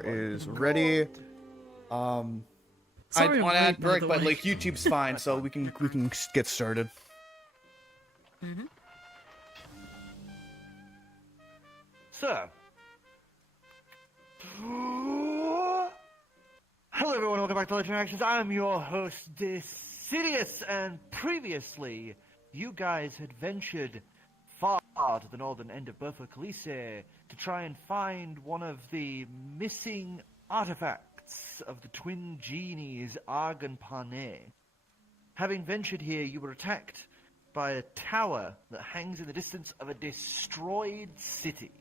is ready. I Sorry, want to I'm add late, by break, the but way. like YouTube's fine, so we can get started. Mm-hmm. So, hello everyone, welcome back to Legendary Actions. I'm your host, Decidius, and previously, you guys had ventured far to the northern end of Burfa Kalise to try and find one of the missing artifacts of the twin genies, Arg and Parne. Having ventured here, you were attacked by a tower that hangs in the distance of a destroyed city.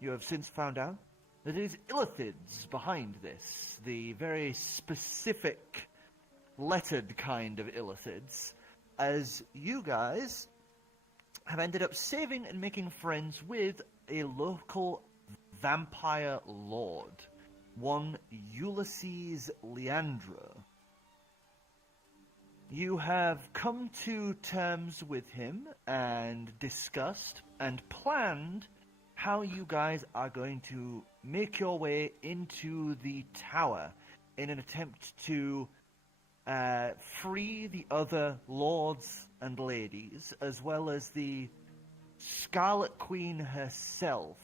You have since found out that it is illithids behind this, the very specific lettered kind of illithids, as you guys have ended up saving and making friends with a local vampire lord, one Ulysses Leandro. You have come to terms with him and discussed and planned how you guys are going to make your way into the tower in an attempt to free the other lords and ladies, as well as the Scarlet Queen herself,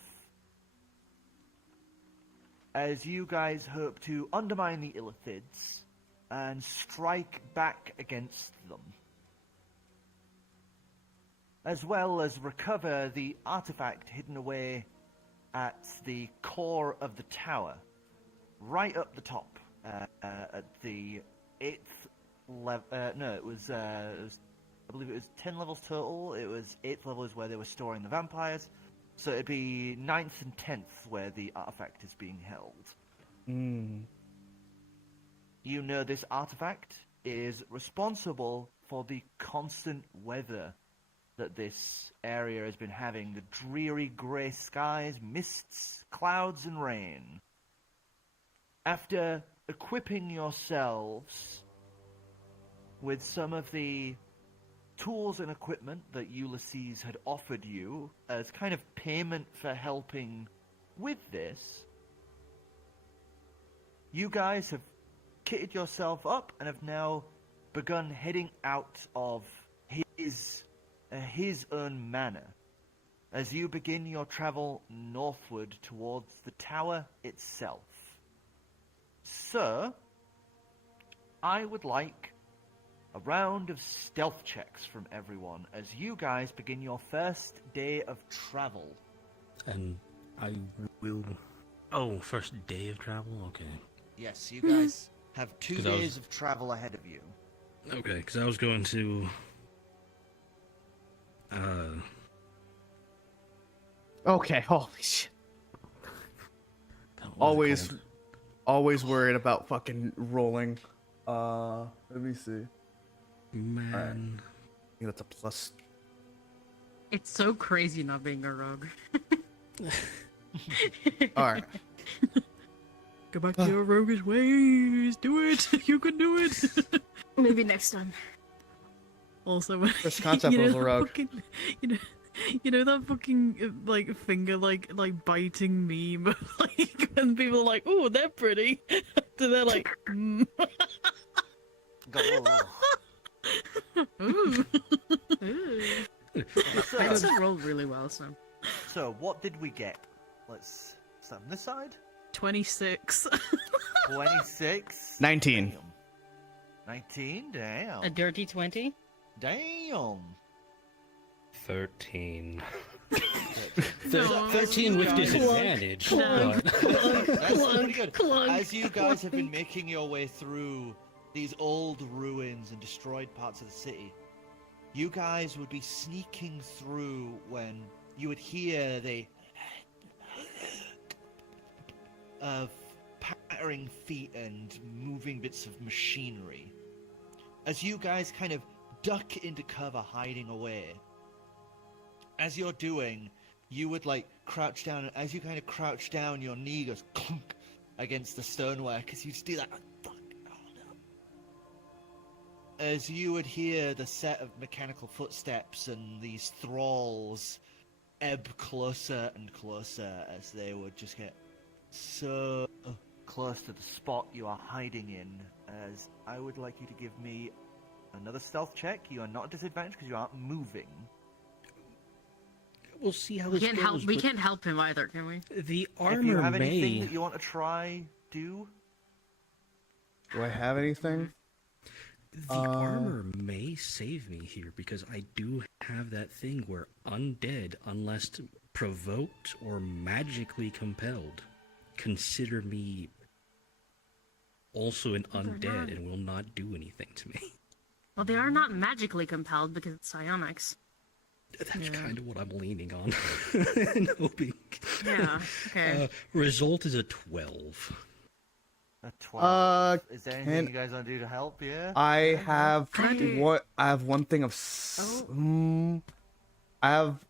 as you guys hope to undermine the illithids and strike back against them, as well as recover the artifact hidden away at the core of the tower, right up the top, at the 8th level. No, it was, I believe it was 10 levels total. It was 8th level is where they were storing the vampires, so it'd be 9th and 10th where the artifact is being held. You know this artifact is responsible for the constant weather that this area has been having, the dreary grey skies, mists, clouds, and rain. After equipping yourselves with some of the tools and equipment that Ulysses had offered you as kind of payment for helping with this, you guys have kitted yourself up and have now begun heading out of his own manor as you begin your travel northward towards the tower itself. So, I would like a round of stealth checks from everyone as you guys begin your first day of travel. And I will... Oh, first day of travel? Okay. Yes, you guys have 2 days of travel ahead of you. Okay, because I was going to... Okay, holy shit. Always worried about fucking rolling. Let me see. Man. Right. I think that's a plus. It's so crazy not being a rogue. Alright. Go back to your roguish ways. Do it. You can do it. Maybe next time. Also, First concept you know of a that rogue. fucking, you know that fucking like finger like biting meme of, like when people are like, "Oh, they're pretty," so they're like, mm. Ooh. Ooh. I also rolled really well, so. So, what did we get? Let's start on this side. 26. 26. 19. Damn. 19? Damn. A dirty 20? Damn. 13. 13 with disadvantage. Clunk. That's pretty good. Clunk. As you guys have been making your way through these old ruins and destroyed parts of the city, you guys would be sneaking through when you would hear the of pattering feet and moving bits of machinery. As you guys kind of duck into cover, hiding away, as you're doing, you would like crouch down, and as you kind of crouch down, your knee goes clunk against the stoneware because you just do that. Oh, no. As you would hear the set of mechanical footsteps and these thralls ebb closer and closer as they would just get so close to the spot you are hiding in, as I would like you to give me another stealth check. You are not at disadvantage because you aren't moving. We'll see how We this can't goes. help. We but can't help him either, can we? The If you armor have anything may. that you want to try, do. Do I have anything? The armor may save me here because I do have that thing where undead, unless provoked or magically compelled, consider me also an undead and will not do anything to me. Well, they are not magically compelled because it's psionics. That's Yeah. kind of what I'm leaning on. And hoping. Yeah. Okay. Result is a 12. A 12. Is there anything can- you guys want to do to help? Yeah. I have Can I do- what? I have one thing of. I have.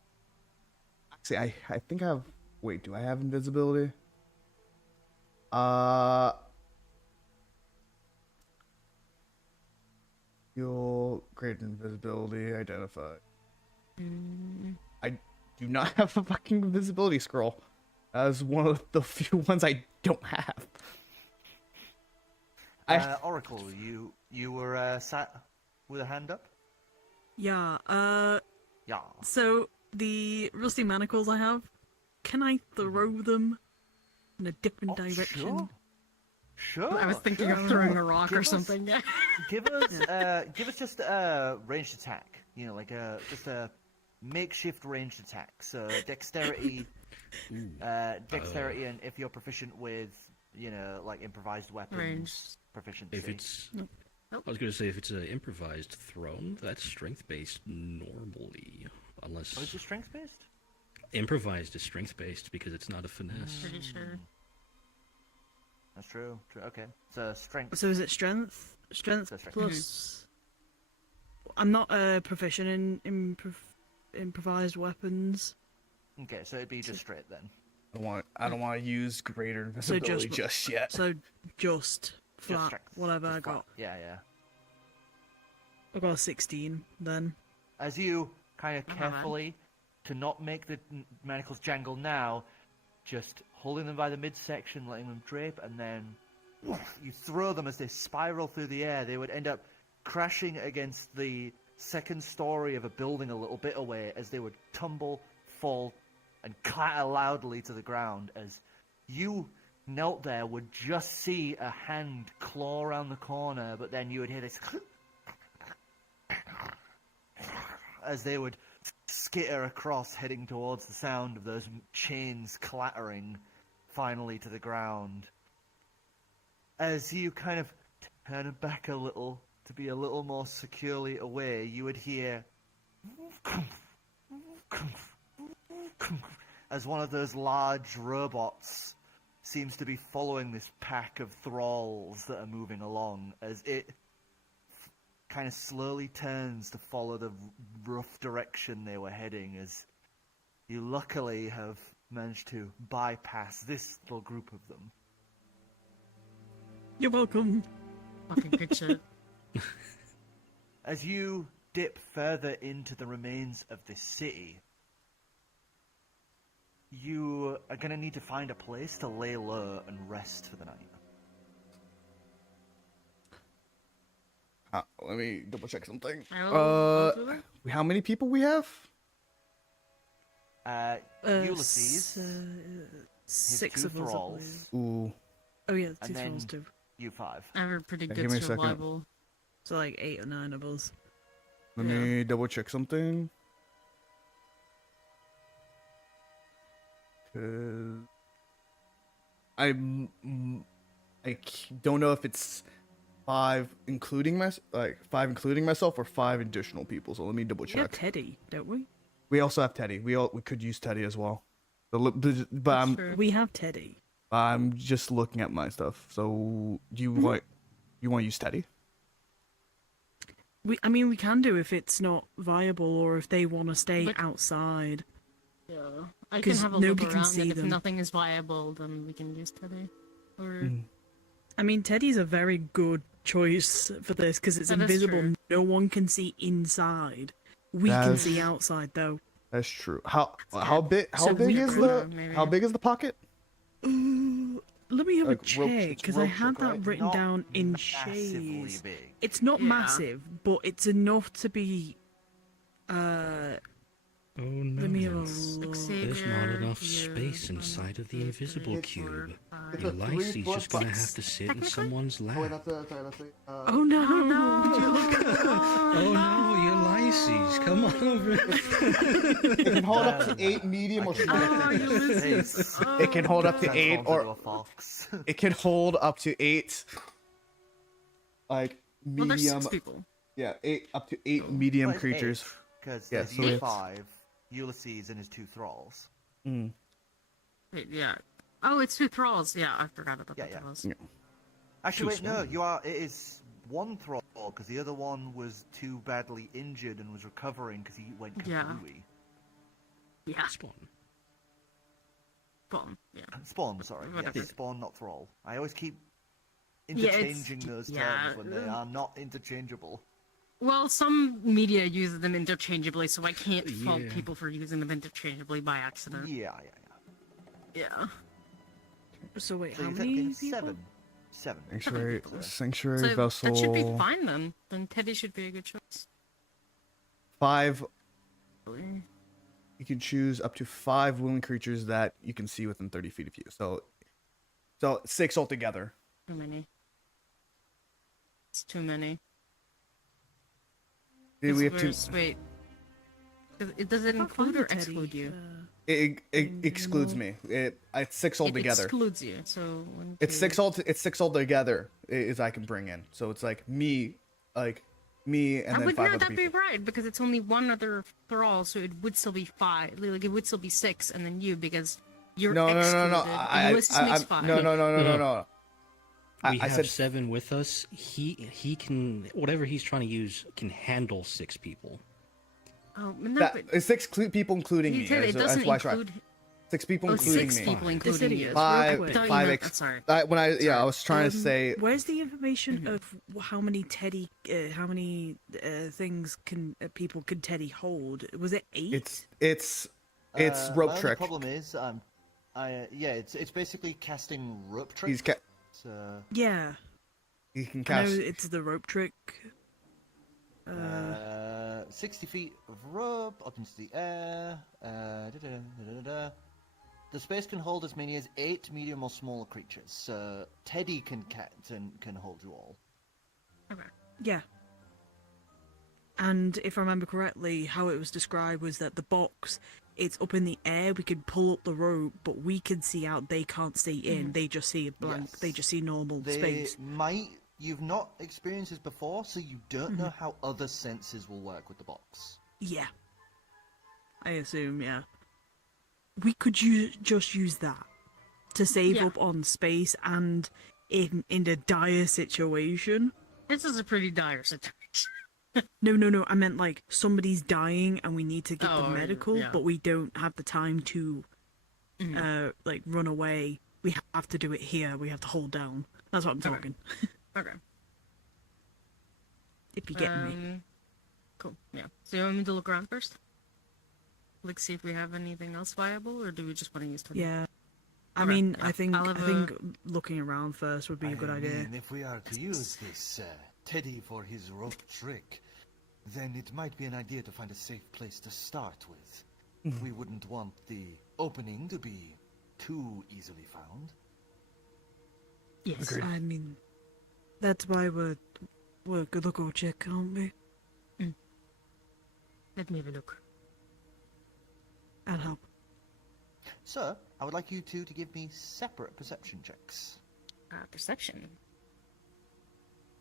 Actually, I think I have. Wait, do I have invisibility? You'll great invisibility identified. I do not have a fucking invisibility scroll. As one of the few ones I don't have. Oracle, you were sat with a hand up. Yeah. Yeah. So the rusty manacles I have, can I throw them in a different direction? Sure. Sure. I was thinking of sure. throwing a rock or Give us- something. Yeah. Give us just a ranged attack. You know, like just a makeshift ranged attack. So dexterity, dexterity, and if you're proficient with, you know, like improvised weapons, Ranged. proficiency. If it's. Nope. I was going to say, if it's an improvised thrown, that's strength based normally. Unless. Oh, is it strength based? Improvised is strength based because it's not a finesse. Pretty sure. That's true. True. Okay. So strength. So is it strength? Strength So strength. plus. I'm not proficient in improvised weapons. Okay, so it'd be just straight then. I don't want to use greater invisibility just yet. So just Just flat, strength. whatever Just I flat. got. Yeah, yeah. I got a 16 then. As you kind of Not bad. carefully, to not make the manacles jangle now, just holding them by the midsection, letting them drape, and then you throw them as they spiral through the air. They would end up crashing against the second story of a building a little bit away as they would tumble, fall, and clatter loudly to the ground as you knelt there would just see a hand claw around the corner, but then you would hear this as they would skitter across, heading towards the sound of those chains clattering finally to the ground. As you kind of turn back a little to be a little more securely away, you would hear as one of those large robots seems to be following this pack of thralls that are moving along, as it kind of slowly turns to follow the rough direction they were heading, as you luckily have managed to bypass this little group of them. You're welcome. Fucking good shit. As you dip further into the remains of this city, you are going to need to find a place to lay low and rest for the night. Let me double check something. I'll do that. How many people we have? Ulysses, Six two of us, I thralls. believe. Ooh. Oh yeah, And two thralls then- too. you 5. I have a pretty Yeah, good give me a second. survival. So like 8 or 9 of us. Let Yeah. me double check something. 'Cause I don't know if it's 5 including myself or 5 additional people. So let me double We have check. Teddy, don't we? We also have Teddy. We could use Teddy as well. But We have Teddy. I'm just looking at my stuff. So you want to use Teddy? We can do if it's not viable or if they want to stay But- outside. Yeah. I can 'Cause have a look nobody can around, see and if them. nothing is viable, then we can use Teddy. Or I mean, Teddy's a very good choice for this because it's That is invisible. true. No one can see inside. We can That's- see outside though. That's true. How good. big So is we the could, maybe. how big is the pocket? Ooh, let me have Like, a check rope- because I rope had trick, that right? written Not down in massively shades. big. It's not Yeah. massive, but it's enough to be. Oh no. Let me have a There's look. There's not Xavier, enough you, space one, inside of the two, invisible three, cube. four, five. It's a Ulysses 3 just gonna six, have to sit in technically? someone's lap. Oh wait, that's it. Oh no! Oh no! Oh no, Ulysses, come on over. It can hold up to 8 medium or small. Oh, Ulysses. Face. Oh, It can hold up to God. 8 Transforms into or a fox. it can hold up to 8 like Well, there's medium 6 people. yeah, 8 up to 8 medium creatures. Because Yeah, there's so you it's- 5, Ulysses and his 2 thralls. Mm. Wait, yeah. Oh, it's 2 thralls. Yeah, I forgot about Yeah, that. yeah. Thralls. Yeah. Actually, wait, Too no, small. it is 1 thrall, because the other one was too badly injured and was recovering because he went Yeah. kablooey. Yeah, Spawn. Spawn. Yeah. Spawn, sorry. Whatever. Yes, Spawn, not thrall. I always keep Yeah, it's- interchanging those yeah, terms when they are not interchangeable. Well, some media uses them interchangeably, so I can't fault Yeah. people for using them interchangeably by accident. Yeah. Yeah. So wait, So how you many think people? 7. 7. Sanctuary So- sanctuary So vessel that should be fine then. Then Teddy should be a good choice. 5 Really. you can choose up to 5 willing creatures that you can see within 30 feet of you. So 6 altogether. Too many. It's too many. We have to Wait. Does it include or exclude you? it excludes me. It's 6 It altogether. excludes you. So one, It's two- 6 it's 6 altogether is I can bring in. So it's like me and I then would 5 not other that be people. right because it's only one other thrall, so it would still be 5. Like it would still be 6, and then you because you're No. excluded. Ulysses makes 5. No. No. We I have said 7 with us. He can whatever he's trying to use can handle 6 people. Oh, no, that but it's 6 people including you me. said it That's doesn't why I tried. include. 6 people Oh, including 6 me. people including you. Real Five, quick. Thought you five meant- ex- sorry. I was trying to say Where's the information Mm-hmm. of how many how many things can people can Teddy hold? Was it 8? it's My rope only trick. problem is, it's basically casting rope trick. He's So, Yeah, he can I know cast. it's the rope trick. 60 feet of rope up into the air. The space can hold as many as 8 medium or smaller creatures. So Teddy can hold you all. Okay. Yeah. And if I remember correctly, how it was described was that the box, it's up in the air, we can pull up the rope, but we can see out, they can't see in, they just see a blank, Yes. they just see normal They space. you've not experienced this before, so you don't know how other senses will work with the box. Yeah. I assume, yeah. We could just use that to save Yeah. up on space and in a dire situation. This is a pretty dire situation. No, I meant like somebody's dying and we need to get Oh, them medical, yeah. but we don't have the time to Mhm. like run away. We have to do it here. We have to hold down. That's what I'm Okay. talking. Okay. If you get me. Cool. Yeah. So you want me to look around first? Like see if we have anything else viable, or do we just want to use Teddy? Yeah. I Okay, mean, yeah. I think I'll I have think looking around first would be a good idea. mean, if we are to use this Teddy for his rope trick, then it might be an idea to find a safe place to start with. We wouldn't want the opening to be too easily found. Yes. I mean, that's why we're gonna go check, aren't we? Let me have a look. I'll help. So, I would like you two to give me separate perception checks. Perception.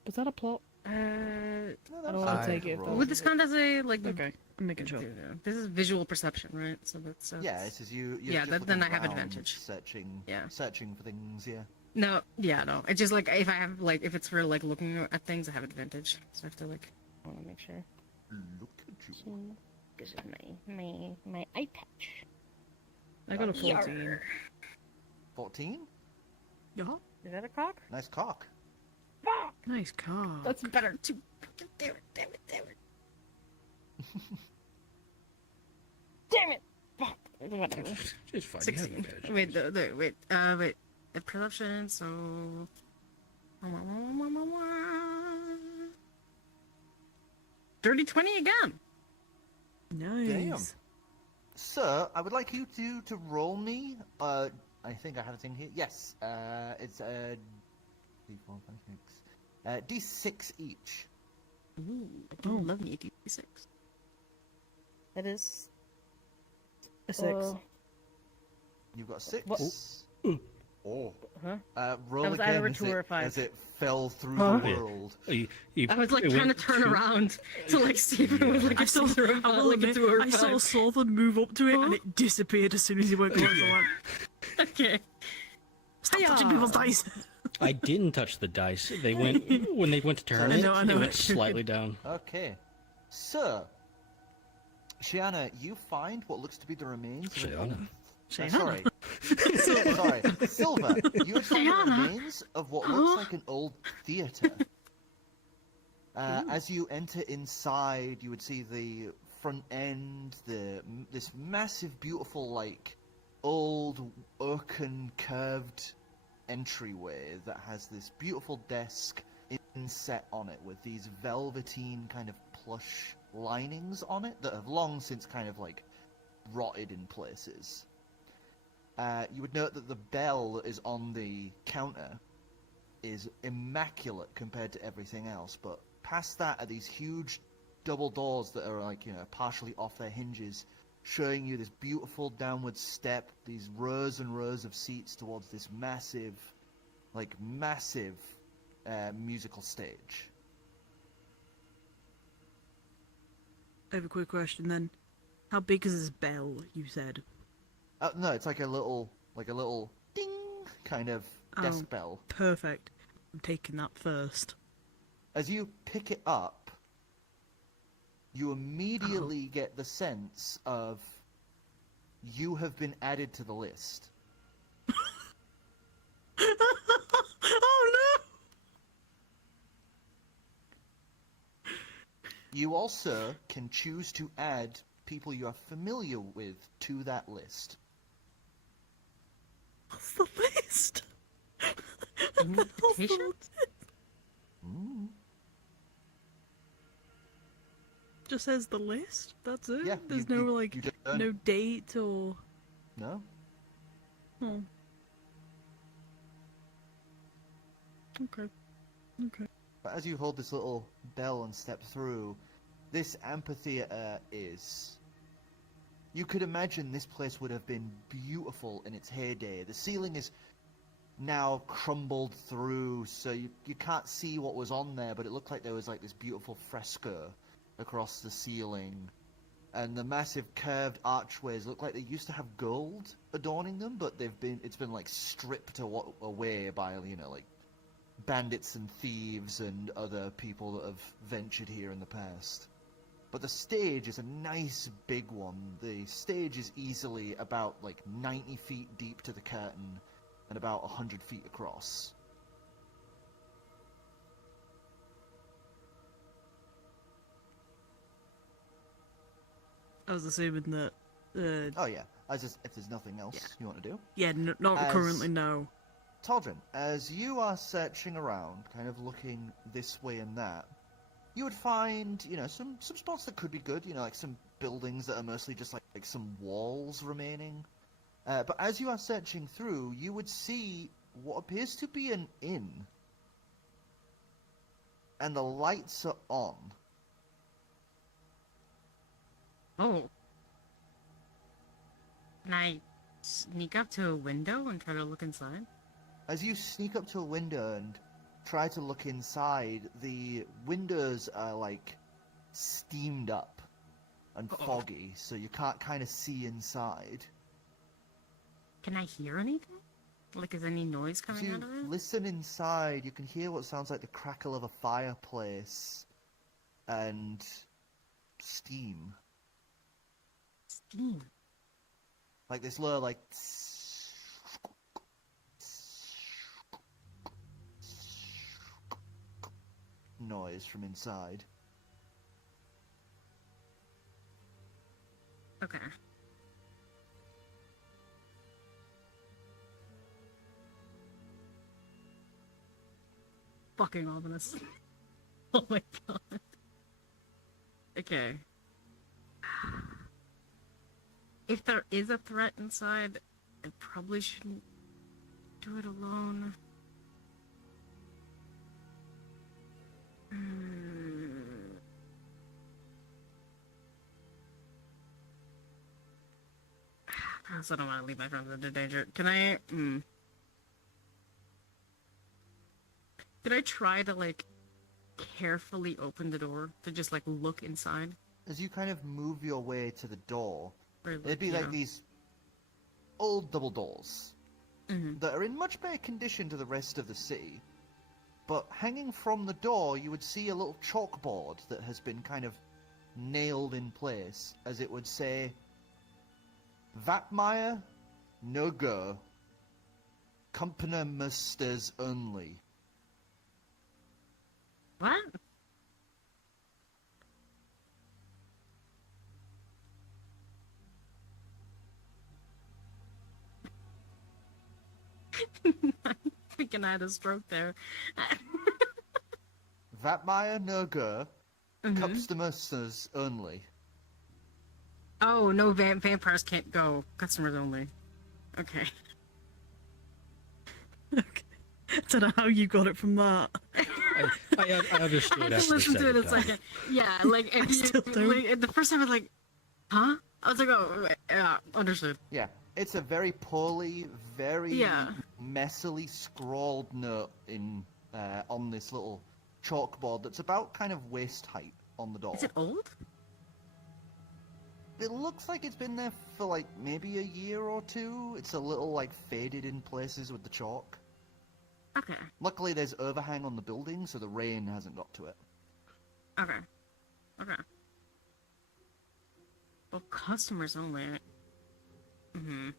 Was that a plot? No, I don't that's wanna a take good it, roll. though. Would this count as a like? Okay, I'm making sure. This is visual perception, right? So that's Yeah, this is you. You're Yeah, just then I looking have around, advantage. Searching. Yeah. Searching for things. Yeah. no. It's just like if I have like if it's for like looking at things, I have advantage. So I have to like I want to make sure. Look at you. This is my eye patch. I got a 14. 14. Yeah. Is that a cock? Nice cock. Nice car. That's better too. Damn it. Damn it. Fuck. Whatever. Just fine. You have 16. advantage. Wait. perception, so... Dirty 20 again! Nice. Sir, I would like you to roll me. I think I have a thing here. Yes. It's a D4, 5, 6. D6 each. Ooh, I do love me a D6. That is a 6. You've got a 6. What? Oh. Huh? Roll That was again either a as 2 or a 5. as it fell through Huh? the world. I was like trying to turn around to like see if it was like I a saw, 6 or a 5, I will like a admit, 2 or a I 5. sort of saw them move up to it and it disappeared as soon as he went close. I went, Okay. stop touching people's dice. I didn't touch the dice. They went when they went to turn I it. know. They went slightly down. Okay. Sir, Shiana, you find what looks to be the remains of an Shiana. sorry. Sorry. Silver, you have found the Shiana? remains of what looks like an old theatre. As you enter inside, you would see the front end, this massive, beautiful, like, old oaken curved entryway that has this beautiful desk inset on it with these velveteen kind of plush linings on it that have long since kind of like rotted in places. You would note that the bell that is on the counter is immaculate compared to everything else, but past that are these huge double doors that are like, you know, partially off their hinges, showing you this beautiful downward step, these rows and rows of seats towards this massive musical stage. I have a quick question then. How big is this bell, you said? No, it's like a little ding kind of desk Oh. bell. Perfect. I'm taking that first. As you pick it up, you immediately get the sense of you have been added to the list. Oh You also can choose to add people you are familiar with to that list. no! What's the list? Invitation? Just says the list? That's it? Yeah, There's you- no, you- like, you don't- no date or... No? Oh. Okay. Okay. But as you hold this little bell and step through, this amphitheater is... You could imagine this place would have been beautiful in its heyday. The ceiling is now crumbled through, so you can't see what was on there, but it looked like there was like this beautiful fresco across the ceiling. And the massive curved archways look like they used to have gold adorning them, but it's been like stripped away by, you know, like bandits and thieves and other people that have ventured here in the past. But the stage is a nice big one. The stage is easily about like 90 feet deep to the curtain and about 100 feet across. I was assuming that... Oh yeah, if there's nothing else you want to do. yeah, not As- currently, no. Taldrin, as you are searching around, kind of looking this way and that, you would find, you know, some spots that could be good, you know, like some buildings that are mostly just like some walls remaining. But as you are searching through, you would see what appears to be an inn. And the lights are on. Oh. Can I sneak up to a window and try to look inside? As you sneak up to a window and try to look inside, the windows are like steamed up and foggy, so you can't kind of see inside. Can I hear anything? Like, is any noise As coming you out of it? listen inside, you can hear what sounds like the crackle of a fireplace and steam. Steam. Like this low, like noise from inside. Okay. fucking ominous. Oh my god. Okay. If there is a threat inside, I probably shouldn't do it alone. I also don't want to leave my friends into danger. Can I? Could I try to like carefully open the door to just like look inside? As you kind of move your way to the door, Or, it'd be you like know. these old double doors Mhm. that are in much better condition to the rest of the city. But hanging from the door, you would see a little chalkboard that has been kind of nailed in place, as it would say, Vatmire, no go. Company only. What? I'm thinking I had a stroke there. Vatmire, no go. Mhm. Customers only. Oh, no, vampires can't go. Customers only. Okay. Okay. I don't know how you got it from that. I understood I had after to listen to it a second time. second. Yeah, like, if still don't. like, the first time I was like, huh? I was like, oh, yeah, understood. Yeah, it's a very poorly, very Yeah. messily scrawled note in on this little chalkboard that's about kind of waist height on the door. Is it old? It looks like it's been there for like maybe a year or two. It's a little like faded in places with the chalk. Okay, Luckily, there's overhang on the building, so the rain hasn't got to it. okay, okay. Well, customers only. Mm-hmm.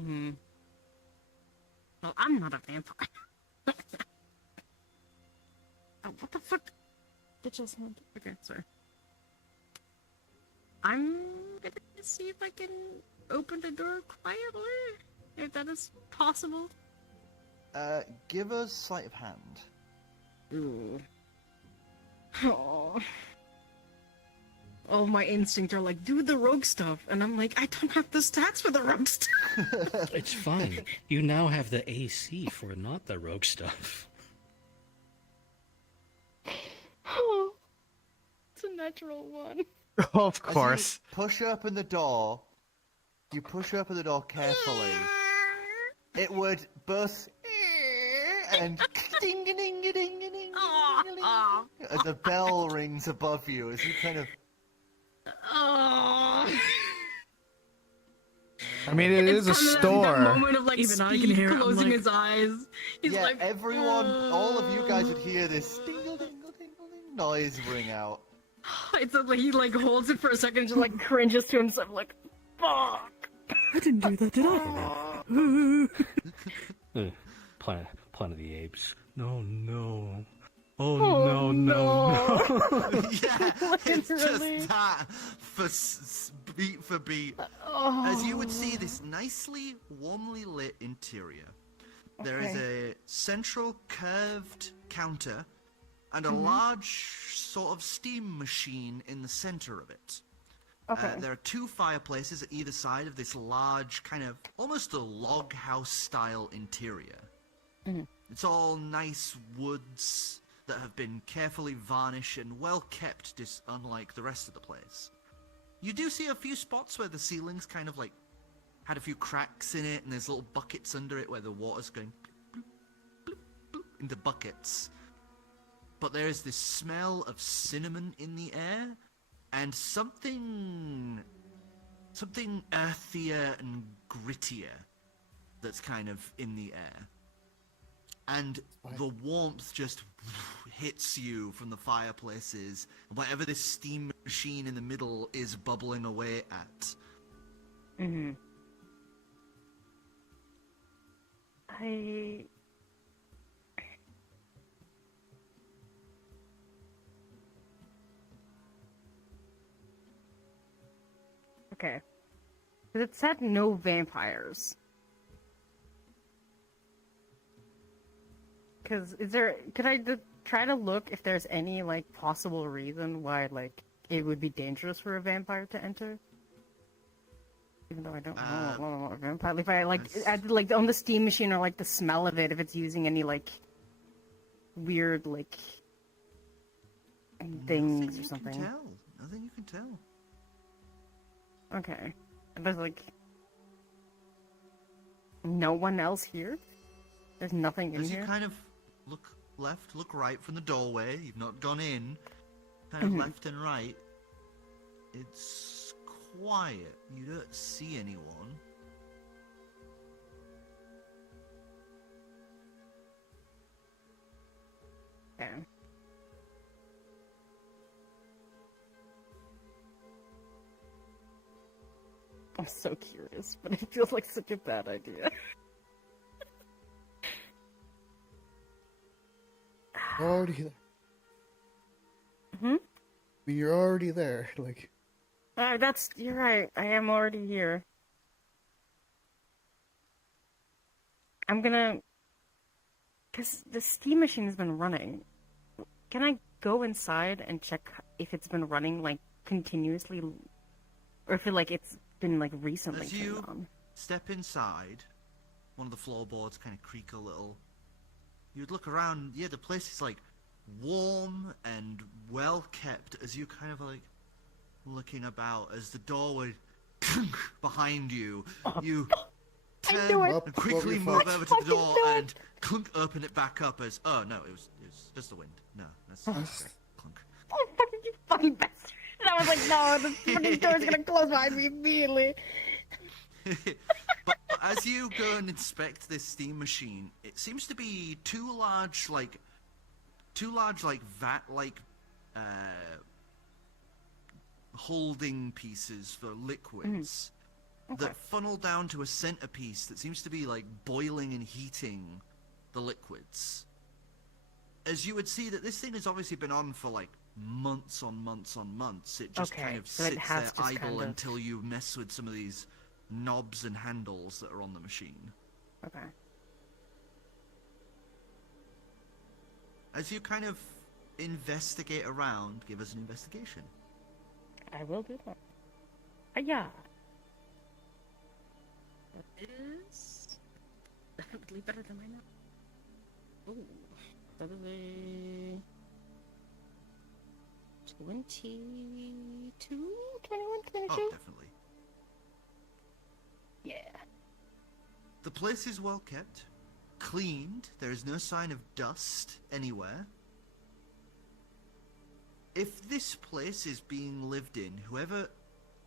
Mm-hmm. Well, I'm not a vampire. Oh, what the fuck? It just happened. Okay, sorry. I'm gonna see if I can open the door quietly, if that is possible. Give us sleight of hand. Ooh. Oh. All my instincts are like, do the rogue stuff, and I'm like, I don't have the stats for the rogue stuff. It's fine. You now have the AC for not the rogue stuff. Oh, it's a natural one. Of As course. you push open the door, you push open the door carefully. It would both and ding ding ding ding ding ding Aw. as a bell rings above you as you kind of Oh. I mean, it is a It's kinda That store. moment of like Even I can Speed hear it, I'm closing like- his eyes. He's yeah, like, everyone, all of you guys would hear this dingle dingle dingle ding noise ring out. It's like he like holds it for a second, and just like cringes to himself, like, fuck. I didn't do that, did I? Planet of the Apes. No, no. Oh, no, no, no. Yeah, it's Literally. just that beat for beat. As you would see this nicely, warmly lit interior, there is a central curved counter and a large sort of steam machine in the center of it. There are two fireplaces at either side of this large, kind of almost a log house style interior. It's all nice woods that have been carefully varnished and well kept, just unlike the rest of the place. You do see a few spots where the ceiling's kind of like had a few cracks in it, and there's little buckets under it where the water's going bloop, bloop, bloop, bloop, into buckets. But there is this smell of cinnamon in the air, and something earthier and grittier that's kind of in the air. And the warmth just hits you from the fireplaces, whatever this steam machine in the middle is bubbling away at. Okay. Because it said no vampires. Because could I try to look if there's any, like, possible reason why, like, it would be dangerous for a vampire to enter? Even though I don't know a vampire. If I, like, on the steam machine or, like, the smell of it, if it's using any, like, weird, like, things or something. Nothing you can tell. Okay. And there's, like, no one else here? There's nothing in As here? you kind of look left, look right from the doorway, you've not gone in, kind of left and right, it's quiet. You don't see anyone. Okay. I'm so curious, but it feels like such a bad idea. You're already there. Hmm? You're already there. Like, You're right. I am already here. I'm gonna... Because the steam machine has been running. Can I go inside and check if it's been running, like, continuously? Or if it's been, like, recently As turned you on? step inside, one of the floorboards kind of creak a little. You'd look around, yeah, the place is, like, warm and well kept as you kind of, like, looking about as the door would behind you. You turn knew it. and quickly move over to the door and clunk, open it back up as, oh, no, it was just the wind. No, that's okay. Clunk. Oh, you fucking bastard! And I was like, no, the fucking door's gonna close behind me immediately. But as you go and inspect this steam machine, it seems to be two large vat-like holding pieces for liquids that funnel down to a centerpiece that seems to be like boiling and heating the liquids. As you would see that this thing has obviously been on for like months on months on months. It just kind of so it sits has there just idle kind of- until you mess with some of these knobs and handles that are on the machine. Okay. As you kind of investigate around, give us an investigation. I will do that. Yeah. That is definitely better than mine now. Oh, that is a 22? 21, 22? Oh, definitely. Yeah. The place is well kept, cleaned. There is no sign of dust anywhere. If this place is being lived in, whoever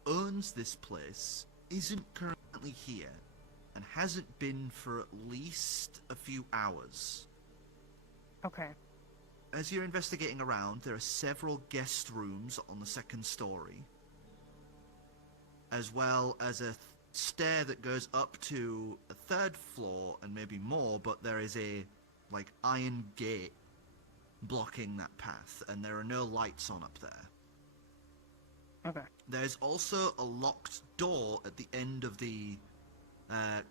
owns this place isn't currently here and hasn't been for at least a few hours. Okay. As you're investigating around, there are several guest rooms on the second story, as well as a stair that goes up to a third floor and maybe more, but there is a like iron gate blocking that path, and there are no lights on up there. Okay. There's also a locked door at the end of the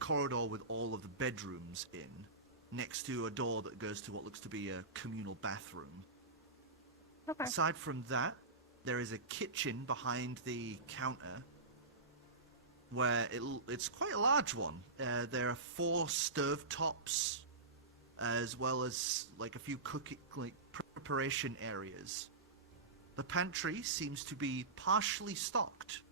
corridor with all of the bedrooms in, next to a door that goes to what looks to be a communal bathroom. Okay. Aside from that, there is a kitchen behind the counter where it's quite a large one. There are 4 stovetops, as well as like a few cooking preparation areas. The pantry seems to be partially stocked.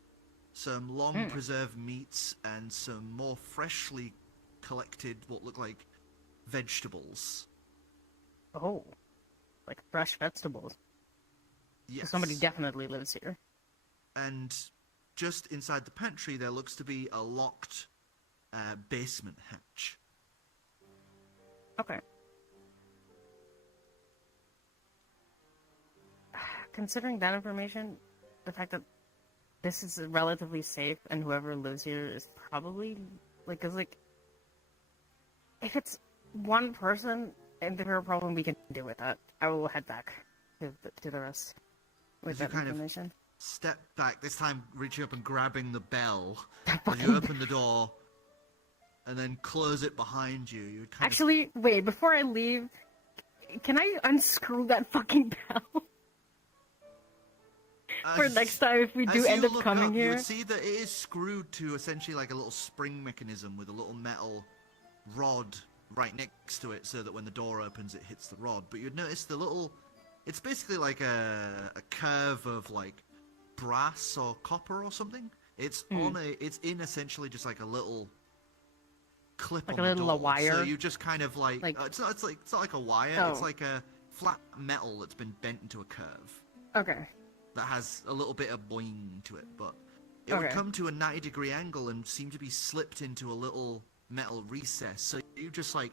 Some long preserved meats and some more freshly collected what look like vegetables. Oh. Like fresh vegetables. Yes. So somebody definitely lives here. And just inside the pantry there looks to be a locked basement hatch. Okay. Considering that information, the fact that this is relatively safe and whoever lives here is probably, like, cause like, if it's one person and there's a problem, we can deal with that. I will head back to the rest with As you that kind of information. step back, this time reaching up and grabbing the bell as you open the door and then close it behind you. You kind Actually, wait, before I leave, can I unscrew that fucking bell? For next time if we do As you end up look coming up, here. you would see that it is screwed to essentially like a little spring mechanism with a little metal rod right next to it, so that when the door opens, it hits the rod. But you'd notice the little, it's basically like a curve of like brass or copper or something. It's it's in essentially just like a little clip Like on a the little door. wire? So you just kind of like, it's not like a wire. It's Oh. like a flat metal that's been bent into a curve Okay. that has a little bit of boing to it, but it would Okay. come to a 90-degree angle and seem to be slipped into a little metal recess. So you just like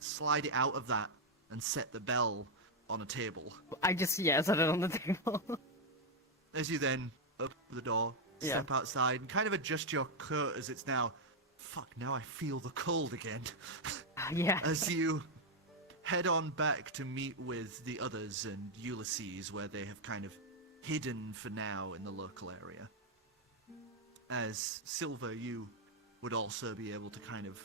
slide it out of that and set the bell on a table. I just set it on the table. As you then open the door, step outside, and kind of adjust your coat as it's now, fuck, now I feel the cold again. Yeah. As you head on back to meet with the others and Ulysses, where they have kind of hidden for now in the local area. As Silver, you would also be able to kind of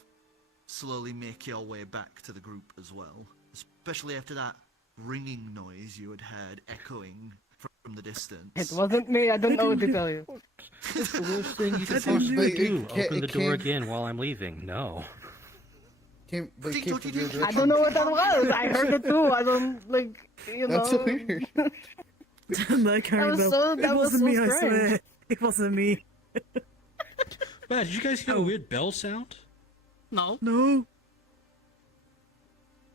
slowly make your way back to the group as well. Especially after that ringing noise you had heard echoing from the distance. It wasn't me. I don't know what to tell you. What's the worst thing you could But possibly it do? can't- Open the it door can't- again while I'm leaving? No. Came, but it Think came what from you your do. I direction. don't know what that was. I heard it too. I don't like. You know. That's so weird. I can't was remember. so- It that was wasn't so me, I strange. swear. It wasn't me. Man, did you guys hear a weird bell sound? No. No.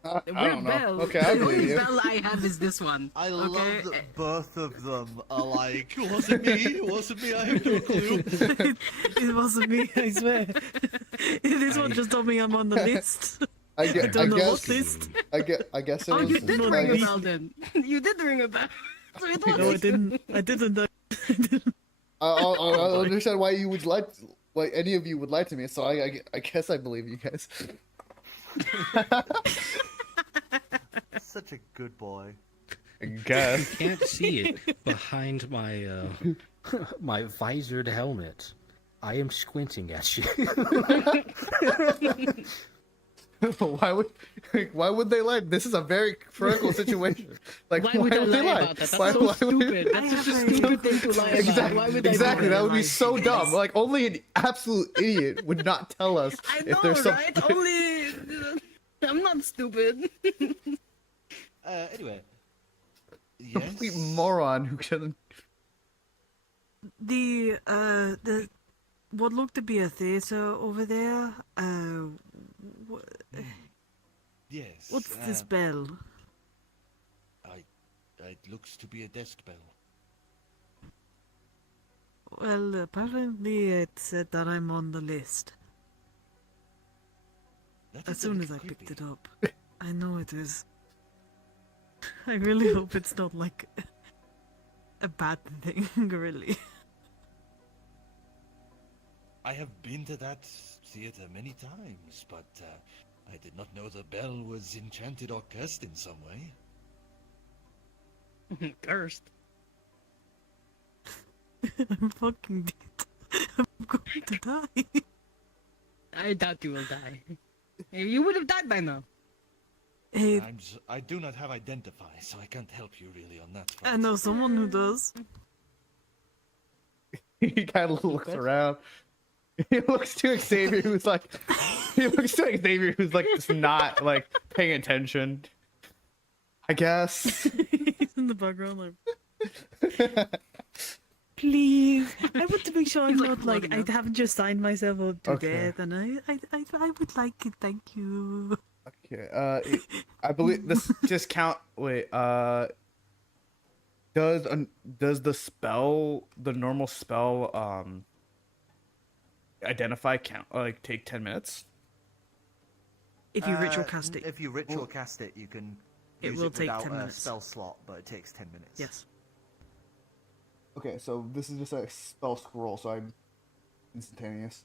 I The don't weird know. bell. Okay, I The believe only you. bell I have is this one. I okay? love that both of them are like, it wasn't me, it wasn't me, I have no clue. It wasn't me, I swear. This one just told me I'm on the list. I I don't know what guess. list. I guess it Oh, was. you did not ring a me. bell then. You did ring a bell. So it was. No, I didn't. I didn't. I understand why you would like, why any of you would lie to me. So I guess I believe you guys. Such a good boy. I guess. Can't see it behind my my visored helmet. I am squinting at you. Why would they lie? This is a very critical situation. Like, Why would I they lie about that? That's Why- so why would- stupid. That's such a stupid thing to lie about. Exactly, Why would I exactly. lie That would be about so this? dumb. Like, only an absolute idiot would not tell us I if know, there's some. right? Only. I'm not stupid. Anyway. Complete moron who couldn't. The what looked to be a theater over there. Yes. What's this bell? It looks to be a desk bell. Well, apparently it said that I'm on the list. That As is a soon as little I picked creepy. it up. I know it is. I really hope it's not like a bad thing, really. I have been to that theater many times, but I did not know the bell was enchanted or cursed in some way. Cursed. I'm fucking dead. I'm going to die. I doubt you will die. You would have died by now. Hey, I do not have identify, so I can't help you really on that I front. know someone who does. He kind of looks around. He looks to Xavier, who's like, just not like paying attention. I guess. He's in the background like. Please, I want to make sure I'm He's, like, not like I floating haven't just signed myself up to Okay. death, and I would like it. Thank you. Okay. I believe this just count. Wait. Does the spell, the normal spell, identify count like take 10 minutes? If you ritual cast it, If you ritual cast it, you can It use will it take without 10 a minutes. spell slot, but it takes 10 minutes. yes. Okay, so this is just a spell scroll, so I'm instantaneous.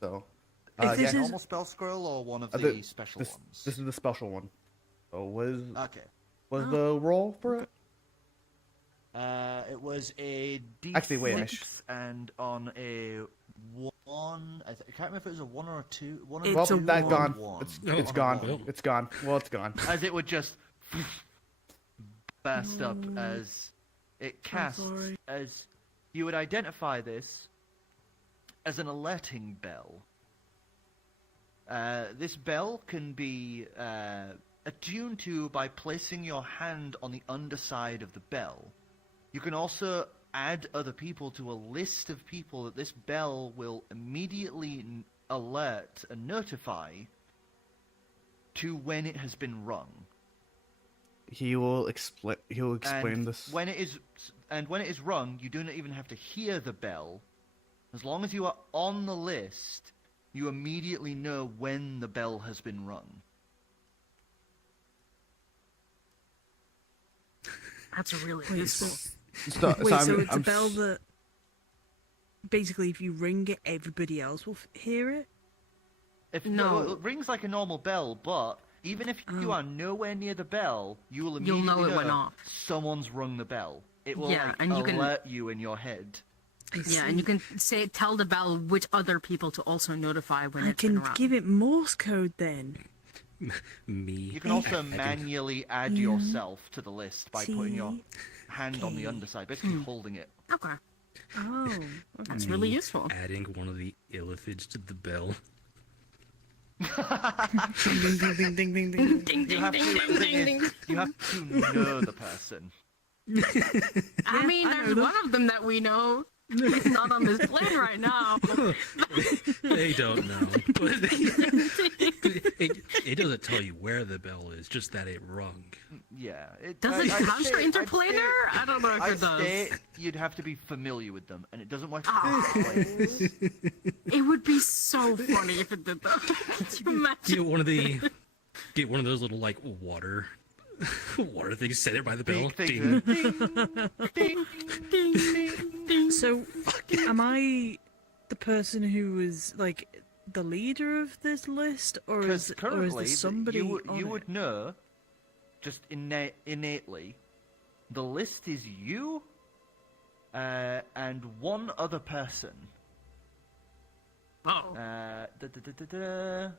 So, If this yeah, is- Normal spell scroll or one of the the- special this ones? this is the special one. So was Okay. the roll for it? It was a D6, Actually, wait, I sh- and on a 1 one. I can't remember if it was a 1 or a 2. One It's Well, a that one. gone. One. It's On a gone. one. It's gone. Well, it's gone. As it would just burst up as it casts. sorry. As you would identify this as an alerting bell. This bell can be attuned to by placing your hand on the underside of the bell. You can also add other people to a list of people that this bell will immediately alert and notify to when it has been rung. He will explain. He'll explain And this. when it is rung, you do not even have to hear the bell. As long as you are on the list, you immediately know when the bell has been rung. That's really Wait, useful. So, Wait, so I'm- it's a I'm bell s- that basically, if you ring it, everybody else will hear it. If No. it rings like a normal bell, but even if you are nowhere near the bell, you will You'll immediately know it went off. someone's rung the bell. It will Yeah, like, and you can- alert you in your head. Yeah, and you can tell the bell which other people to also notify when I it's been can rung. give it Morse code then. Me. You can also adding- manually add yourself to the list by putting your hand on the K. underside, basically holding it. Okay, Oh, okay. that's really me useful. Adding one of the illithids to the bell. ding, ding, ding, ding, ding, ding. Ding, You have to, the thing is, you have to know the person. I mean, I know there's them. one of them that we know. He's not on this plane right now. They don't know. But it doesn't tell you where the bell is, just that it rung. Yeah. Does it I'd count for say- I'd interplanar? I don't know if I'd it does. say you'd have to be familiar with them, and it doesn't work. Ah. It would be so funny if it did that. Could you imagine? Get one of those little like water things, set it by the bell. Big Ding. thing. Ding, ding. So, am I the person who is like the leader of this list, or Because is or is currently, there somebody you on would it? know, just innately, the list is you and one other person. Oh, Da, da, da, da, da.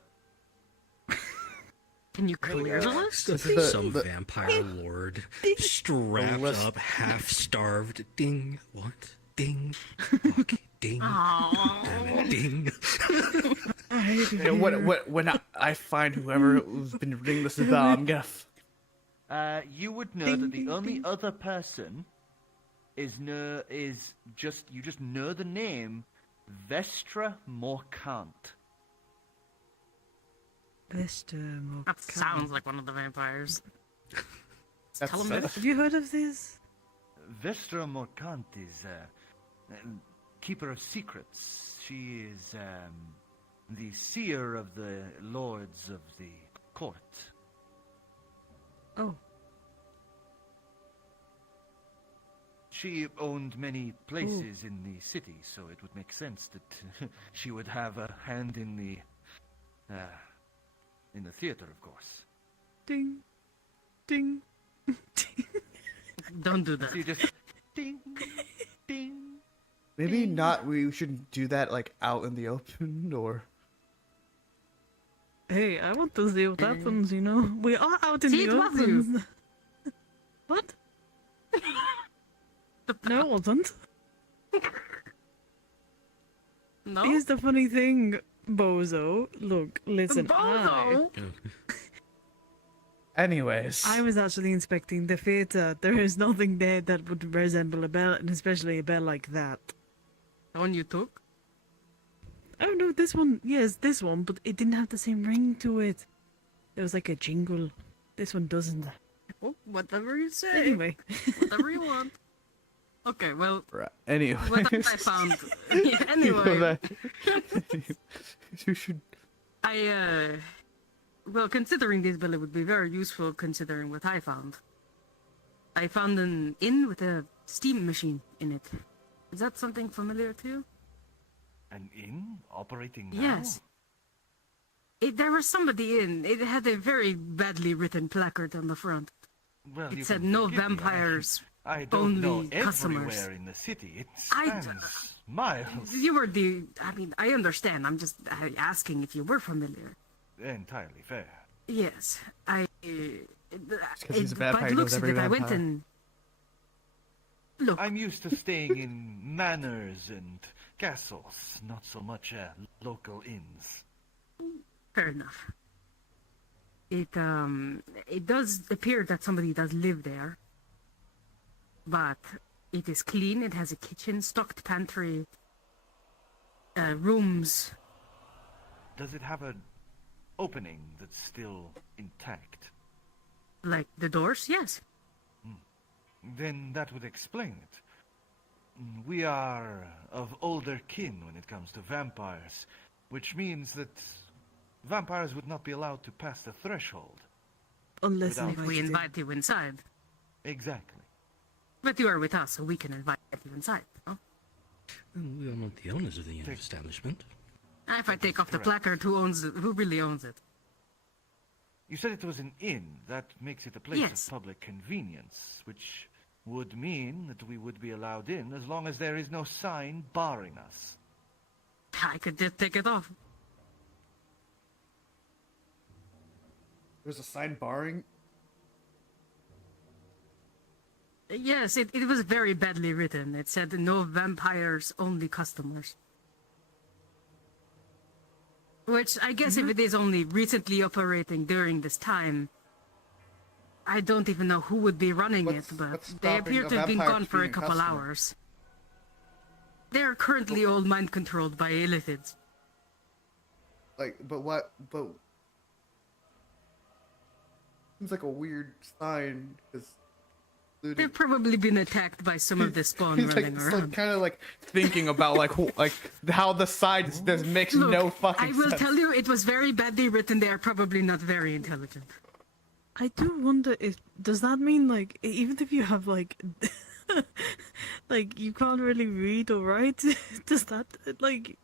can you clear the list? Some vampire lord strapped list- up, half starved. Ding. What? Ding. Okay. Ding. Oh, Damn it. Ding. And when I find whoever who's been ringing this bell, I'm gonna. You would know Ding, that the ding, only ding. other person you just know the name Vestra Morkant. Mr. that sounds like one of the vampires. That's, Tell him that's- Have you heard of this? Vestra Morkant is keeper of secrets. She is the seer of the lords of the court. Oh, She owned many places in the city, so it would make sense that she would have a hand in the theater, of course. ding, ding, ding. Don't do that. So you just ding, ding. maybe not. We shouldn't do that like out in the open, or Hey, I want to see what happens. You know, we are out in See, the it was you. open. What? No, it wasn't. No. Here's the funny thing, Bozo. Look, listen. Bozo. anyways. I was actually inspecting the theater. There is nothing there that would resemble a bell, and especially a bell like that. The one you took? Oh no, this one. Yes, this one, but it didn't have the same ring to it. It was like a jingle. This one doesn't. Oh, whatever you say. Anyway, Whatever you want. Okay, well, Right. Anyway. what I found. Yeah, anyway, You should. Well, considering this bill, it would be very useful considering what I found. I found an inn with a steam machine in it. Is that something familiar to you? An inn operating now? Yes. There was somebody in. It had a very badly written placard on the front. Well, you It said can no forgive me, vampires I don't know Only everywhere customers. in the city. It I- spans miles. You were the. I mean, I understand. I'm just asking if you were familiar. Entirely fair. Yes, I. 'cause he's a vampire, By he the knows looks of every it, I went vampire. and. Look, I'm used to staying in manors and castles, not so much local inns. fair enough. It does appear that somebody does live there, but it is clean. It has a kitchen, stocked pantry, rooms. Does it have an opening that's still intact? Like the doors, yes. Then that would explain it. We are of older kin when it comes to vampires, which means that vampires would not be allowed to pass the threshold. Unless Without- If we invite you inside. Exactly. But you are with us, so we can invite you inside. No? We are not the owners of the establishment. If I take off the correct. placard, who really owns it? You said it was an inn. That makes it a place Yes. of public convenience, which would mean that we would be allowed in as long as there is no sign barring us. I could just take it off. There's a sign barring. Yes, it was very badly written. It said no vampires, only customers. Which I guess if it is only recently operating during this time, I don't even know who would be running What's- it, but what's they stopping appear a to have been vampire gone from for a being a couple customer? hours. They're currently all mind controlled by illithids. Like, but what? But seems like a weird sign because They've probably been attacked by some of the spawn he's like, running it's around. like kind of like thinking about like how the side this makes Look, no fucking I will sense. tell you, it was very badly written. They are probably not very intelligent. I do wonder if does that mean like even if you have like like you can't really read or write, does that like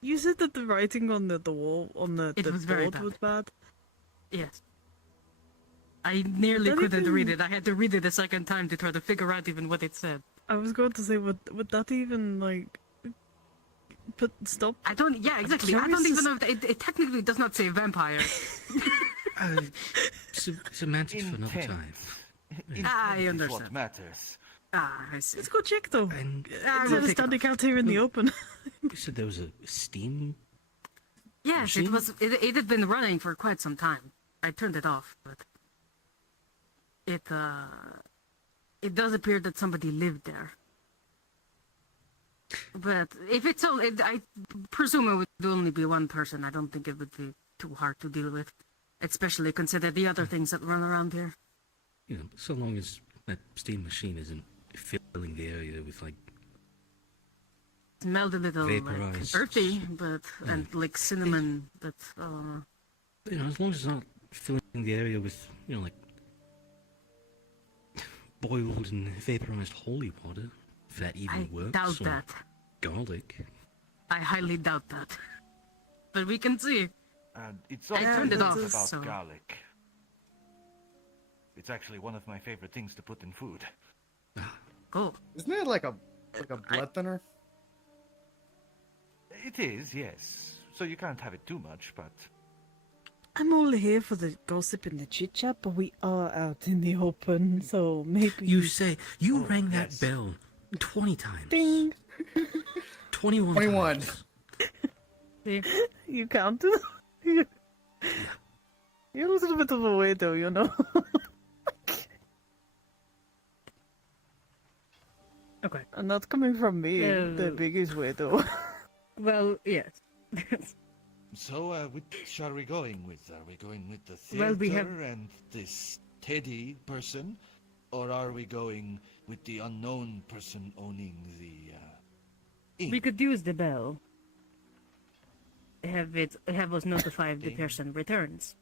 you said that the writing on the wall on the It was very board bad. was bad? Yes. I nearly That couldn't even- read it. I had to read it a second time to try to figure out even what it said. I was going to say would that even like stop? I don't. Yeah, exactly. I don't curious even as- know if it technically does not say vampire. Semantics for another time. Intent I is understand. what matters. I see. Let's go check though. And I will Instead of take it standing off. out here in the open. you said there was a steam. Yes, it machine? was. It had been running for quite some time. I turned it off, but it does appear that somebody lived there. But if it's only, I presume it would only be one person. I don't think it would be too hard to deal with, especially consider the other things that run around here. You know, so long as that steam machine isn't filling the area with like Smelled a little like Vaporized. earthy, but and like cinnamon, but you know, as long as it's not filling the area with, you know, like boiled and vaporized holy water, if that even I works. doubt or that. Garlic. I highly doubt that. But we can see. And it's I also turned it not off, about so- garlic. It's actually one of my favorite things to put in food. Cool. Isn't it like a blood thinner? It is, yes. So you can't have it too much, but I'm only here for the gossip and the chit chat, but we are out in the open, so maybe You say you Oh, rang that yes. bell 20 times. Ding. 21. 21. times. You can't. You're a little bit of a weirdo, you know. Okay. And that's coming from me, the No. biggest weirdo. Well, yes. So, which are we going with? Are we going with the theater Well, we have- and this Teddy person? Or are we going with the unknown person owning the, inn? We could use the bell. Have us notify if the person returns.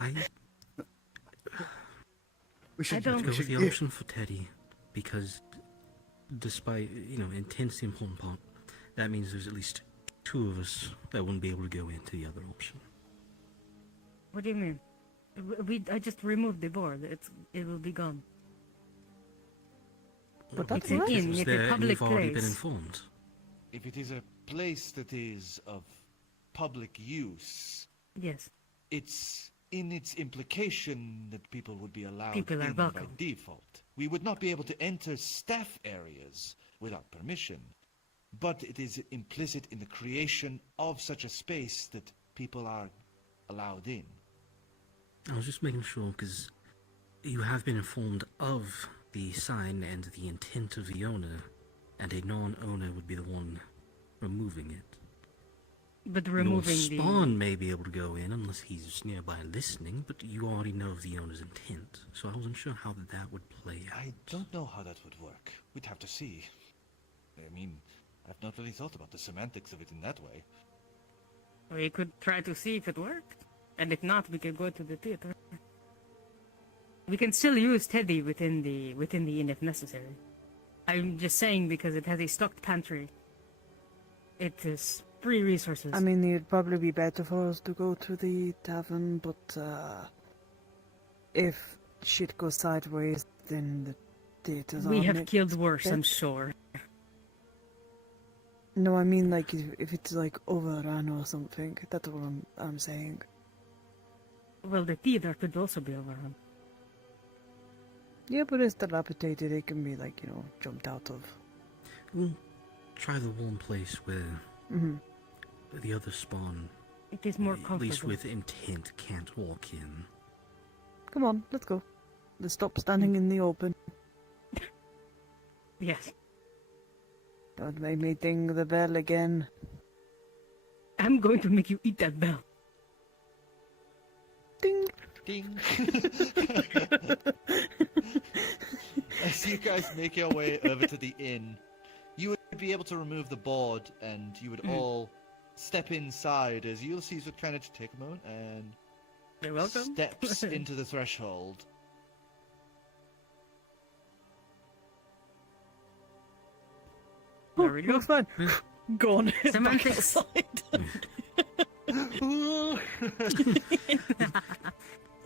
I We should don't- go we with should the get- option for Teddy because, despite, you know, intensely important part, that means there's at least two of us that wouldn't be able to go into the other option. What do you mean? I just removed the board. It will be gone. But that's It's an right. inn. Was It's a there, and public you've already been place. informed. If it is a place that is of public use, Yes. it's in its implication that people would be allowed People are in by welcome. default. We would not be able to enter staff areas without permission, but it is implicit in the creation of such a space that people are allowed in. I was just making sure because you have been informed of the sign and the intent of the owner, and a non-owner would be the one removing it. But removing Your the spawn may be able to go in unless he's nearby listening, but you already know of the owner's intent, so I wasn't sure how that would play out. I don't know how that would work. We'd have to see. I mean, I've not really thought about the semantics of it in that way. we could try to see if it worked, and if not, we could go to the theater. We can still use Teddy within the inn if necessary. I'm just saying because it has a stocked pantry. It is free resources. I mean, it'd probably be better for us to go to the tavern, but if shit goes sideways, then the theater's we on have it. killed worse, I'm That's- sure. No, I mean, like, if it's, like, overrun or something. That's what I'm saying. Well, the theater could also be overrun. Yeah, but it's dilapidated. It can be, like, jumped out of. We'll try the one place where Mm-hmm. the other spawn, It is more at comfortable. least with intent, can't walk in. Come on, let's go. Let's stop standing in the open. Yes. Don't make me ding the bell again. I'm going to make you eat that bell. Ding! Ding! As you guys make your way over to the inn, you would be able to remove the board and you would all step inside as Ulysses would kind of take a moment and You're welcome. steps into the threshold. There we go. Looks fine. Gone. Back Semantics. outside.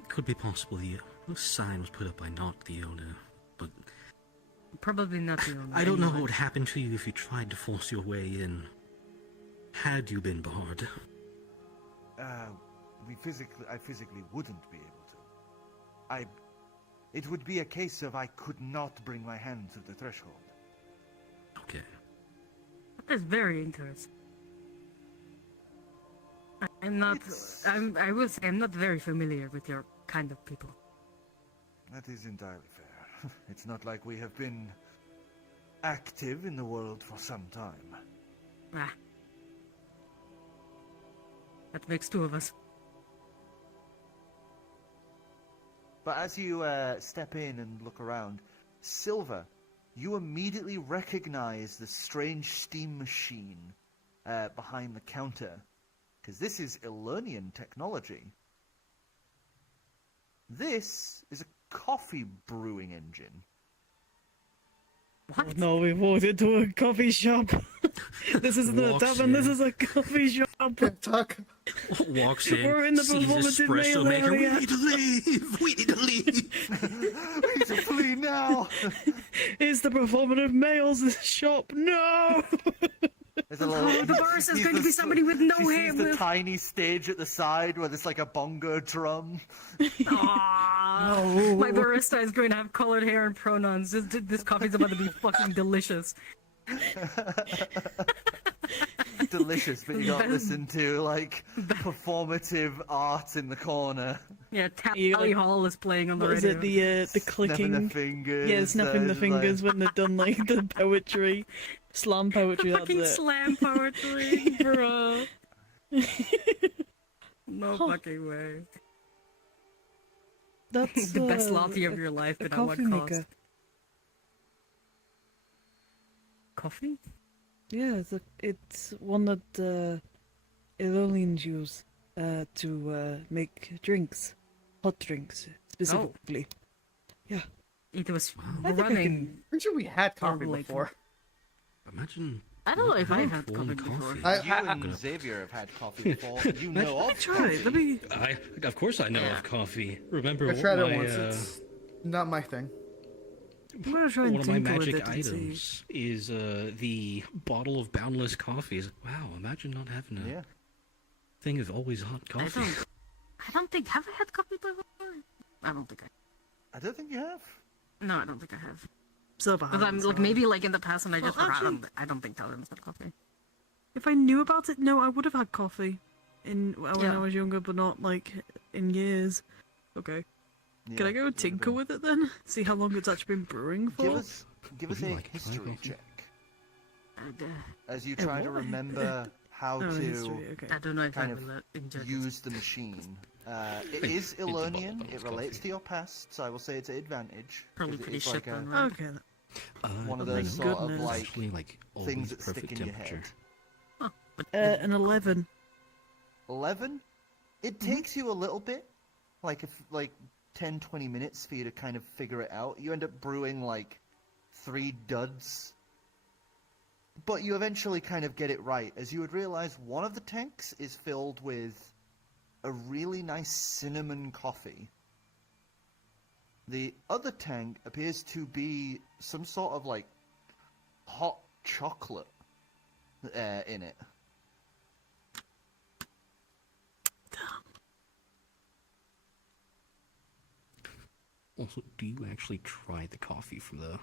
Could be possible the sign was put up by not the owner, but Probably not the owner. I don't know what anyway. would happen to you if you tried to force your way in. Had you been barred? I physically wouldn't be able to. It would be a case of I could not bring my hand to the threshold. Okay. That's very interesting. I'm not. It's- I will say I'm not very familiar with your kind of people. That is entirely fair. It's not like we have been active in the world for some time. Ah. That makes two of us. But as you step in and look around, Silver, you immediately recognize the strange steam machine behind the counter. Because this is Elernian technology. This is a coffee brewing engine. What? No, we've walked into a coffee shop. This isn't a Walks tavern, this in. is a coffee shop. Tuck. Walks in, We're in the sees performative espresso male maker. We area. need to leave. We need to leave. We need to flee now! It's the performative males shop. No! There's a little, the barista is he going to sees be somebody with no he hair. sees the With... tiny stage at the side where there's like a bongo drum. Aww. My barista is going to have colored hair and pronouns. This coffee's about to be fucking delicious. Delicious, but you gotta Best- listen to like performative art in the corner. Yeah, You Tally like- Hall is playing on the What is radio. it? The Snapping clicking. the fingers. Yeah, snapping the and, fingers when they've done like the poetry, slam poetry. That's Fucking it. slam poetry, bro. No Huh. fucking way. That's The best uh, latte of a- your life, a but at what coffee cost? maker. Coffee? Yeah, it's one that Iranians use to make drinks, hot drinks specifically. It was Wow. I think I running. can. Pretty sure we had coffee Like- before. Imagine I don't know if I've had one coffee before. I- You and Xavier have had coffee before. You know of Try coffee. it. Let me. Of course I know Yeah. of coffee. Remember I tried it my, once. It's not my thing. I'm gonna try and one of my tinker with magic it and see. items is the bottle of boundless coffee. Wow, imagine not having a Yeah. thing of always hot coffee. I don't think. Have I had coffee before? I don't think I. I don't think you have. No, I don't think I have. So Because I'm like maybe like in the past and I just Well, forgot. actually- I don't think Talon's had coffee. If I knew about it, no, I would have had coffee when Yeah. I was younger, but not like in years. Okay. Can Yeah, I go would've tinker been. with it then? See how long it's actually been brewing for? Give us Would you a like to try history coffee? check And, as you try to what? remember how Oh, to history. Okay. I don't know if I kind of will enjoy this. use the machine. It Think is it's a bottle of Elonian. It boundless relates coffee. to your past, so I will say it's an advantage. Probably It- pretty it's shit like then, a, right? Okay. one of Oh my those sort of goodness. like Actually, like things always that stick perfect in your temperature. head. An 11. 11. It takes you a little bit, like 10, 20 minutes for you to kind of figure it out. You end up brewing like 3 duds. But you eventually kind of get it right, as you would realize one of the tanks is filled with a really nice cinnamon coffee. The other tank appears to be some sort of like hot chocolate in it. Also, do you actually try the coffee from the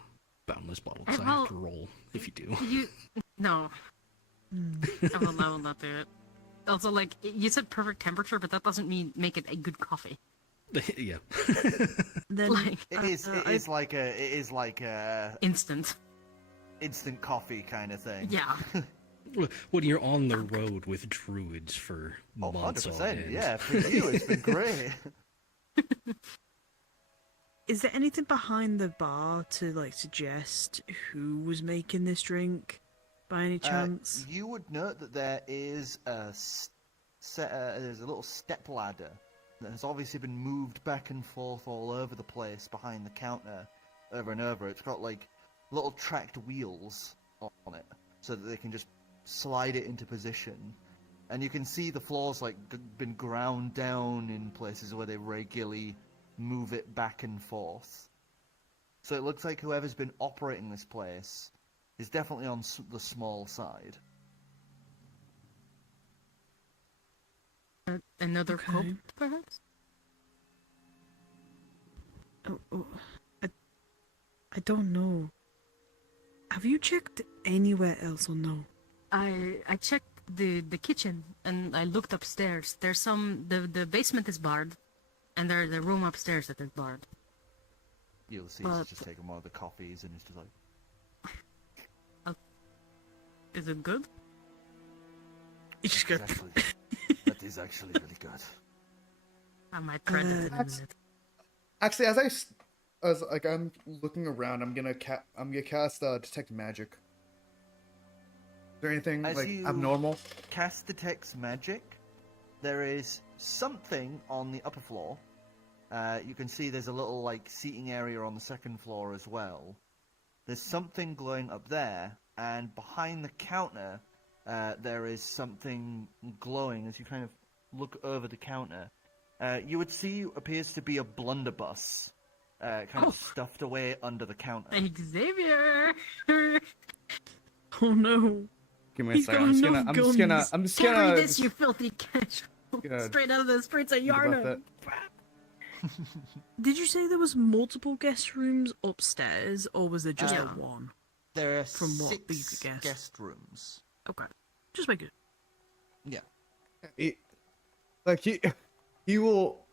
boundless bottle? Because I Well, have to roll if you do. You no. I will not do it. Also, like you said, perfect temperature, but that doesn't mean make it a good coffee. Yeah. Then Like It is like a instant. instant coffee kind of thing. Yeah. When you're on the road with druids for Oh, months on 100%. end. Yeah, for you it's been great. is there anything behind the bar to like suggest who was making this drink by any chance? You would note that there is there's a little step ladder that has obviously been moved back and forth all over the place behind the counter over and over. It's got like little tracked wheels on it so that they can just slide it into position. And you can see the floor's like been ground down in places where they regularly move it back and forth. So it looks like whoever's been operating this place is definitely on the small side. Another Okay. cup, perhaps. Oh, I don't know. Have you checked anywhere else or no? I checked the kitchen and I looked upstairs. There's the basement is barred, and there's a room upstairs that is barred. You'll see But- he's just taking one of the coffees and he's just like, Is it good? You just "That's go. actually, that is actually really good." I might try that in a That's- minute. Actually, as I'm looking around, I'm gonna cast detect magic. Is there anything As like you- abnormal? Cast detects magic. There is something on the upper floor. You can see there's a little like seating area on the second floor as well. There's something glowing up there, and behind the counter, there is something glowing as you kind of look over the counter. You would see appears to be a blunderbuss, kind of stuffed away under the counter. Xavier. Oh no. Give me a He's second. got I'm just enough gonna guns. I'm just Carry gonna this, you filthy catch. gonna Straight out of the streets of think about Yarnum. that. Did you say there was multiple guest rooms upstairs, or was there just Yeah. the one? There are From what 6 these guess? guest rooms. Okay. Just make it. Yeah. He will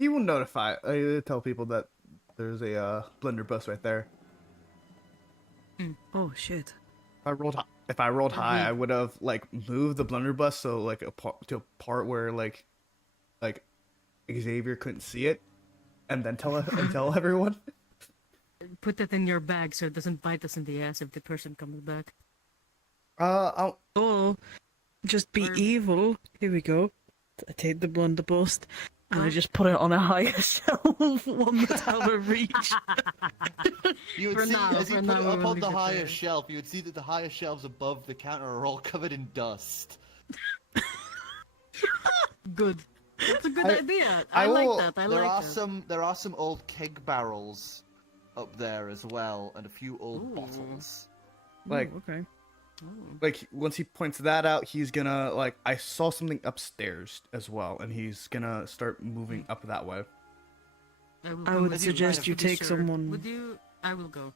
notify tell people that there's a blunderbuss right there. Oh shit. If I rolled high, I would have like moved the blunderbuss so like to a part where like Xavier couldn't see it, and then tell everyone. Put that in your bag so it doesn't bite us in the ass if the person comes back. Oh, just be Or- evil. Here we go. I take the blunderbuss. And I just put it on a higher shelf, one that's out of reach. You would For see, now, as you for put now, it we up will on leave the it higher there. shelf, you would see that the higher shelves above the counter are all covered in dust. Good. That's a good I- idea. I I like will- that. I there like are that. there are some old keg barrels up there as well, and a few old Ooh. bottles. Like, Ooh, okay. like once he points that out, he's gonna like I saw something upstairs as well, and he's gonna start moving up that way. I go would with suggest you to be take sure. someone- Would you? I will go.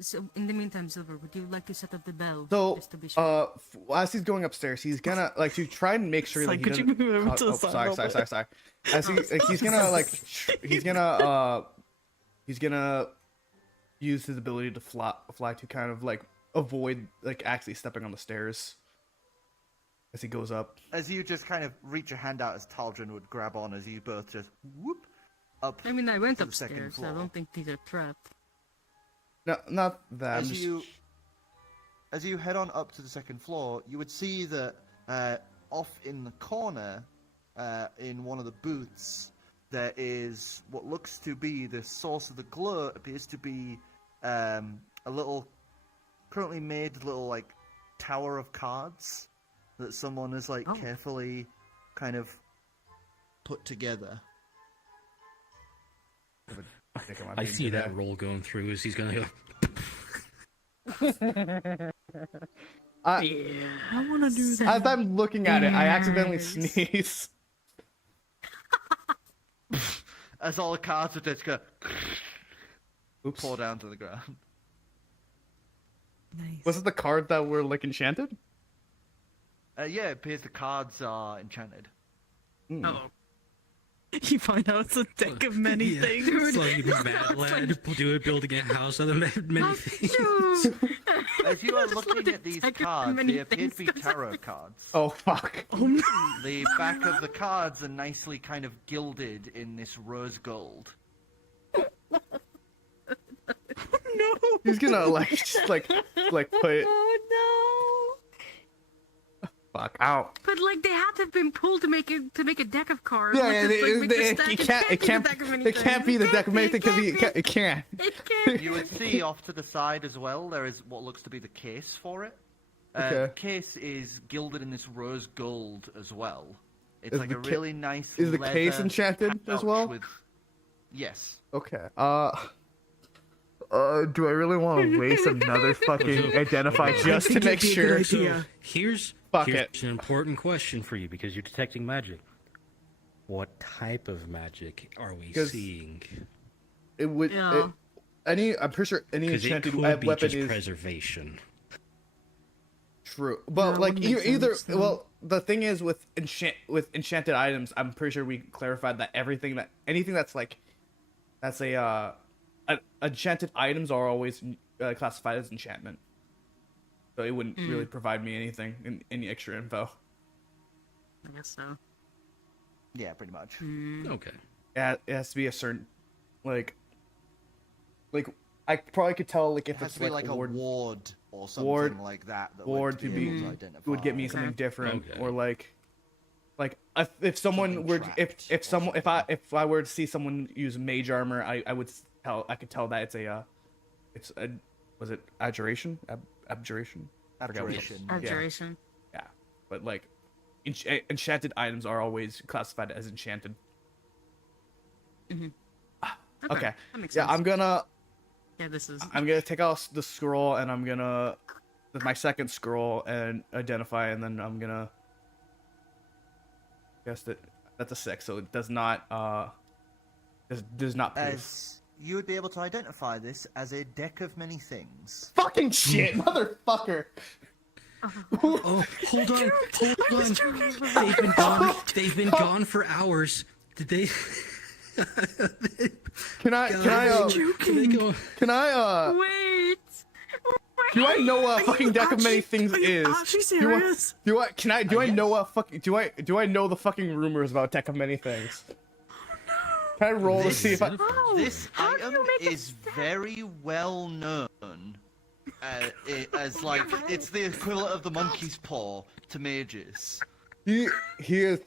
So in the meantime, Silver, would you like to set up the bell? So, just to be sure. as he's going upstairs, he's gonna like to try and make sure It's that like, he could you doesn't. move over to the side sorry, a sorry, little sorry, bit? sorry. As he, like, he's gonna use his ability to fly to kind of like avoid like actually stepping on the stairs as he goes up. As you just kind of reach a hand out, as Taldrin would grab on, as you both just whoop up. I mean, I went to the second upstairs. I floor. don't think these are trapped. No, not that. I'm As just- as you head on up to the second floor, you would see that off in the corner, in one of the booths, there is what looks to be the source of the glow. Appears to be a little, currently made little like tower of cards that someone has like Oh. carefully kind of put together. think I'm I being see too that bad. roll going through as he's gonna go. I want to do that. As I'm looking at it, I accidentally Yes. sneeze. As all the cards are just go Oops. pour down to the ground. Nice. Was it the card that were like enchanted? Yeah, it appears the cards are enchanted. Hmm. Oh, You find out it's a deck of many Yeah. things. It's like mad lad building a house out of many things. As you are Just looking looked at these at cards, many they appear to be things. tarot cards. Oh fuck. Oh no! The back of the cards are nicely kind of gilded in this rose gold. No! He's gonna like just like put it. oh Fuck out. no! But like they had to have been pulled to make a deck of cards. Yeah, like, yeah, to, like, make the it stack. can't be the deck of many it can't be things. the deck of many things because it can't. It can't. You would see off to the side as well, there is what looks to be the case for it. Okay. The case is gilded in this rose gold as well. It's Is like the a ca- really nice is the case leather enchanted as pouch well? With... Yes. Okay. Do I really want to waste another fucking identify just to think make it'd be a good sure? idea. Here's Fuck here's an important question for you because you're detecting magic. What type of magic are we 'Cause- seeing? It would. Yeah. I'm pretty sure any Because it enchanted could be weapon just is preservation. true. But Yeah, like wouldn't make either sense, though. well, the thing is with enchanted items, I'm pretty sure we clarified that anything that's like that's enchanted items are always classified as enchantment. So it wouldn't really provide me anything, any extra info. I guess so. Yeah, pretty much. Okay. It has to be a certain like I probably could tell like It if has it's to be like a a ward ward or something ward- like that. That ward would to be be able to identify. would get me Okay. something different Okay. or like if someone Something were trapped if or someone something. if I were to see someone use mage armor, I could tell that it's a was it abjuration abjuration I forgot what it was. Abjuration. Abjuration. Yeah, but like enchanted items are always classified as enchanted. Okay, That makes yeah, sense. I'm this is. gonna take out the scroll and I'm gonna with my second scroll and identify, and then I'm gonna guess that's a 6, so it does not does not prove. As you would be able to identify this as a deck of many things. Fucking shit, motherfucker! Oh, hold on, hold on. They've been gone. They've been gone for hours. Did they? Can I Did they go? Wait. do I know what a fucking deck of many things Are you is? actually Do I, serious? do I know what fucking do I know the fucking rumors about deck of many things? Can I roll to see if I This How do item you make a is very well known as like it's the equivalent of the monkey's paw to mages. he is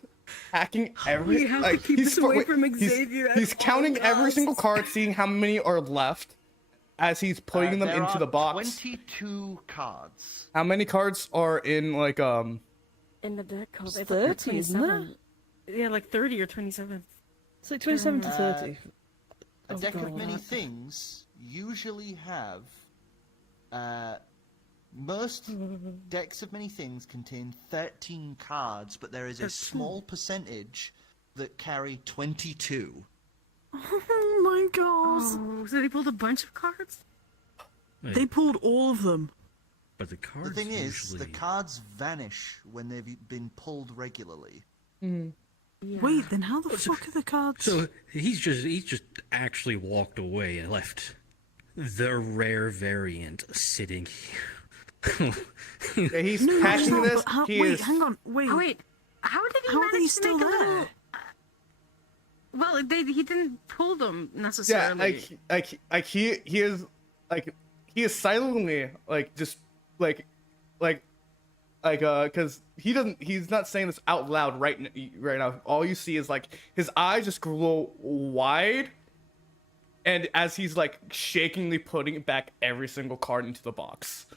hacking every. We have to like, keep he's this away wait, from he's- Xavier at He's all counting every single costs. card, seeing how many are left, as he's putting them There into are the box. 22 cards. How many cards are in like In the deck, It's it's 30, isn't it? 27. Yeah, like 30 or 27. It's like 27 to 30. A Oh, deck of God. many things usually have. Most decks of many things contain 13 cards, but there is a 13. small percentage that carry 22. Oh my god. Oh, so they pulled a bunch of cards? Wait, They pulled all of them. but the cards The thing is, usually... the cards vanish when they've been pulled regularly. Yeah. Wait, then how the fuck are the cards? So he's just actually walked away and left the rare variant sitting here. yeah, he's no, hacking no, this. but how, He wait, is. hang on, wait. Oh, wait. How did he How are manage they to still make a there? little... Well, he didn't pull them Yeah, necessarily. he is silently like just because he's not saying this out loud right now. All you see is like his eyes just glow wide, and as he's like shakingly putting back every single card into the box.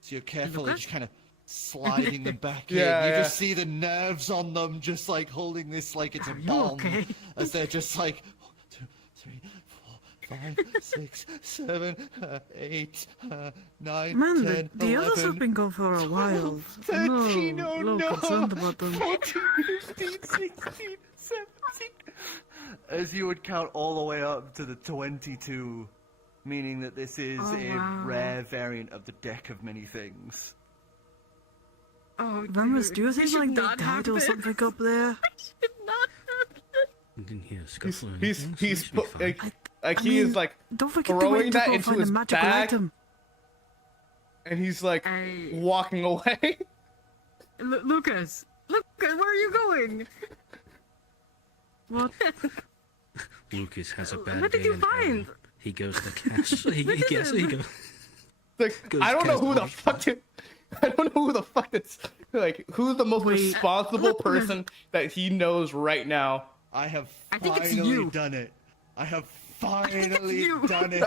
So you're carefully just kind of sliding them back Yeah, in. You yeah. just see the nerves on them just like holding this like it's a you bomb. okay? As they're just like 1, 2, 3, 4, 5, 6, 7, 8, 9, Man, 10, the 11. others have been gone for a while. I'm 13, a oh little no. concerned about them. 14, 15, 16, 17. As you would count all the way up to the 22, meaning that this is Oh, a wow. rare variant of the deck of many things. Oh, Members, dude, do you we think should like they not have died or this. something up there? Should not have this. You didn't hear a scuffle or He's anything, so he's it should be put, fine. like I he is mean, like Don't forget to throwing wait to that go into find a his magical bag. item. and he's like I- walking away. Lucas, where are you going? What? Lucas has a bad What did day you in hell. find? He goes to castle. He What is goes. it? He goes. Like Goes I don't know cast who the Hunter's fuck it, I don't know who the fuck it's like who's the most Wait. responsible person that he knows right now. I have I think it's finally you. done it. I have think it's finally you. done it.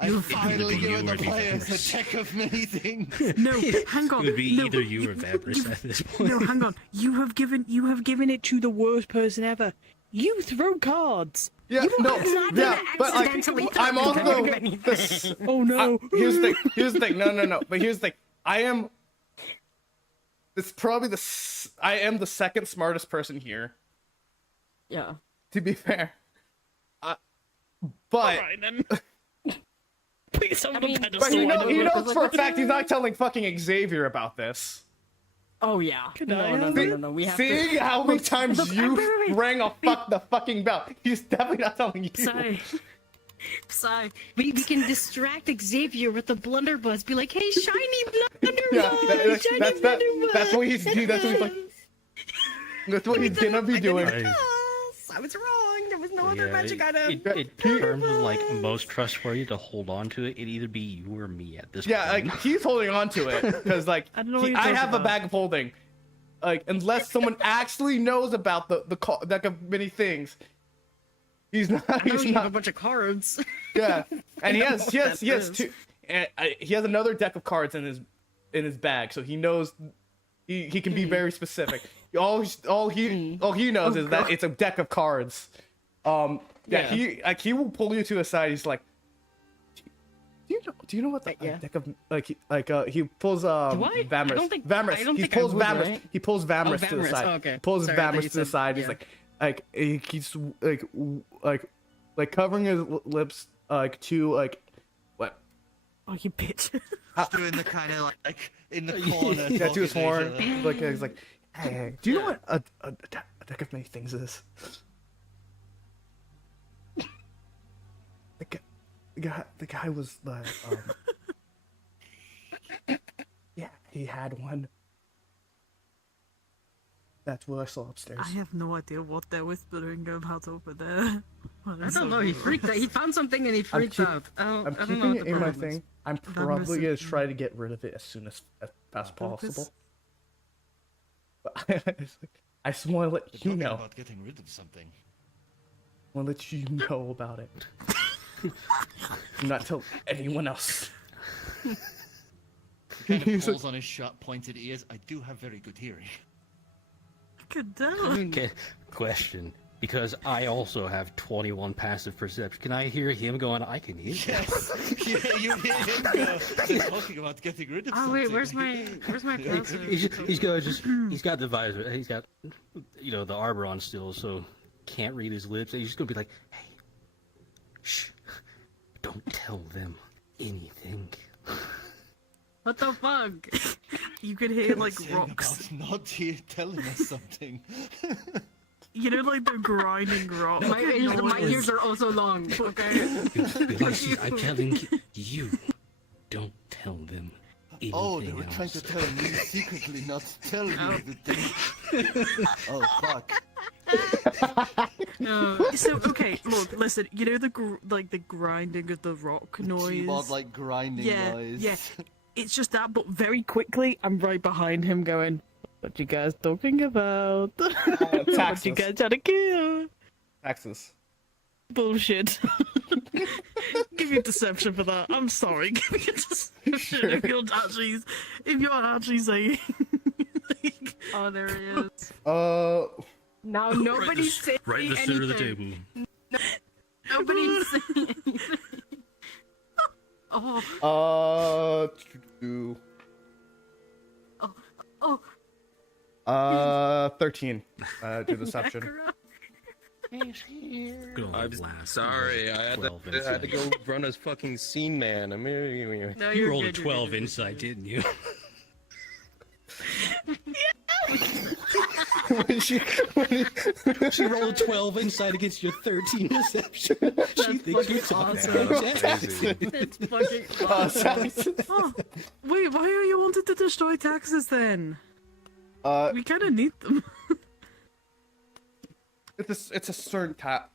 I've finally You given the or the players virus. a deck of many things. No, hang on. It would be no, either you or Vabris at this point. No, hang on. You have given it to the worst person ever. You throw cards. Yeah, no, not yeah, gonna but like accidentally I'm throw also anything. this. Oh no. Here's the thing. Here's the thing. No. But here's the thing. I am the second smartest person here. Yeah. To be fair, but Please, I mean, but he knows Like, for a what fact do he's you- not telling fucking Xavier about this. Oh yeah. I No, have no. We have to. Seeing how many times look, you wait. rang the fucking bell, he's definitely not telling you. Psy. We can distract Xavier with the blunderbuss. Be like, hey, shiny blunderbuss! Yeah, shiny that's what he's doing. That's what he's gonna be doing. I was wrong. There was no other Yeah, magic item. in terms of like most trustworthy to hold on to it, it'd either be you or me at this Yeah, point. like he's holding on to it because like I don't know what you're I talking have a about. bag of holding. Like unless someone actually knows about the deck of many things, he's not. I know He's you have a not. bunch of cards. Yeah, and he has that is. two. And he has another deck of cards in his bag, so he knows. He can be very specific. All he knows is that it's a deck of cards. Yeah. He will pull you to a side. He's like, do you know what the Yeah. deck of he pulls I? Vamris. I don't think- Vamris. I don't He think I pulls would, Vamris. right? He pulls Vamris to the Vamris. side. Oh, okay. He pulls Sorry, I thought Vamris you to the said- side. He's yeah. like he keeps like covering his lips to like what. Oh, you bitch. Just doing the kind of like in the corner. Yeah, to his talking horn. each other. Like he's like, hey, do you know what a deck of many things is? The guy was like, yeah, he had one. That's what I saw upstairs. I have no idea what they're whispering about over there. I don't know. He freaked out. He found something and he freaked keep- out. I don't I'm know what keeping the it in my problem is. thing. I'm Vamris probably gonna is- try to get rid of it as soon as fast Focus. possible. I just want to let We're you talking know. about getting rid of something. I want to let you know about it. Do not tell anyone else. Kind of pulls on his sharp pointed ears. I do have very good hearing. Good tell. Okay, question. Because I also have 21 passive perception. Can I hear him going, I can hear you? Yes! Yeah, you hear him go. They're talking about getting rid of Oh something. wait, where's my passive? He's got the visor, he's got, the armor on still, so can't read his lips. And he's just gonna be like, hey, shh, don't tell them anything. What the fuck? You could hear like Saying rocks. about not here telling us something. You know, like the grinding rock. My noise. ears are also long. Okay. I'm telling you, don't tell them anything Oh, they were else. trying to tell me secretly not to tell you that they... Oh, fuck. So okay, look, listen. You know the grinding of the rock noise. Keyboard like grinding noise. Yeah. It's just that, but very quickly, I'm right behind him, going, "What you guys talking about? What you Taxes. guys trying to kill? Taxes. Bullshit." Give you deception for that. I'm sorry. Give me a deception Sure. if you're actually saying. Like, Oh, there he is. now Nobody's saying Right in the anything. center of the table. Nobody's saying anything. Oh, oh, 13. To deception. Good old I'm last sorry, I had 12 to insight. go run a fucking scene, man. I mean, no, You you're rolled a good, you're 12 good, you're insight, good. didn't you? She rolled a 12 insight against your 13 deception. She thinks you're talking awesome. about crazy. That's fucking awesome. oh, wait, why are you wanting to destroy taxes then? We kind of need them. It's a certain tax.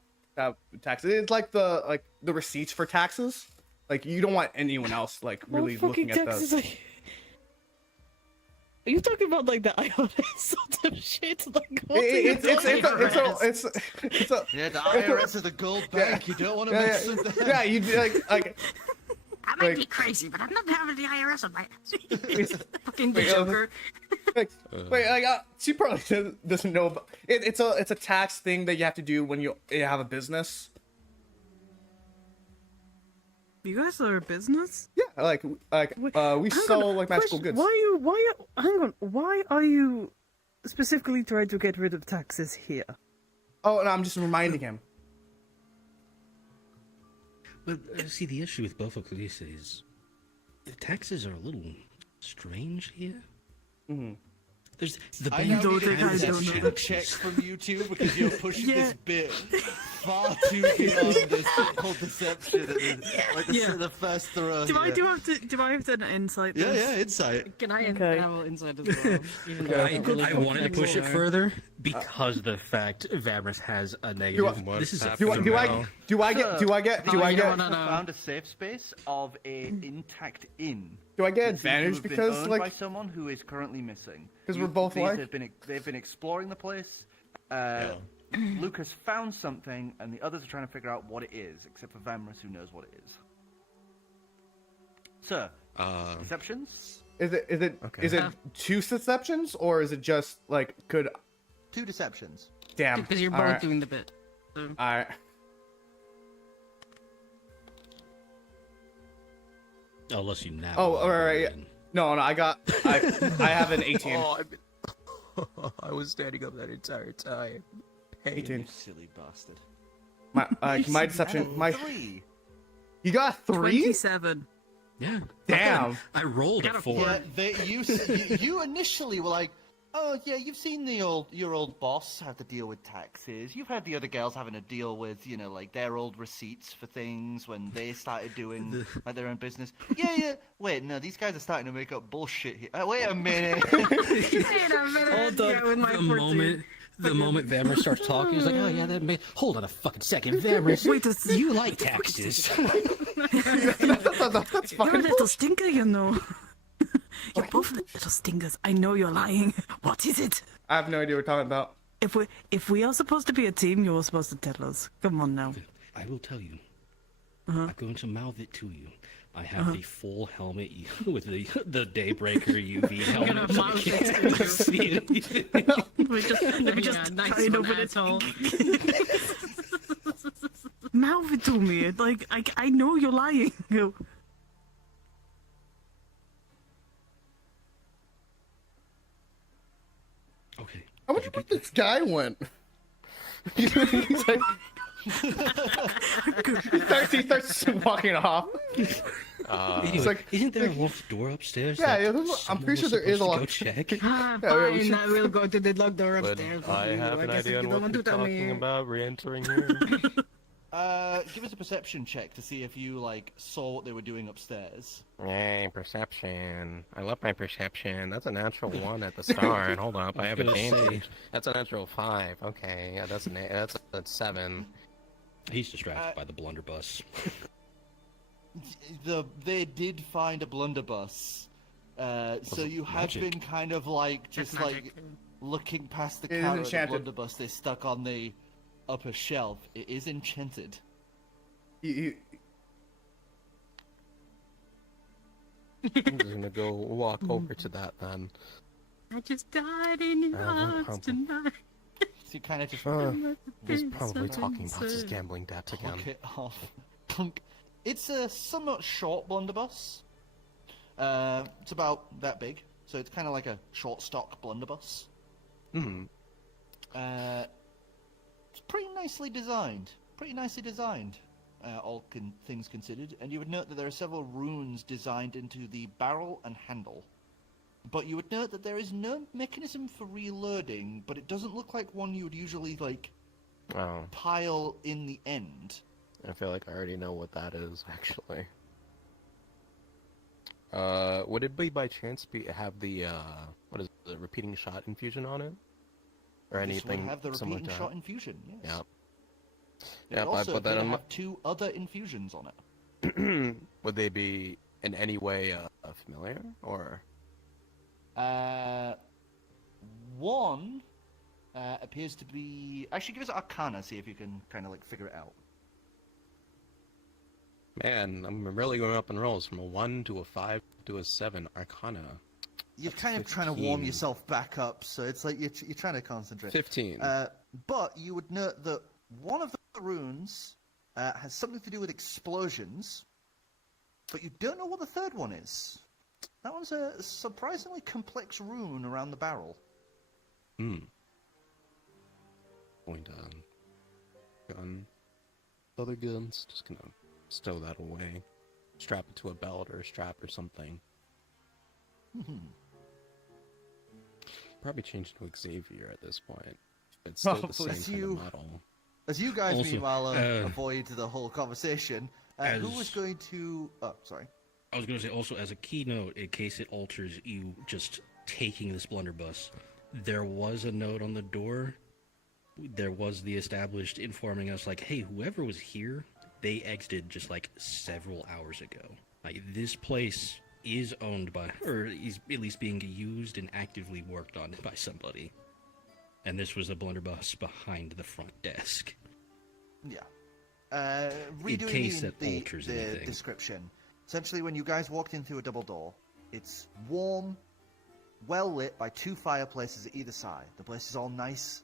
It's like the receipts for taxes. Like you don't want anyone else like really looking at those. Are you talking about like the IRS sort of shit? Like, It's a Yeah, the IRS is the gold bank. You don't want to yeah, mess with that. yeah, you like I might Like- be crazy, but I'm not having the IRS on my ass. Wait, Fucking the wait, Joker. she probably doesn't know about it. It's a tax thing that you have to do when you have a business. You guys are a business? Yeah, we Hang sell on, like magical question, goods. Hang on, why are you specifically trying to get rid of taxes here? Oh, no, I'm just reminding him. But see, the issue with Bofoclise is the taxes are a little strange here. Mm-hmm. There's the I bank now need a think I don't know deception that. check from you two because you're pushing Yeah. this bit far too beyond this whole deception. The first throw. Do I here. have to insight Yeah, this? yeah, insight. Can I Okay. have inside as well? Even though I, don't really I know wanted to what push it taxes are. further because the fact Vamrus has a negative. What's This is a happening Do I now? no. Found a safe space of a intact inn. Do I get that seems to advantage have been because owned by like someone who is currently missing? 'Cause we're both these like- they've been exploring the place. Lucas found something, and the others are trying to figure out what it is, except for Vamrus, who knows what it is. Sir, deceptions? is it Okay. is it two deceptions or is it just like could 2 deceptions. damn Because you're both alright, doing the bit. So. alright. unless you now. Oh, alright, yeah. No, I have an 18. I was standing up that entire time. 18. You silly bastard. My deception. My 3. you got 3? 27. Yeah. Damn. I rolled a 4. Yeah, you initially were like, oh yeah, you've seen your old boss have to deal with taxes. You've had the other girls having to deal with, like their old receipts for things when they started doing like their own business. Yeah. Wait, no, these guys are starting to make up bullshit here. Wait a minute. Hold Yeah, with my 14. The moment Vamrus starts talking, he's like, oh yeah, that may... Hold on a fucking second, Vamrus. Wait, you like taxes. That's You're a fucking little stinker, you know. You're both little stinkers. I know you're lying. What is it? I have no idea what we're talking about. If we are supposed to be a team, you're supposed to tell us. Come on now. I will tell you. Uh-huh. I'm going to mouth it to you. I have the full helmet with the Daybreaker UV helmet. gonna mouth it to Can't see anything. We just nice tied one, over the asshole. Mouth it to me. Like I know you're lying. Okay. I wonder where this guy went. He's like, he starts walking off. Anyway, It's like- isn't there a locked door upstairs? Yeah, that I'm someone pretty sure was there is a supposed to locked- go check? Ah, Yeah, we fine, should- I will go to the locked door But upstairs. I have an guess idea if on you don't what want you're to tell me. talking about re-entering here. Give us a perception check to see if you like saw what they were doing upstairs. Yay, perception. I love my perception. That's a natural 1 at the start. Hold up, I have gonna say- advantage. That's a natural 5. Okay, yeah, that's a 7. He's distracted by the blunderbuss. They did find a blunderbuss. So you have magic? been kind of like just It's magic. like looking past the It is counter of the enchanted. blunderbuss they stuck on the upper shelf. It is enchanted. You, I'm just gonna go walk over to that then. I just died in your arms humble. tonight. So you kind of just He's probably talking about his gambling debt again. pluck it off. Plunk. It's a somewhat short blunderbuss. It's about that big, so it's kind of like a short stock blunderbuss. Hmm. It's pretty nicely designed. All things considered. And you would note that there are several runes designed into the barrel and handle. But you would note that there is no mechanism for reloading, but it doesn't look like one you would usually, like, Oh, pile in the end. I feel like I already know what that is, actually. Would it be by chance have the, what is it, the repeating shot infusion on it? Or This would anything have the similar repeating to shot that? infusion, yes. Yep. It Yep, I also put that appear to on my... have 2 other infusions on it. Would they be in any way familiar, or? One appears to be... Actually, give us Arcana, see if you can kind of, like, figure it out. Man, I'm really going up in rolls from a 1 to a 5 to a 7 Arcana. You're That's kind of trying to warm 15. yourself back up, so it's like you're trying to concentrate. 15. But you would note that one of the runes has something to do with explosions, but you don't know what the third one is. That one's a surprisingly complex rune around the barrel. Point gun. Other guns, just gonna stow that away. Strap it to a belt or a strap or something. Probably change to Xavier at this point. It's still the Probably. same kind of model. As you guys, Also, meanwhile, avoid the whole conversation, who was as- going to... Oh, sorry. I was going to say also, as a keynote, in case it alters you just taking this blunderbuss, there was a note on the door. There was the established informing us, like, hey, whoever was here, they exited just like several hours ago. Like, this place is owned by, or is at least being used and actively worked on by somebody. And this was a blunderbuss behind the front desk. Yeah. Redoing case that alters the anything. description. Essentially, when you guys walked in through a double door, it's warm, well lit by 2 fireplaces at either side. The place is all nice,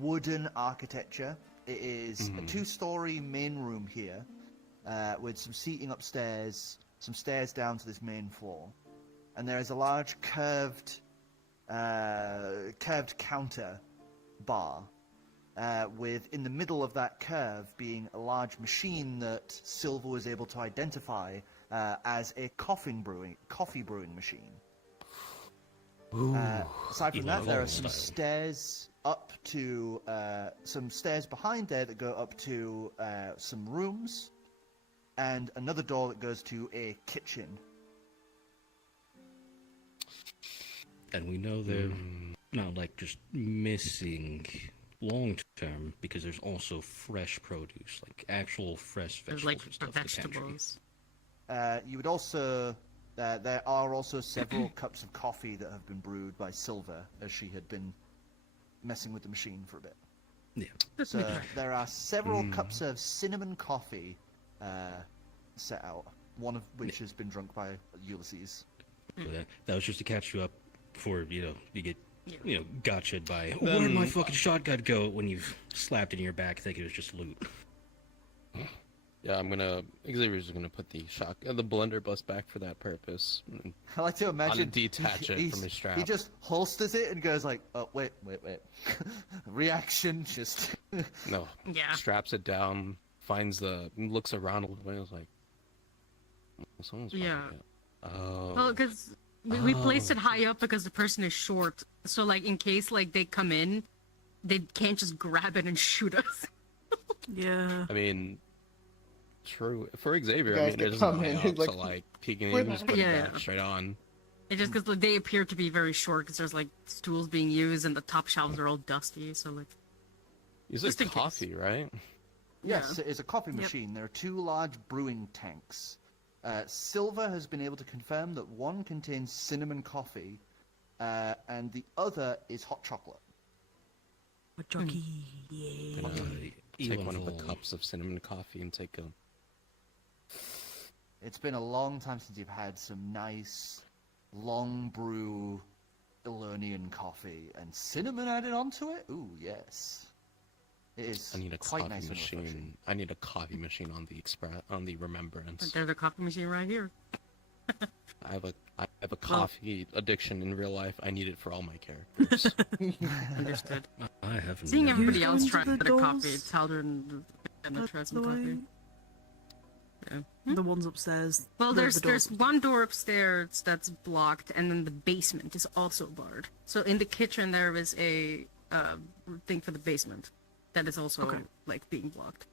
wooden architecture. It is a 2-story main room here, with some seating upstairs, some stairs down to this main floor, and there is a large curved counter bar. With in the middle of that curve being a large machine that Silver was able to identify as a coffee brewing machine. Aside from that, there are some style. stairs up to some stairs behind there that go up to some rooms, and another door that goes to a kitchen. And we know they're not like just missing long term because there's also fresh produce, like actual fresh There's vegetables like and stuff. in the pantry. vegetables. You would also there are also several cups of coffee that have been brewed by Silver, as she had been messing with the machine for a bit. Yeah. So there are several cups of cinnamon coffee set out, one of which has been drunk by Ulysses. So that was just to catch you up before, you get, gotcha'd by, where'd my fucking shotgun go when you've slapped it in your back thinking it was just loot. Yeah, Xavier's gonna put the blunderbuss back for that purpose. I like to imagine Detach it from his strap. He just holsters it and goes like, "Oh, wait." Reaction, just. No. Yeah. Straps it down, looks around a little bit, was like, someone's probably Yeah. Oh. Well, because we placed it high up because the person is short. So, like, in case, like, they come in, they can't just grab it and shoot us. Yeah. I mean, true. For Xavier, Guys it that doesn't come high in, up, like, so, like, peeking we're in, just put it Yeah. back straight on. It's just because they appear to be very short because there's, like, stools being used and the top shelves are all dusty. So, like, He's Just like in case. coffee, right? Yes, it is a coffee Yep. machine. There are 2 large brewing tanks. Silver has been able to confirm that one contains cinnamon coffee, and the other is hot chocolate. A jockey. Yeah. Gonna take one of the Evil. cups of cinnamon coffee and take a... It's been a long time since you've had some nice, long brew, Elernian coffee, and cinnamon added onto it? Ooh, yes. It is I need a quite coffee nice and refreshing. machine. I need a coffee machine on the Remembrance. there's a coffee machine right here. I have a coffee addiction in real life. I need it for all my characters. Understood. I haven't. Seeing never- everybody else Who's try going to to get the a coffee, doors? it's harder and That's try the some coffee. way. Yeah. The ones upstairs. Well, the there's doors. one door upstairs that's blocked, and then the basement is also barred. So in the kitchen there is a thing for the basement that is also Okay. like being blocked.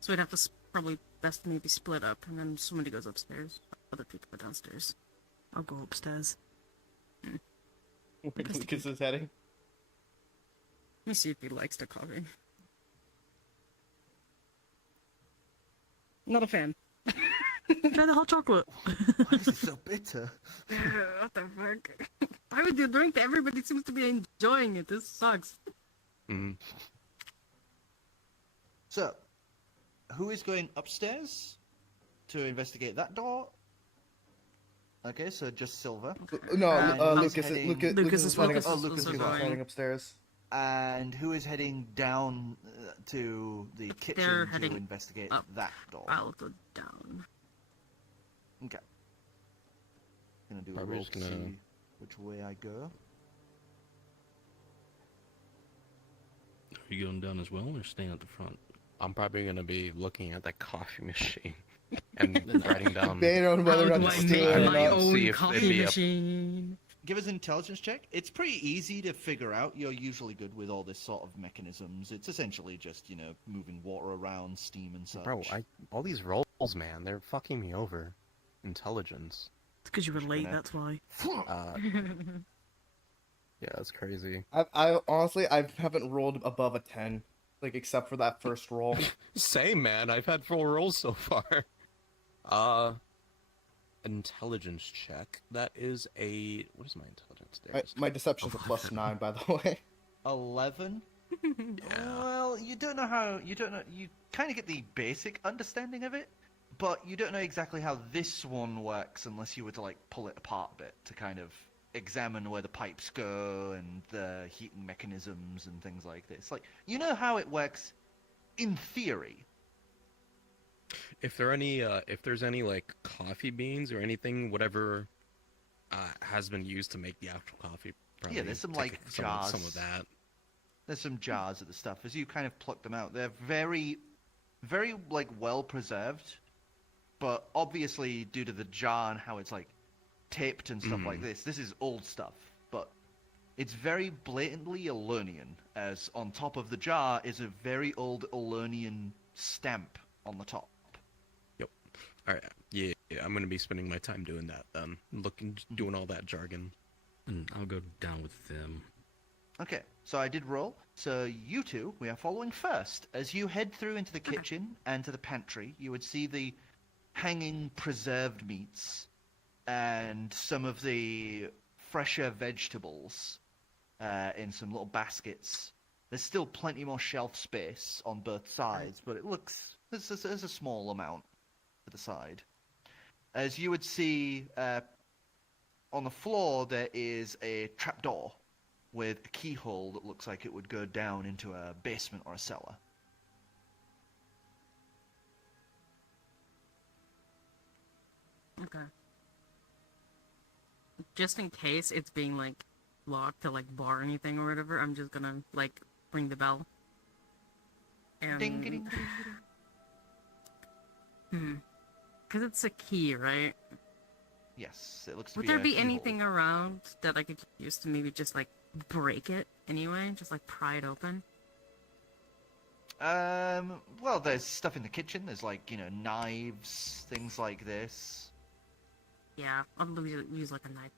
So we'd have to probably best maybe split up, and then somebody goes upstairs, other people go downstairs. I'll go upstairs. Where Lucas is heading. Let me see if he likes the coffee. Not a fan. Try the hot chocolate. Why is it so bitter? What the fuck? Why would you drink? Everybody seems to be enjoying it. This sucks. Mhm. So, who is going upstairs to investigate that door? Okay, so just Silver. No, And Lucas. heading- Lucas is running Lucas up. is Lucas also is going. running upstairs. And who is heading down to the kitchen They're to heading investigate up. that door? I'll go down. Okay. Gonna do a Probably roll just to gonna- see which way I go. Are you going down as well, or staying at the front? I'm probably gonna be looking at that coffee machine and writing down. Debating on whether or How not do to I steal it make or my not. See own if it'd coffee be a- machine? Give us an intelligence check. It's pretty easy to figure out. You're usually good with all this sort of mechanisms. It's essentially just, moving water around, steam and such. Bro, all these rolls, man, they're fucking me over. Intelligence. It's because you were late, gonna- that's why. Uh, yeah, that's crazy. I honestly haven't rolled above a 10, like except for that first roll. Same, man. I've had 4 rolls so far. Intelligence check. That is a... What is my intelligence there? My deception's a +9, by the way. 11? Well, you don't know. You kind of get the basic understanding of it, but you don't know exactly how this one works unless you were to, pull it apart a bit to kind of examine where the pipes go and the heating mechanisms and things like this. You know how it works in theory. If there's any coffee beans or anything, whatever has been used to make the actual coffee. Probably there's some, take some jars. of that. There's some jars of the stuff. As you kind of pluck them out, they're very, very, well preserved, but obviously due to the jar and how it's, taped and stuff like this is old stuff. But it's very blatantly Elernian, as on top of the jar is a very old Elernian stamp on the top. All right. Yeah, I'm gonna be spending my time doing that. Doing all that jargon. And I'll go down with them. Okay, so I did roll. So you two, we are following first. As you head through into the kitchen and to the pantry, you would see the hanging preserved meats and some of the fresher vegetables in some little baskets. There's still plenty more shelf space on both sides, but it looks there's a small amount to the side. As you would see on the floor, there is a trapdoor with a keyhole that looks like it would go down into a basement or a cellar. Okay. Just in case it's being like locked to like bar anything or whatever, I'm just gonna like ring the bell. And Ding, ding, ding, ding. Because it's a key, right? Yes, it looks to Would be there a be keyhole. anything around that I could use to maybe just like break it anyway? Just like pry it open? Well, there's stuff in the kitchen. There's like, knives, things like this. Yeah, I'll use like a knife.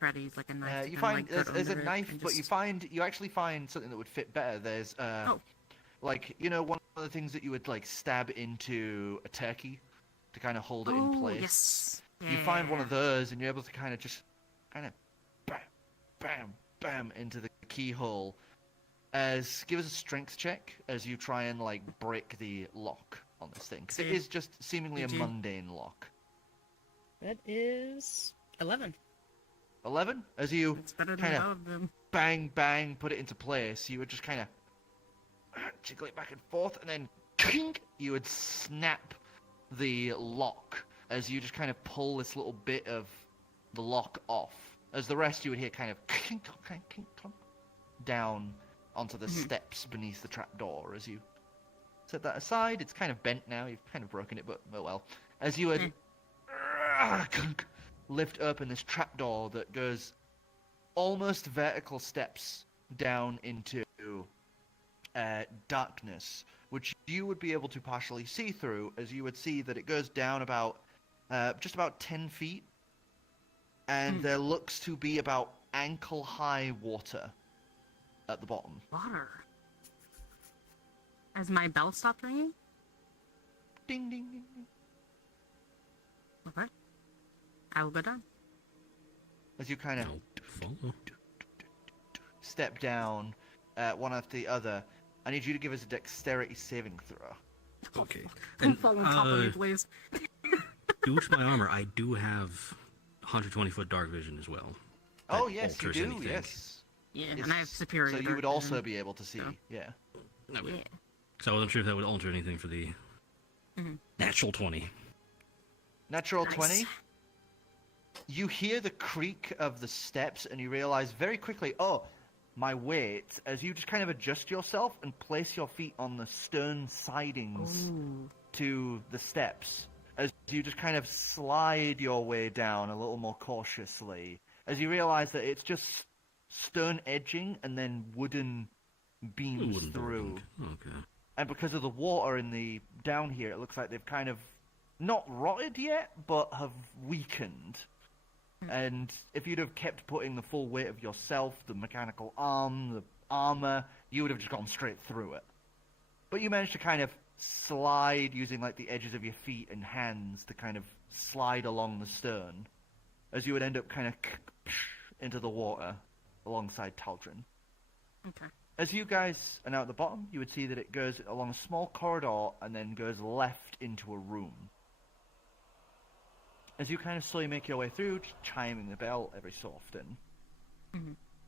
Try to use like a knife. to You kinda, find like, cut there's a under it knife, and but just- you actually find something that would fit better. There's like one of the things that you would like stab into a turkey to kind of hold it in place. Yes. You find one of Yeah. those, and you're able to kind of bam, bam, bam into the keyhole. Give us a strength check as you try and like break the lock on this thing, because it Save. is just seemingly a GG. mundane lock. That is 11. 11. As you It's better than kind all of of them. bang, bang, put it into place, you would just kind of jiggle it back and forth, and then kink, you would snap the lock as you just kind of pull this little bit of the lock off. As the rest, you would hear kind of kink, kink, kink, clunk, down onto the steps beneath the trapdoor. As you set that aside, it's kind of bent now. You've kind of broken it, but oh well. As you would lift open this trapdoor that goes almost vertical steps down into darkness, which you would be able to partially see through, as you would see that it goes down about just about 10 feet, and there looks to be about ankle-high water at the bottom. Water. Has my bell stopped ringing? Ding, ding, ding, ding. Okay. I will go down. As you kind of I'll follow. step down one after the other, I need you to give us a dexterity saving throw. Okay. Don't And, fall on top of me, please. due to my armor, I do have 120-foot dark vision as well. Oh, That yes, you alters do, anything. yes. Yeah, Yes. and I have superior. So you dark would also vision. be able to see, Oh. yeah. That would- Yeah. So I wasn't sure if that would alter anything for the natural 20. Natural Nice. 20. You hear the creak of the steps, and you realize very quickly, oh, my weight, as you just kind of adjust yourself and place your feet on the stone sidings Ooh. to the steps, as you just kind of slide your way down a little more cautiously, as you realize that it's just stone edging and then wooden beams Wooden through. building. Okay. And because of the water in the down here, it looks like they've kind of not rotted yet, but have weakened. And if you'd have kept putting the full weight of yourself, the mechanical arm, the armor, you would have just gone straight through it. But you managed to kind of slide using like the edges of your feet and hands to kind of slide along the stone, as you would end up kind of into the water alongside Taldrin. Okay. As you guys are now at the bottom, you would see that it goes along a small corridor and then goes left into a room. As you kind of slowly make your way through, just chiming the bell every so often.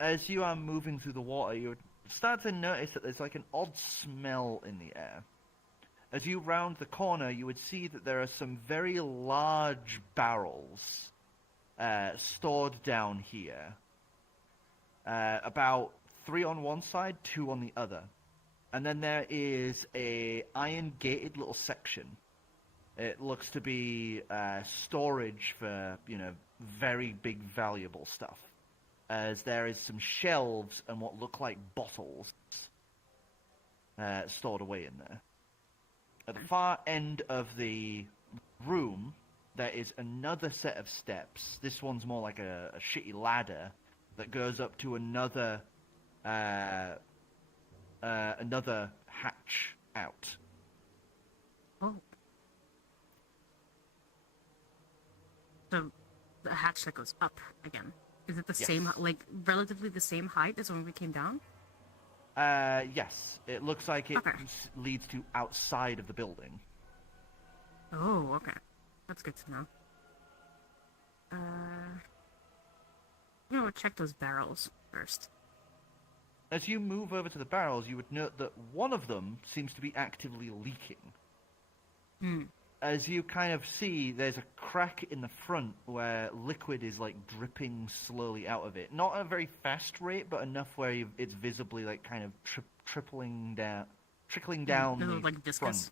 As you are moving through the water, you would start to notice that there's like an odd smell in the air. As you round the corner, you would see that there are some very large barrels stored down here. About 3 on one side, 2 on the other. And then there is a iron-gated little section. It looks to be storage for, very big, valuable stuff. As there is some shelves and what look like bottles stored away in there. At the far end of the room, there is another set of steps. This one's more like a shitty ladder that goes up to another hatch out. Oh. So, the hatch that goes up again. Is it the Yes. same, like relatively the same height as when we came down? Yes. It looks like it Okay. leads to outside of the building. Oh, okay. That's good to know. I'm gonna check those barrels first. As you move over to the barrels, you would note that one of them seems to be actively leaking. Hmm. As you kind of see, there's a crack in the front where liquid is like dripping slowly out of it. Not at a very fast rate, but enough where it's visibly like kind of trickling down Little, the like, viscous. front.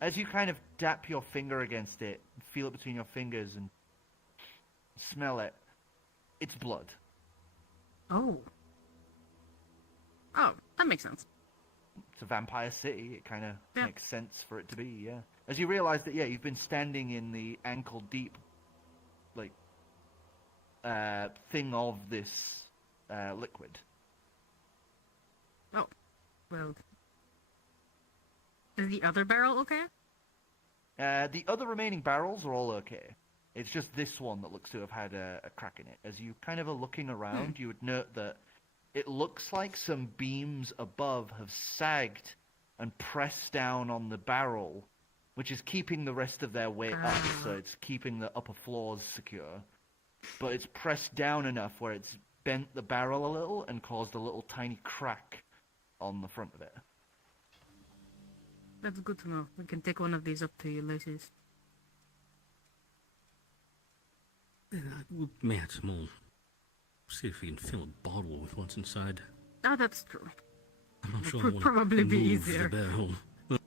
As you kind of dap your finger against it, feel it between your fingers and smell it, it's blood. Oh. Oh, that makes sense. It's a vampire city. It kind of Yeah. makes sense for it to be, yeah. As you realize that, yeah, you've been standing in the ankle-deep, like, thing of this liquid. Oh, well. Is the other barrel okay? The other remaining barrels are all okay. It's just this one that looks to have had a crack in it. As you kind of are looking around, you would note that it looks like some beams above have sagged and pressed down on the barrel, which is keeping the rest of their weight up, so it's keeping the upper floors secure. But it's pressed down enough where it's bent the barrel a little and caused a little tiny crack on the front of it. That's good to know. We can take one of these up to Ulysses. We may have some more. See if we can fill a bottle with what's inside. Oh, that's true. I'm not sure Would I want probably to be move easier. the barrel.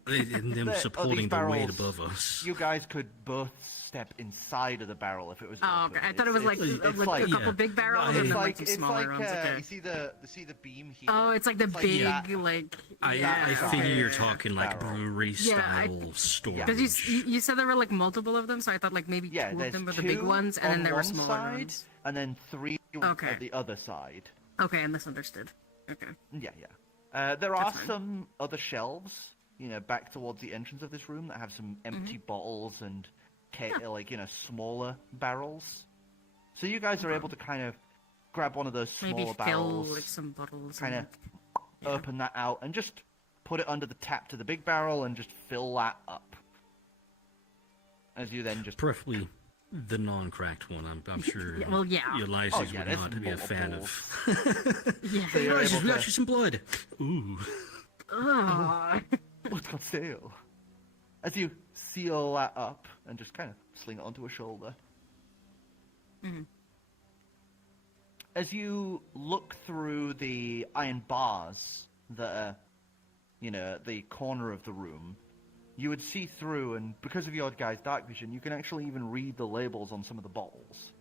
And them These supporting the weight barrels, above us. You guys could both step inside of the barrel if it was Oh, open. okay. I thought it was like, it's like like a couple yeah. big barrels It's and then like like some it's smaller like ones. Okay. you see the beam here. Oh, it's like the big, that. like. I yeah, figure okay. you're talking like Barrel. brewery Yeah, style storage. Because you said there were like multiple of them, so I thought like maybe Yeah, two there's of them were the two big ones, and then on there were one smaller side, ones. and then three Okay. at the other side. Okay, I misunderstood. Okay. Yeah. There are That's fine. some other shelves, back towards the entrance of this room that have some empty Mm-hmm. bottles and smaller barrels. So you guys are able to kind of grab one of those Maybe smaller fill barrels, with some bottles. kind of and- yeah. open that out, and just put it under the tap to the big barrel and just fill that up. As you then just Preferably the non-cracked one. I'm sure. Yeah, well, yeah. Ulysses Oh, yeah, would there's not be a fan multiples. of. Yeah. So you're Ulysses, able we to... got you some blood. Ooh. Ugh. What's on sale? As you seal that up and just kind of sling it onto a shoulder. Mhm. As you look through the iron bars that are, at the corner of the room, you would see through, and because of your guys' dark vision, you can actually even read the labels on some of the bottles.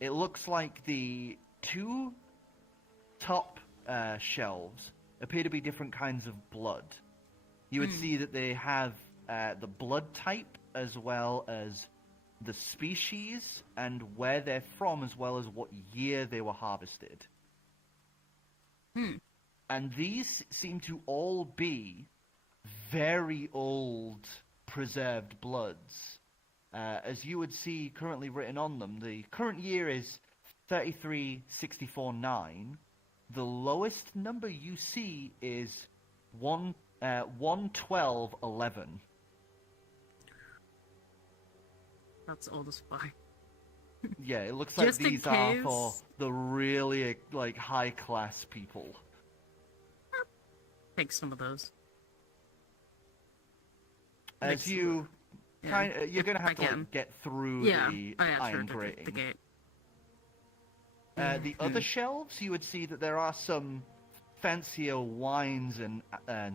It looks like the two top shelves appear to be different kinds of blood. You would see that they have the blood type as well as the species and where they're from, as well as what year they were harvested. And these seem to all be very old preserved bloods. As you would see currently written on them, the current year is 33649. The lowest number you see is 11211. That's old as fuck. Yeah, it looks like Just in these are for case. the really high class people. Take some of those. As Makes- you Yeah. you're gonna If I have to can. get through Yeah. the Oh, yeah, iron sure. grating. The gate. The other shelves, you would see that there are some fancier wines and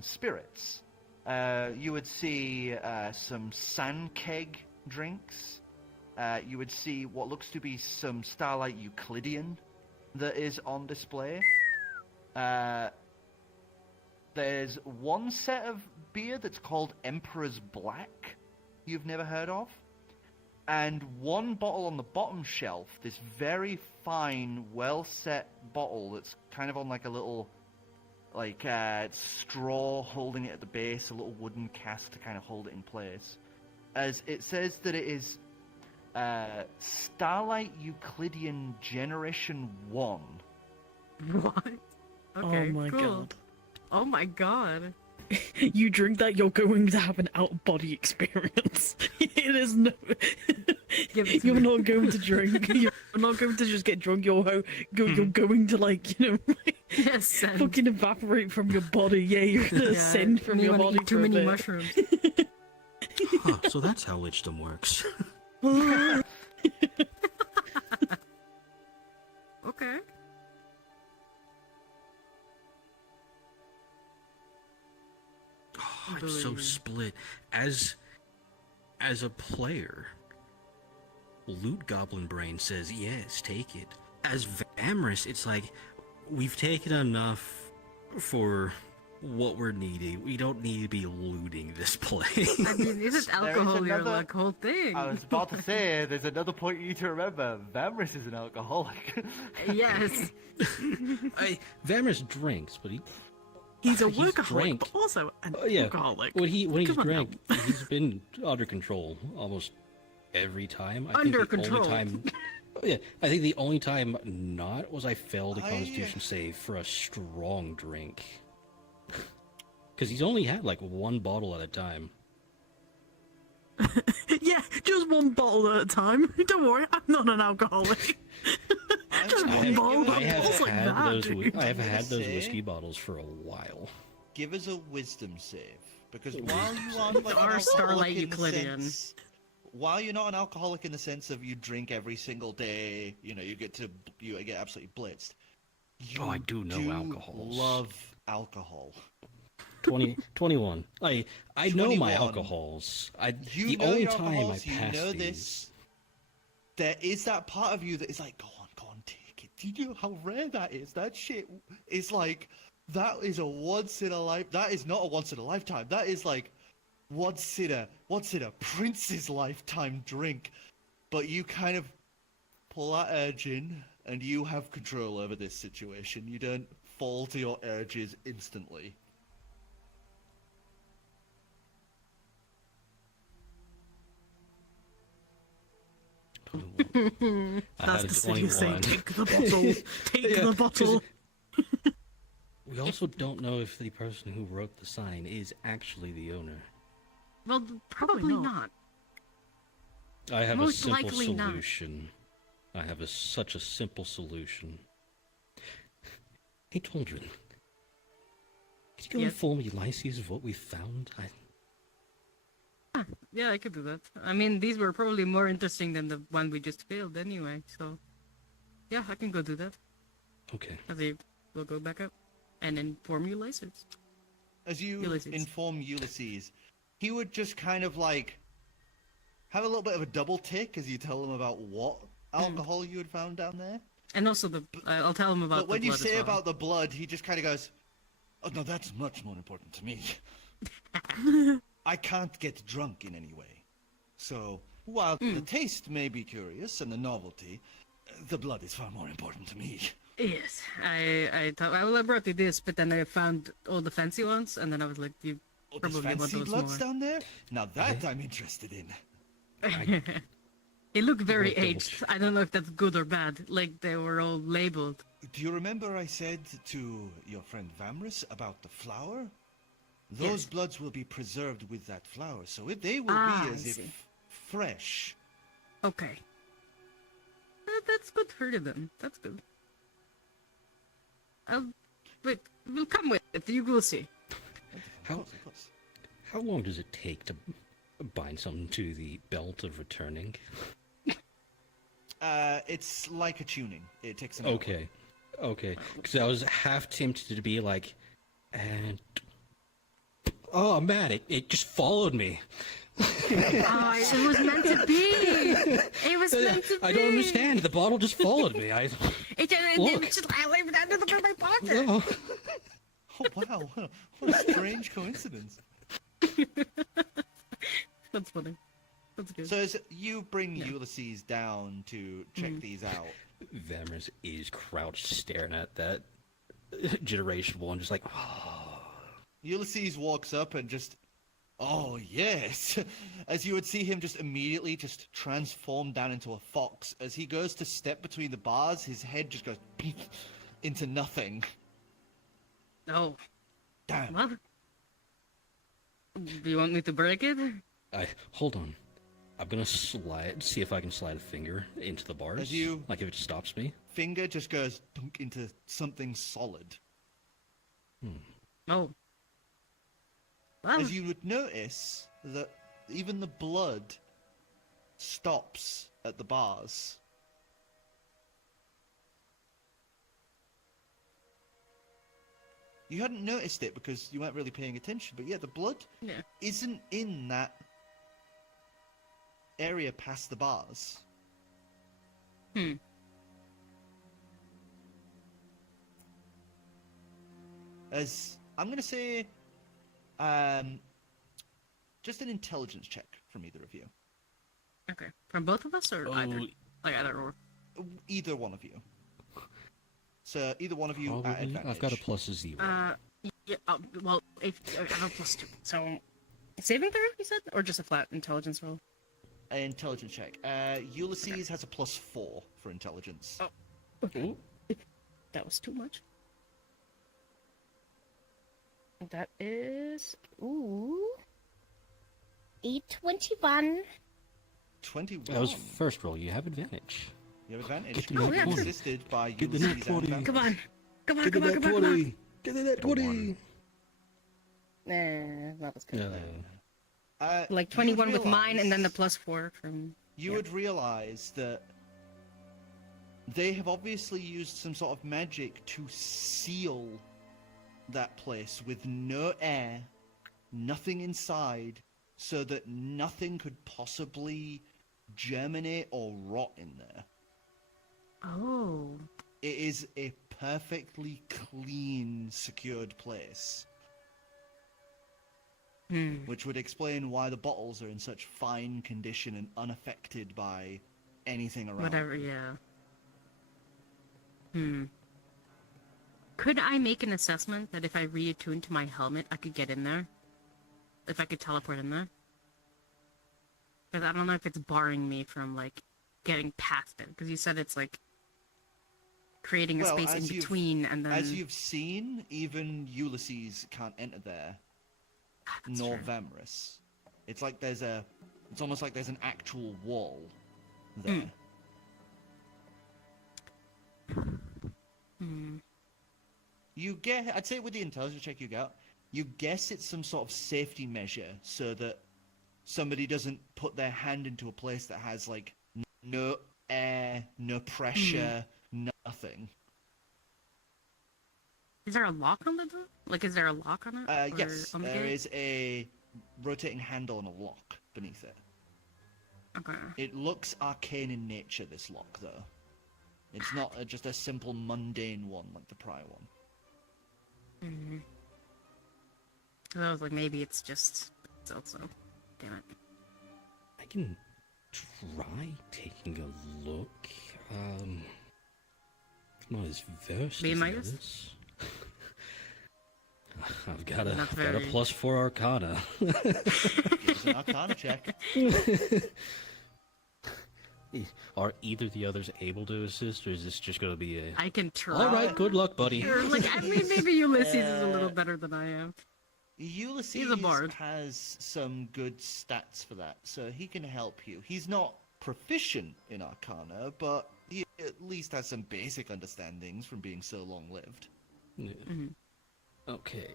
spirits. You would see some sand keg drinks. You would see what looks to be some Starlight Euclidean that is on display. There's one set of beer that's called Emperor's Black, you've never heard of. And one bottle on the bottom shelf, this very fine, well-set bottle that's kind of on like a little, straw holding it at the base, a little wooden cask to kind of hold it in place. As it says that it is Starlight Euclidean Generation 1. What? Okay, oh my cool. god. Oh my god. You drink that, you're going to have an out-of-body experience. It is no... Give it to You're me. not going to drink. You're not going to just get drunk. You're going to, like, you know, Yes, send. fucking evaporate from your body. Yeah, you're gonna Yeah, ascend from me your wanna body eat too for a many bit. mushrooms. Huh, so that's how lichdom works. Okay. Oh, I'm so split. As a player, Loot Goblin Brain says yes, take it. As Vamris, it's like we've taken enough for what we're needing. We don't need to be looting this place. I mean, isn't alcohol your another- like whole thing? I was about to say, there's another point you need to remember. Vamris is an alcoholic. Yes. Vamris drinks, but He's a He's workaholic, drank. but also an yeah, alcoholic. when he's Come on drank, he's been under control almost every time. I Under think the control. Only time, yeah, I think the only time not was I failed a Constitution save for a strong drink. Because he's only had like one bottle at a time. Yeah, just one bottle at a time. Don't worry, I'm not an alcoholic. Just I one have- bottle. I have Bottles like had that, those. dude. I have I'm had gonna those say- whiskey bottles for a while. Give us a wisdom save, because while you aren't like an Our alcoholic Starlight in the Euclidean. sense, while you're not an alcoholic in the sense of you drink every single day, you know, you get absolutely blitzed. You Oh, I do know alcohols. Love alcohol. 21. I know my 21. alcohols. You the know only your time I alcohols, you passed know these. this. There is that part of you that is like, go on, take it. Do you know how rare that is? That shit is like, that is a once in a life. That is not a once in a lifetime. That is like once in a prince's lifetime drink. But you kind of pull that urge in, and you have control over this situation. You don't fall to your urges instantly. I That's had the a city saying, 21. take the bottle, take Yeah, the bottle. We also don't know if the person who wrote the sign is actually the owner. Well, Probably not. I have Most a simple likely not. solution. I have such a simple solution. Hey, Toldrin. Could you Yes? inform Ulysses of what we found? Yeah, I could do that. I mean, these were probably more interesting than the one we just failed anyway, so... Yeah, I can go do that. Okay. We'll go back up. And inform Ulysses. As you Ulysses. inform Ulysses, he would just kind of like have a little bit of a double take as you tell him about what alcohol you had found down there. And also I'll tell him about But when the you blood as say well. about the blood, he just kind of goes, "Oh no, that's much more important to me. I can't get drunk in any way. So while the taste may be curious and the novelty, the blood is far more important to me." Yes, I thought I brought you this, but then I found all the fancy ones, and then I was like, you Oh, there's probably want fancy those bloods more. down there? Now that I'm interested in. They look very I'll double aged. check. I don't know if that's good or bad. Like they were all labeled. Do you remember I said to your friend Vamris about the flower? Those Yes. bloods will be preserved with that flower, so they will Ah, be as I if see. fresh. Okay. That's good for them. That's good. We'll come with it. You will see. How long does it take to bind something to the belt of returning? It's like a tuning. It takes an hour. Okay. Because I was half tempted to be like, and oh man, it just followed me. Oh, it was meant to be. It was meant to be. I don't understand. The bottle just followed me. I left it under my pocket. Oh. Oh wow, what a strange coincidence. That's funny. That's good. So as you bring Ulysses down to check these out, Vamris is crouched staring at that Generation 1, just like, oh. Ulysses walks up and just Oh, yes. As you would see him just immediately just transform down into a fox. As he goes to step between the bars, his head just goes into nothing. Oh, Damn. well. Do you want me to break it? Hold on. I'm gonna see if I can slide a finger into the bars. As you- Like if it stops me. Finger just goes dunk into something solid. Oh. Well, As you would notice that even the blood stops at the bars. You hadn't noticed it because you weren't really paying attention, but yeah, the blood yeah. isn't in that area past the bars. As I'm gonna say, just an intelligence check from either of you. Okay. From both of us or either? Like either or. Either one of you. So either one of you at Probably. advantage. I've got a plus 0. Yeah, well, if I have a +2. So, saving throw, you said? Or just a flat intelligence roll? An intelligence check. Ulysses has a +4 for intelligence. Oh. Okay. That was too much. That is... Ooh... A 21. 21. That was first roll. You have advantage. You have advantage. Get the because nat you're 20. assisted by Get the Ulysses nat and 20. Van- Come on! Come on, Get come the on, net come on, come on! 20. Get the net 20. Nah, not as good. Like you 21 would with mine, and then the realize- +4 from... You would realize that they have obviously used some sort of magic to seal that place with no air, nothing inside, so that nothing could possibly germinate or rot in there. Oh. It is a perfectly clean, secured place. Which would explain why the bottles are in such fine condition and unaffected by anything around. Whatever, yeah. Could I make an assessment that if I reattuned to my helmet, I could get in there? If I could teleport in there? Because I don't know if it's barring me from, like, getting past it. Because you said it's, like, creating a Well, space in as you've- between, and then... As you've seen, even Ulysses can't enter there, That's nor true. Vamrus. It's like there's a... It's almost like there's an actual wall there. You get... I'd say with the intelligence check you got, you guess it's some sort of safety measure so that somebody doesn't put their hand into a place that has, like, no air, no pressure, nothing. Is there a lock on the door? Like, is there a lock on it? Or Yes, on the there gate? is a rotating handle and a lock beneath it. Okay. It looks arcane in nature, this lock, though. It's not just a simple mundane one like the prior one. So I was like, maybe it's just... It's also... Damn it. I can try taking a look. I'm not as versed Be as the Midas? others. I've got a Not +4 very- Arcana. Give us an Arcana check. Are either the others able to assist, or is this just going to be a... I can try. All right, good luck, buddy. Sure, like, I mean, maybe Ulysses is a little better than I am. Ulysses He's a bard. has some good stats for that, so he can help you. He's not proficient in Arcana, but he at least has some basic understandings from being so long-lived. Yeah. Okay.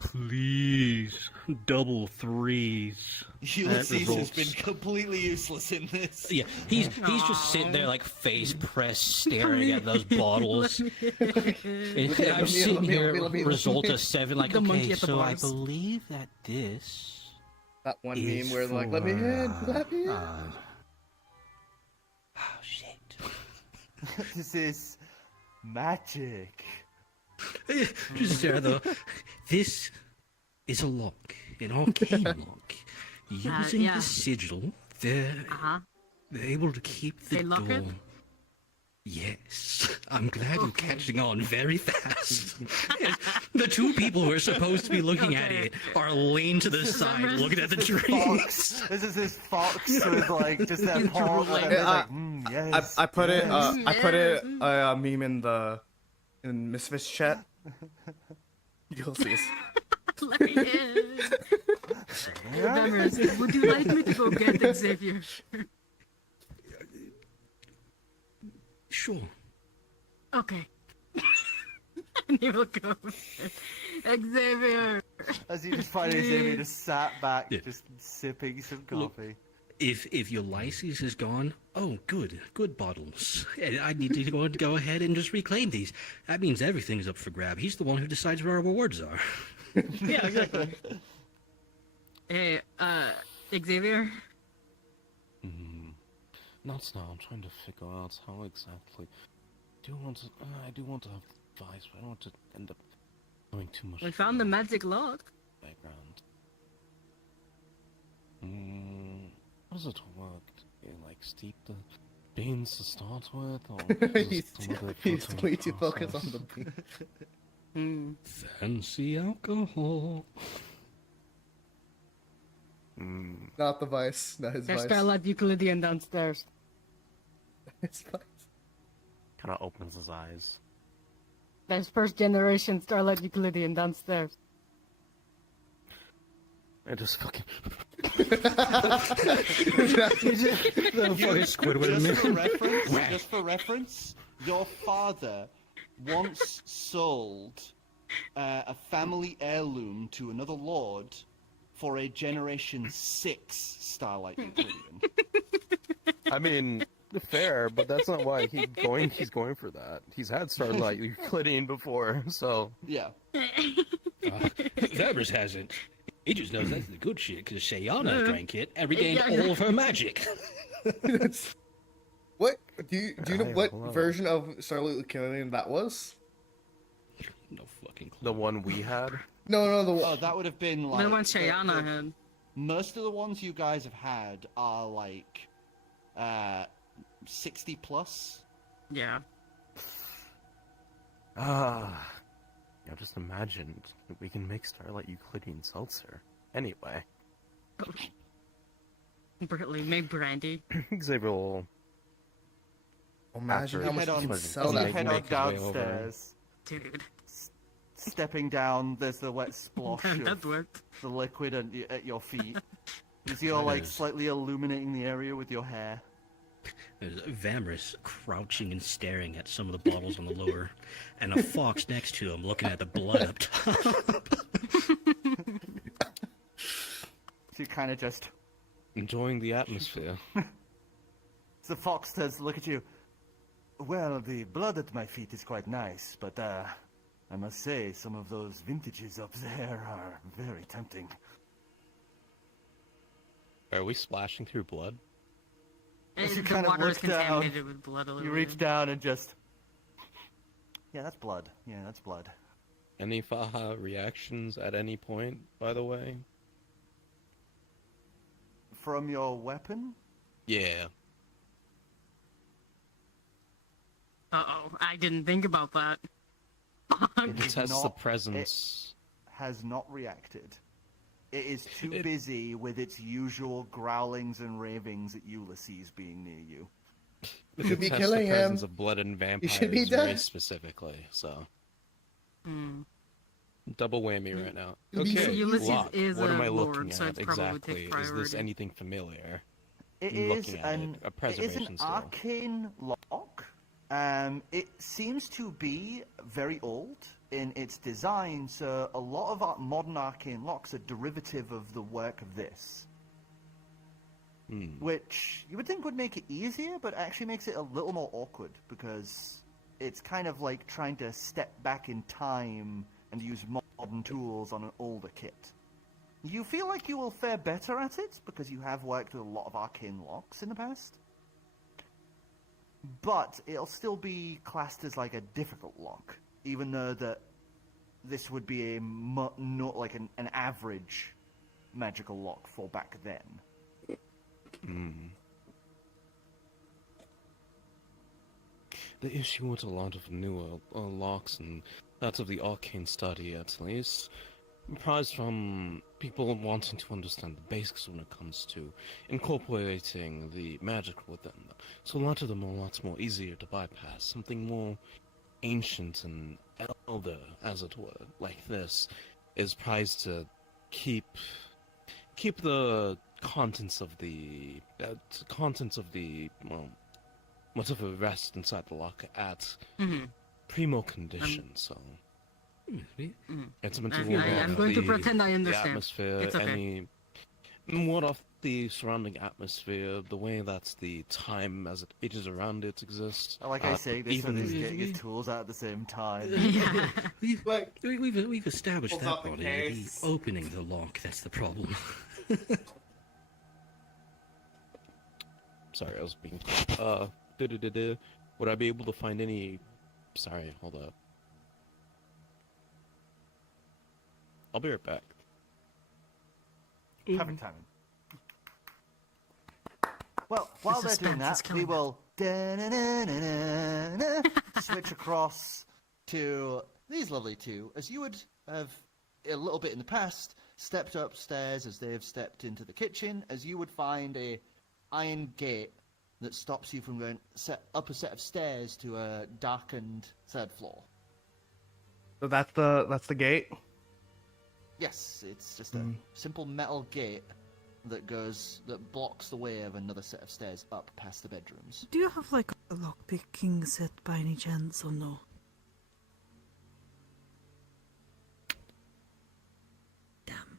Please, double 3s. Ulysses has results. been completely useless in this. Yeah, he's just sitting there like face pressed, staring at those bottles. And I'm sitting here, result of 7, like, The monkey okay, at the so I bars. believe that this That one is meme where they're like, let me in, let me in. Oh shit. This is magic. Just there though. This is a lock, an arcane lock. Using yeah. the sigil, they're Uh-huh. able to keep the They lock door. it? Yes, I'm glad you're catching on very fast. Yes, the two people who are supposed to be looking at it are laying to the side, looking at the trees. This is his fox with like just that paw. drooling. Yes. I put it yes. I put it a meme in the misfits chat. You'll see us. Adventurers, would you like me to go get Xavier? Sure. Okay. And he will go with Xavier. As you just find Xavier just sat back, Yeah. just sipping some Look, coffee. If your license is gone, oh, good bottles. And I need to go ahead and just reclaim these. That means everything's up for grab. He's the one who decides where our rewards are. Yeah, exactly. Hey, Xavier? Not now. I'm trying to figure out how exactly. I do want to have the device, but I don't want to end up knowing too much. We found the magic lock. Background. How does it work? Do you, like, steep the beans to start with, or He's way too focused on the beat. Fancy alcohol. Not the vice, not his There's vice. Starlight Euclidean downstairs. His vice. Kind of opens his eyes. There's first generation Starlight Euclidean downstairs. I just fucking. Just for reference, your father once sold a family heirloom to another lord for a Generation 6 Starlight Euclidean. I mean, fair, but that's not why he's going for that. He's had Starlight Euclidean before, so. Yeah. Fabers hasn't. He just knows that's the good shit because Shayana drank it and regained all of her magic. What do you know what hello. version of Starlight Euclidean that was? No fucking clue. The one we had? No, the Oh, that would have been like. The one Shayana had. Most of the ones you guys have had are like 60 plus. Yeah. Just imagine we can make Starlight Euclidean seltzer. Anyway, Briley, make brandy. Xavier will. imagine how much Head you on, can As sell you that head for. on Make his way over. downstairs, Dude. stepping down, there's the wet splosh That of worked. the liquid at your feet. As you're like slightly illuminating the area with your hair. There's Vamris crouching and staring at some of the bottles on the lower, and a fox next to him looking at the blood up top. So you kind of just. Enjoying the atmosphere. The fox does look at you. Well, the blood at my feet is quite nice, but I must say some of those vintages up there are very tempting. Are we splashing through blood? As you The kind of water is look down, contaminated with blood a little You reach bit. down and just. Yeah, that's blood. Yeah, that's blood. Any Faha reactions at any point, by the way? From your weapon? Yeah. Uh-oh, I didn't think about that. It It's tests the not- presence. Has not reacted. It is too busy with its usual growlings and ravings at Ulysses being near you. You should be Tests killing the presence him. of blood and vampires should be very dead. specifically, so. Hmm. Double whammy right now. You'll be Okay, so- Ulysses lock. is What am a I lord, looking so at it's probably exactly? take Is this priority. anything familiar? It I'm is looking at it. A preservation an skill. arcane lock. It seems to be very old in its design, so a lot of our modern arcane locks are derivative of the work of this. Which you would think would make it easier, but actually makes it a little more awkward, because it's kind of like trying to step back in time and use modern tools on an older kit. You feel like you will fare better at it, because you have worked with a lot of arcane locks in the past. But it'll still be classed as like a difficult lock, even though that this would be a not like an average magical lock for back then. the issue with a lot of newer locks, and that's of the arcane study at least, apart from people wanting to understand the basics when it comes to incorporating the magic within them. So a lot of them are lots more easier to bypass. Something more ancient and elder, as it were, like this, is prized to keep the contents of the well, whatever rest inside the locker at primo condition. So it's meant to ward I'm off going to the- pretend I the understand. atmosphere, It's okay. ward off the surrounding atmosphere, the way that the time as it ages around it exists. Like I say, this one is even- getting his tools out at the same time. Yeah. We've established Pulls that out the body. case. The opening the lock, that's the problem. Sorry, I was being. Would I be able to find any? Sorry, hold up. I'll be right back. Perfect timing. Well, while The they're doing suspense is that, we killing me. will switch across to these lovely two, as you would have a little bit in the past stepped upstairs as they have stepped into the kitchen, as you would find a iron gate that stops you from going up a set of stairs to a darkened third floor. So that's the gate. Yes, it's just a simple metal gate that blocks the way of another set of stairs up past the bedrooms. Do you have like a lockpicking set by any chance or no? Damn.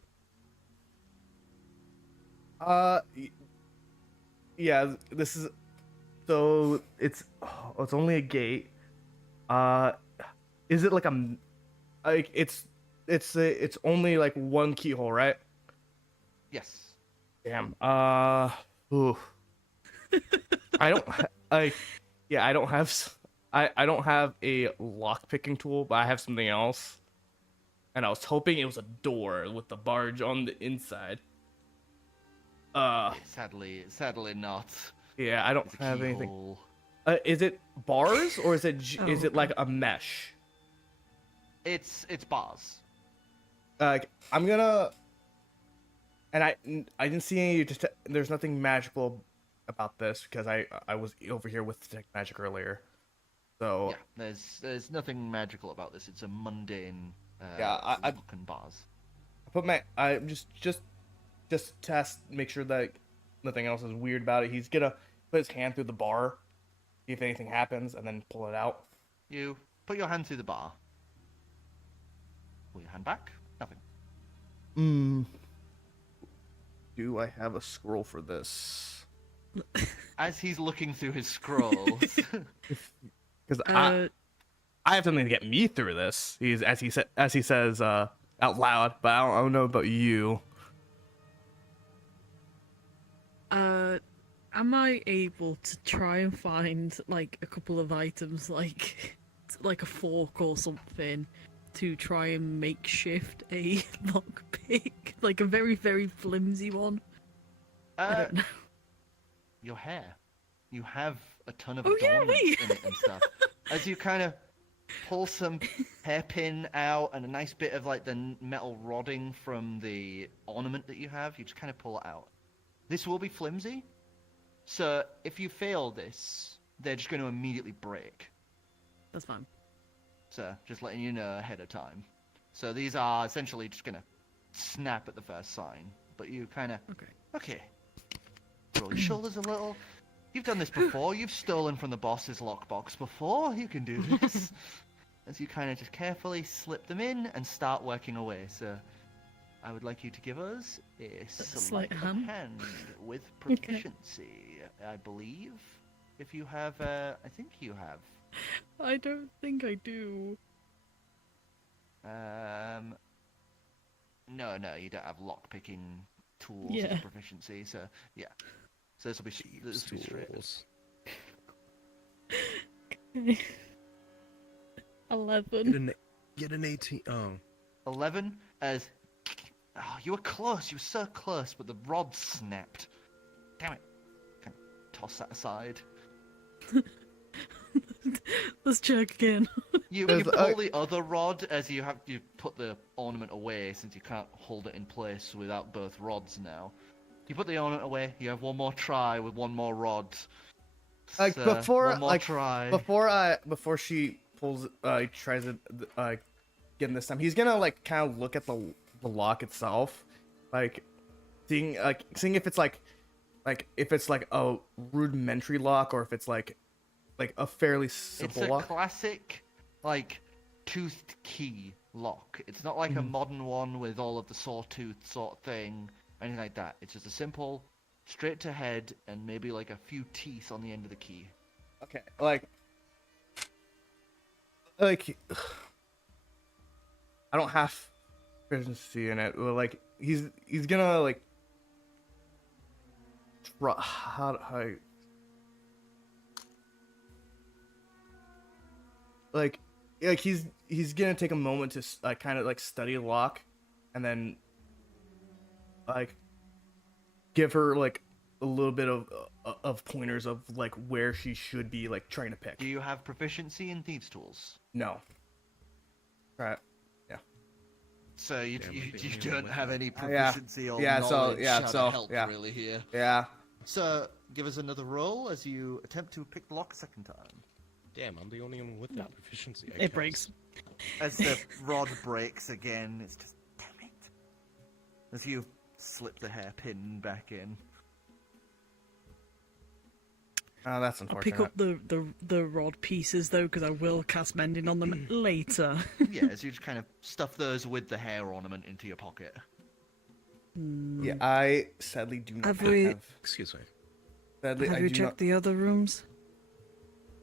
Yeah, this is so it's only a gate. Is it like it's only like one keyhole, right? Yes. Damn. Ooh. I don't I don't have I don't have a lock picking tool, but I have something else. And I was hoping it was a door with the barge on the inside. Sadly not. Yeah, I don't It's a have anything. keyhole. Is it bars or is it is it Oh. like a mesh? It's bars. I'm gonna, and I didn't see any. There's nothing magical about this because I was over here with detect magic earlier, so Yeah, there's nothing magical about this. It's a mundane Yeah, I- lock and bars. I put my I just test, make sure that nothing else is weird about it. He's gonna put his hand through the bar, see if anything happens, and then pull it out. You put your hand through the bar. Pull your hand back. Nothing. Do I have a scroll for this? As he's looking through his scrolls, Because I have something to get me through this. As he says out loud, but I don't know about you. Am I able to try and find like a couple of items like a fork or something to try and makeshift a lockpick? Like a very, very flimsy one? I don't know. your hair. You have a ton of Oh, yeah, adornments wait. in it and stuff. As you kind of pull some hairpin out and a nice bit of like the metal rodding from the ornament that you have, you just kind of pull it out. This will be flimsy, so if you fail this, they're just going to immediately break. That's fine. So just letting you know ahead of time. So these are essentially just going to snap at the first sign, but you kind of okay. Roll your shoulders a little. You've done this before. You've stolen from the boss's lockbox before. You can do this. As you kind of just carefully slip them in and start working away. So I would like you to give us a sleight of hand with proficiency, I believe. If you have, I think you have. I don't think I do. No, you don't have lockpicking tools Yeah. as proficiency. So yeah. So this will be straight. Tools. 11. Get an 18. Oh. 11 as you were close. You were so close, but the rod snapped. Damn it! Kind of toss that aside. Let's check again. You There's, pull the other rod as you put the ornament away since you can't hold it in place without both rods now. You put the ornament away. You have one more try with one more rod. Like So, before, one more like try. before she pulls, tries to get him this time. He's gonna like kind of look at the lock itself, like seeing if it's like if it's like a rudimentary lock or if it's like a fairly simple It's a lock. classic, like, toothed key lock. It's not like a modern one with all of the sawtooth sort of thing, anything like that. It's just a simple, straight to head, and maybe like a few teeth on the end of the key. Okay, like I don't have proficiency in it. But, like he's gonna like try how like he's gonna take a moment to kind of like study the lock, and then like give her like a little bit of pointers of like where she should be like trying to pick. Do you have proficiency in thieves' tools? No. Right. So you maybe don't have any Yeah. proficiency or Yeah, so- knowledge yeah, how so, to help yeah. really here. Yeah. So give us another roll as you attempt to pick the lock a second time. Damn, I'm the only one with that proficiency. I It guess. breaks. As the rod breaks again, it's just damn it. As you slip the hairpin back in. Oh, that's I'll unfortunate. pick up the rod pieces though, because I will cast mending on them later. Yeah, as you just kind of stuff those with the hair ornament into your pocket. Yeah, I sadly do not Have we- Excuse me. Sadly, Have I you do checked the other rooms?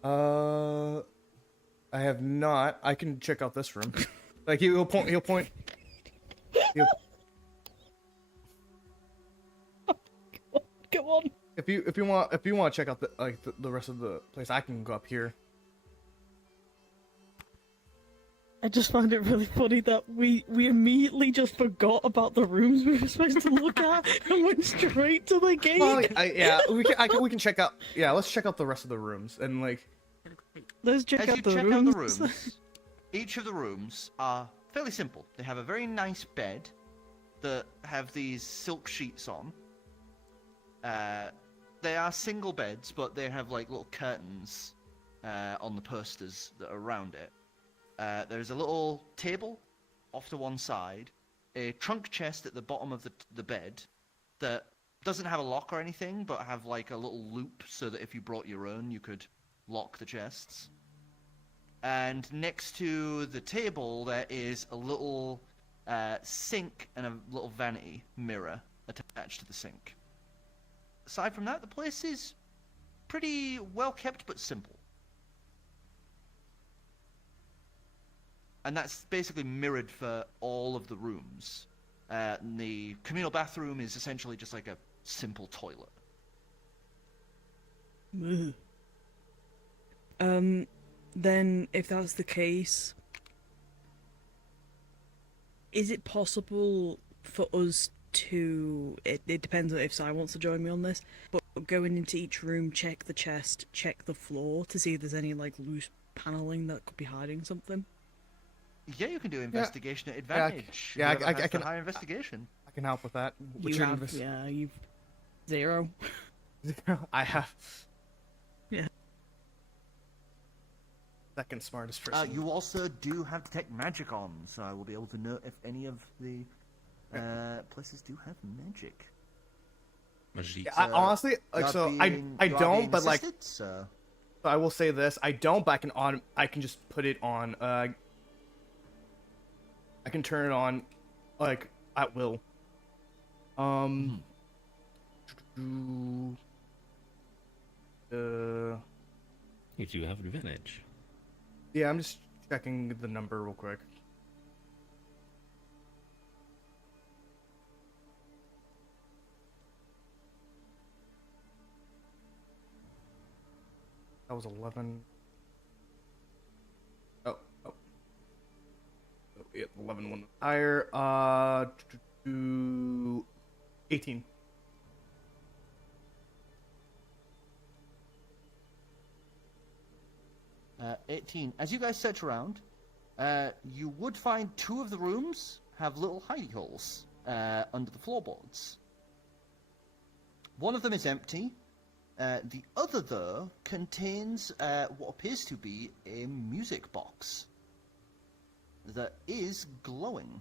not. I have not. I can check out this room. Like he'll point. He'll. Go on. If you want to check out the rest of the place, I can go up here. I just find it really funny that we immediately just forgot about the rooms we were supposed to look at and went straight to the gate. Well, we can check out. Yeah, let's check out the rest of the rooms and like. Let's check As out you the check rooms. out the rooms, each of the rooms are fairly simple. They have a very nice bed that have these silk sheets on. They are single beds, but they have like little curtains on the posters that are around it. There's a little table off to one side, a trunk chest at the bottom of the bed that doesn't have a lock or anything, but have like a little loop so that if you brought your own, you could lock the chests. And next to the table, there is a little sink and a little vanity mirror attached to the sink. Aside from that, the place is pretty well kept but simple. And that's basically mirrored for all of the rooms. And the communal bathroom is essentially just like a simple toilet. Ugh. Then if that's the case, is it possible for us to, it depends on if Si wants to join me on this, but going into each room, check the chest, check the floor to see if there's any like loose paneling that could be hiding something? Yeah, you can do investigation at Yeah, advantage. yeah, Whoever I has the can- higher investigation. I can help with that. You have, yeah, you've 0. I have. Yeah. Second smartest person. You also do have detect magic on, so I will be able to know if any of the places do have magic. Magique. Yeah, I, honestly, like, so I don't, but like, assisted, so so I will say this: I don't, but I can just put it on. I can turn it on, like at will. You do have advantage. Yeah, I'm just checking the number real quick. That was 11. Oh. Oh, yeah, 11 one higher. 18. 18. As you guys search around, you would find 2 of the rooms have little hidey holes under the floorboards. One of them is empty. The other, though, contains what appears to be a music box that is glowing.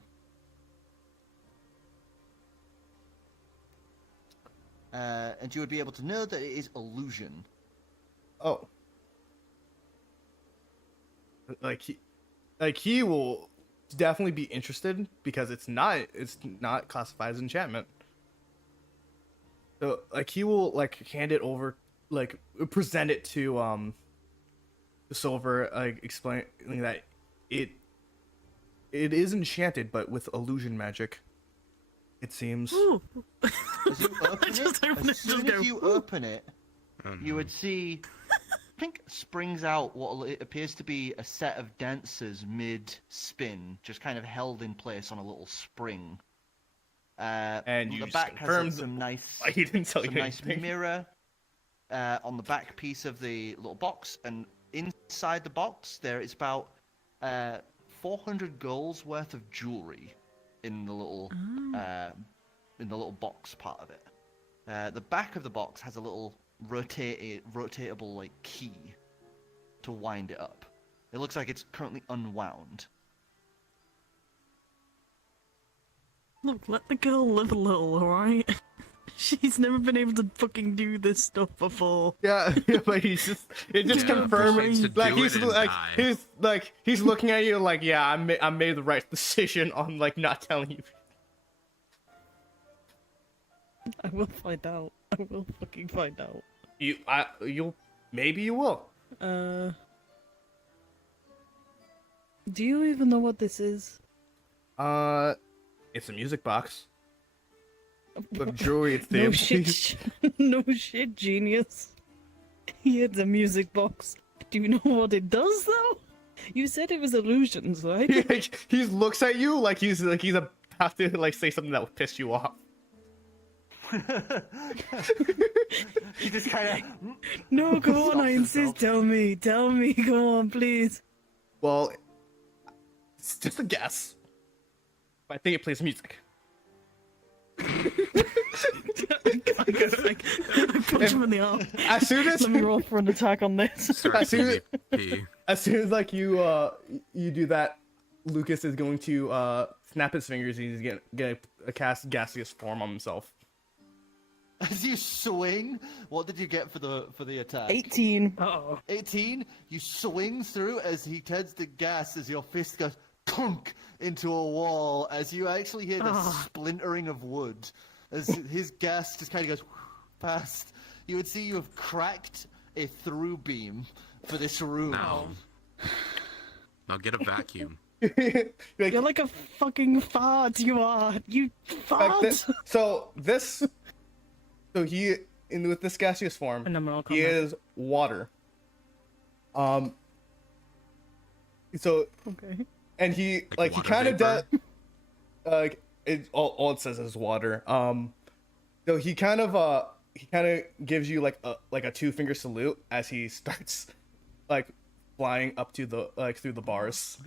And you would be able to know that it is illusion. Oh. He will definitely be interested because it's not classified as enchantment. So he will hand it over, present it to Silver, explaining that it is enchanted but with illusion magic. It seems. Ooh. As you open it, as soon as you open it, you would see Pink springs out what it appears to be a set of dancers mid-spin, just kind of held in place on a little spring. And on you the back confirmed has some nice, he didn't tell you nice anything. mirror on the back piece of the little box, and inside the box there is about 400 gold's worth of jewelry in the little box part of it. The back of the box has a little rotatable key to wind it up. It looks like it's currently unwound. Look, let the girl live a little, alright? She's never been able to fucking do this stuff before. Yeah, but it just confirms he's looking at you like, yeah, I made the right decision on not telling you. I will find out. I will fucking find out. Maybe you will. Do you even know what this is? It's a music box. With jewelry, it's the No shit, no shit, genius. Here's a music box. Do you know what it does, though? You said it was illusions, right? He looks at you like he's about to say something that would piss you off. He just kind of. No, go on, I stops insist. himself. Tell me, go on, please. Well, it's just a guess. But I think it plays music. I guess I punch him in the arm. As soon as Let me roll for an attack on this. as soon as you do that, Lucas is going to snap his fingers and he's gonna cast gaseous form on himself. As you swing, what did you get for the attack? 18. Uh-oh. 18. You swing through as he turns to gas as your fist goes clunk into a wall. As you actually hear the splintering of wood, as his gas just kind of goes past. You would see you have cracked a through beam for this room. Now get a vacuum. You're like a fucking fart, you are. You fart. With this gaseous form, Phenomenal he combat. is water. Okay. And he Like he water kind of does vapor? all it says is water. So he kind of gives you like a 2-finger salute as he starts flying up to the through the bars.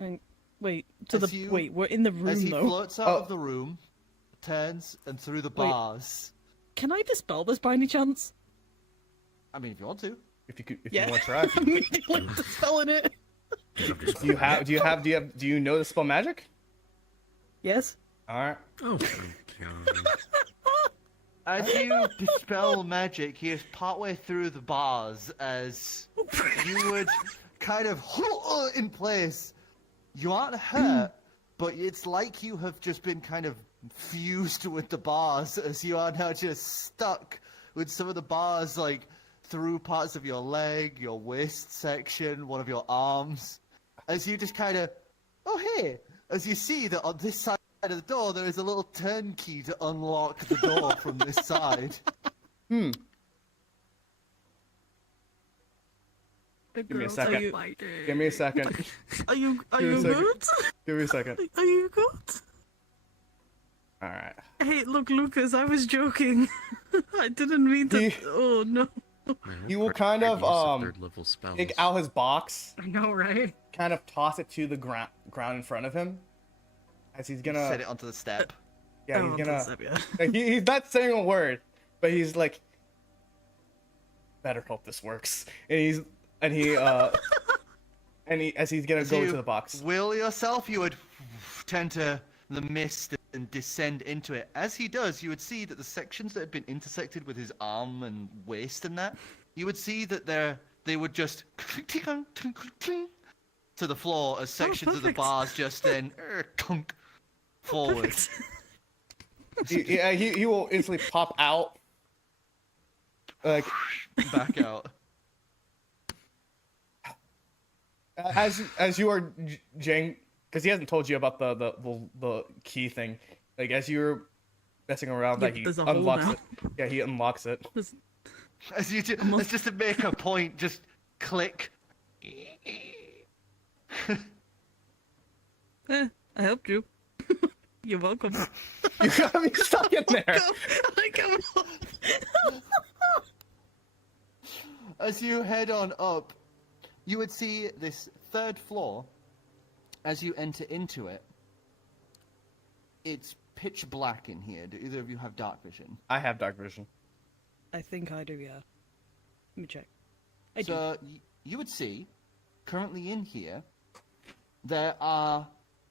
And wait, wait, we're in the room As he though. floats out of the room, turns and through the bars. Can I dispel this by any chance? I mean, if you want to. If you want to try. I'm really dispelling it. Do you know the spell magic? Yes. All right. Oh my god. As you dispel magic, he is partway through the bars as you would kind of in place. You aren't hurt, but it's like you have just been kind of fused with the bars as you are now just stuck with some of the bars through parts of your leg, your waist section, one of your arms. As you just kind of, hey, as you see that on this side of the door there is a little turnkey to unlock the door from this side. Give The me a girls second. are fighting. Give me a second. Are you Give me a second. good? Give me a second. Are you good? All right. Hey, look, Lucas, I was joking. I didn't mean to. Oh no. he will kind of third level spells. take out his box, I know, right? kind of toss it to the ground in front of him, as he's gonna Set it onto the step. yeah, Oh, he's gonna that's it, yeah. like, he's not saying a word, but he's like, better hope this works. And he as he's gonna As go you into the box. Will yourself, you would tend to the mist and descend into it. As he does, you would see that the sections that had been intersected with his arm and waist and that, you would see that they would just to the floor as sections of the perfect. bars just then clunk forward. He will instantly pop out. Like Back out. as you are Jang, because he hasn't told you about the key thing. Like as you're messing around, Yeah, that he there's a hole unlocks now. it. Yeah, he unlocks it. As you do, it's just to make a point, just click. I helped you. You're welcome. You got me stuck in there. I come As you head on up, you would see this third floor. As you enter into it, it's pitch black in here. Do either of you have dark vision? I have dark vision. I think I do, yeah. Let me check. I do. So you would see, currently in here, there are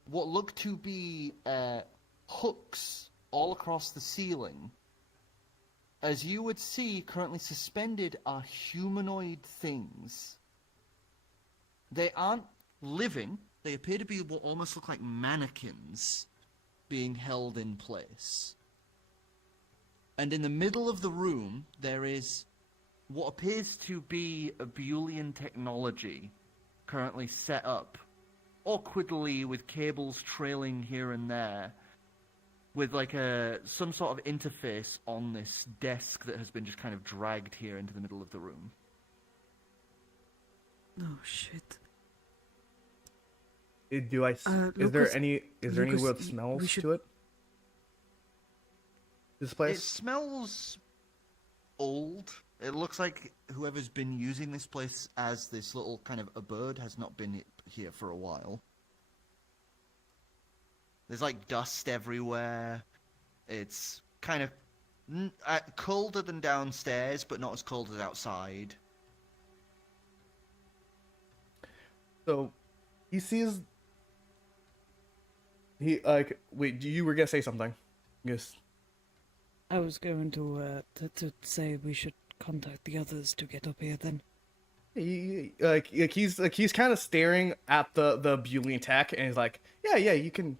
what look to be hooks all across the ceiling. As you would see, currently suspended are humanoid things. They aren't living. They appear to be what almost look like mannequins being held in place. And in the middle of the room, there is what appears to be a Boolean technology currently set up, awkwardly with cables trailing here and there, with like some sort of interface on this desk that has been just kind of dragged here into the middle of the room. Oh shit. Do I? Is there Lucas- any? Is there any Lucas, weird we smells should- to it? This It place. smells old. It looks like whoever's been using this place as this little kind of abode has not been here for a while. There's like dust everywhere. It's kind of colder than downstairs, but not as cold as outside. So, he sees. He like wait. You were gonna say something? Yes. I was going to say we should contact the others to get up here then. He's kind of staring at the Boolean tech, and he's like, yeah, you can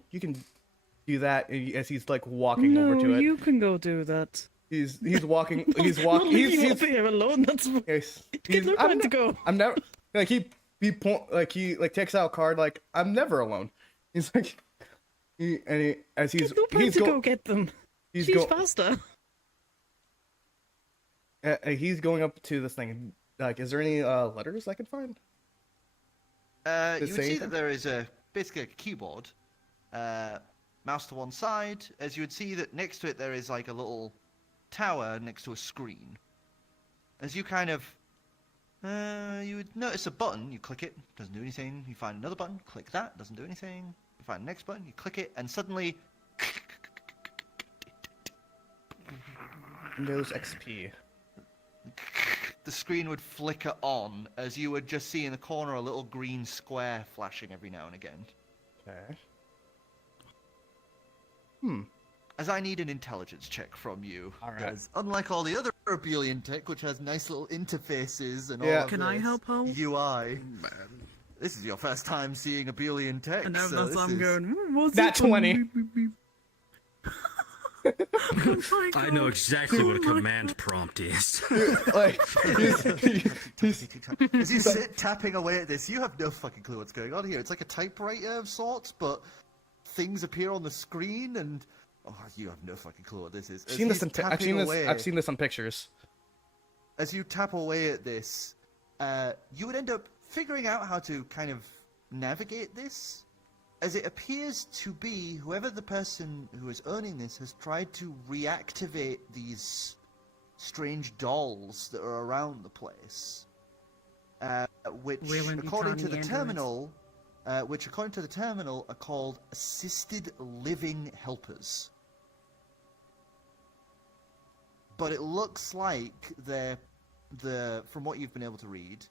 do that, as he's like walking over to it. You can go do that. He's walking. He's Not walking. leave you He's up here alone. That's yes. Get no time to go. I'm never like he takes out a card like I'm never alone. He's like as he's Get no time he's to go get them. She's faster. He's going up to this thing. Like, is there any letters I can find? You would say see anything? that there is basically a keyboard, mouse to one side. As you would see that next to it there is like a little tower next to a screen. As you kind of, you would notice a button. You click it, doesn't do anything. You find another button, click that, doesn't do anything. You find the next button, you click it, and suddenly, Windows XP. the screen would flicker on as you would just see in the corner a little green square flashing every now and again. Okay. As I need an intelligence check from you. All right. Because unlike all the other Abelian tech, which has nice little interfaces and all Yeah. of Can I this help out? UI, this is your first time seeing Abelian tech, And now so that's this I'm is... going. What's That it? 20. Oh my I know God. exactly what a Oh my command prompt is. Like he's As you sit tapping away at this, you have no fucking clue what's going on here. It's like a typewriter of sorts, but things appear on the screen, and you have no fucking clue what this is. As seen this. he's I've seen tapping this. away- I've seen this on pictures. As you tap away at this, you would end up figuring out how to kind of navigate this, as it appears to be whoever the person who is owning this has tried to reactivate these strange dolls that are around the place, which, Wayland according to Yutani the androids. terminal, are called assisted living helpers. But it looks like from what you've been able to read,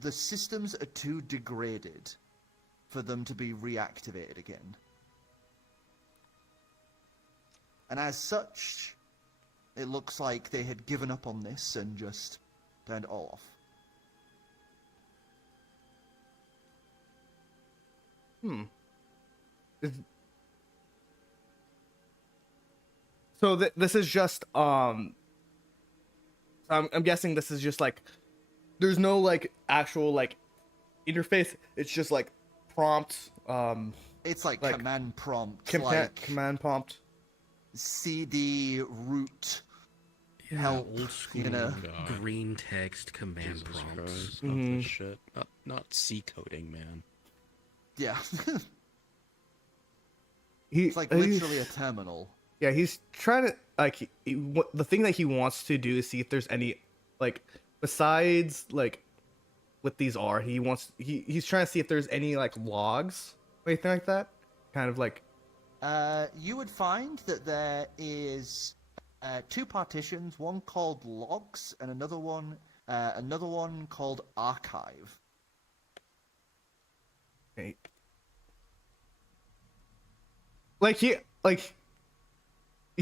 the systems are too degraded for them to be reactivated again. And as such, it looks like they had given up on this and just turned it all off. So this is just I'm guessing this is just like there's no like actual like interface. It's just like prompts. It's like command prompt, command prompt. CD root Yeah, help. old school God. green text command Jesus prompts. Christ, not this shit. Not C coding, man. Yeah. It's It's like literally a terminal. Yeah, he's trying to like the thing that he wants to do is see if there's any like besides like what these are. He's trying to see if there's any like logs or anything like that. Kind of like You would find that there is two partitions, one called logs and another one called archive. okay. Like he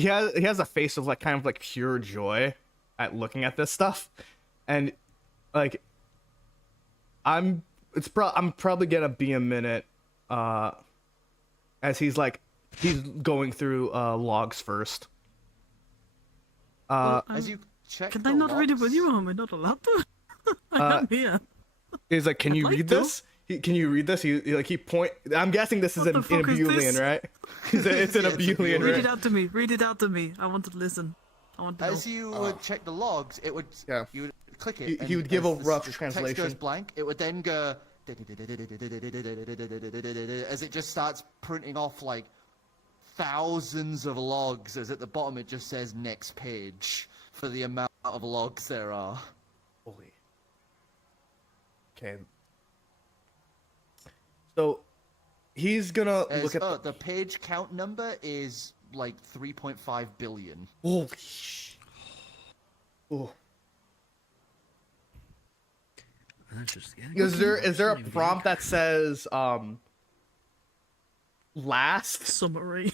has a face of like kind of like pure joy at looking at this stuff, and like I'm probably gonna be a minute as he's going through logs first. As you check Can the I not read it with logs- you? Am I not allowed to? I am here. He's like, can you like read to. this? Can you read this? He point. I'm guessing this is What in the fuck is Abulian, this? right? It's in Yeah, it's Abulian, Abulian. Read right? it out to me. Read it out to me. I want to listen. I want to know. As you would check the logs, it would Yeah. you would click it. He and would give as a the rough text translation. goes blank. It would then go as it just starts printing off like thousands of logs. As at the bottom it just says next page for the amount of logs there are. Holy. Okay. So he's gonna look at The page count number is like 3.5 billion. holy sh. Oh. That's just, yeah, Is there a actually, prompt that says last? Summary.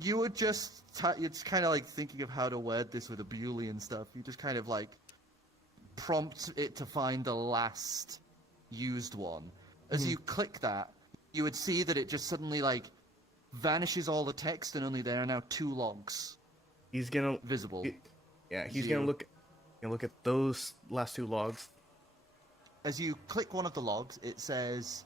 You would just it's kind of like thinking of how to word this with a Boolean stuff. You just kind of like prompt it to find the last used one. As you click that, you would see that it just suddenly like vanishes all the text and only there are now 2 logs He's gonna visible. he's Zero. gonna look at those last 2 logs. As you click one of the logs, it says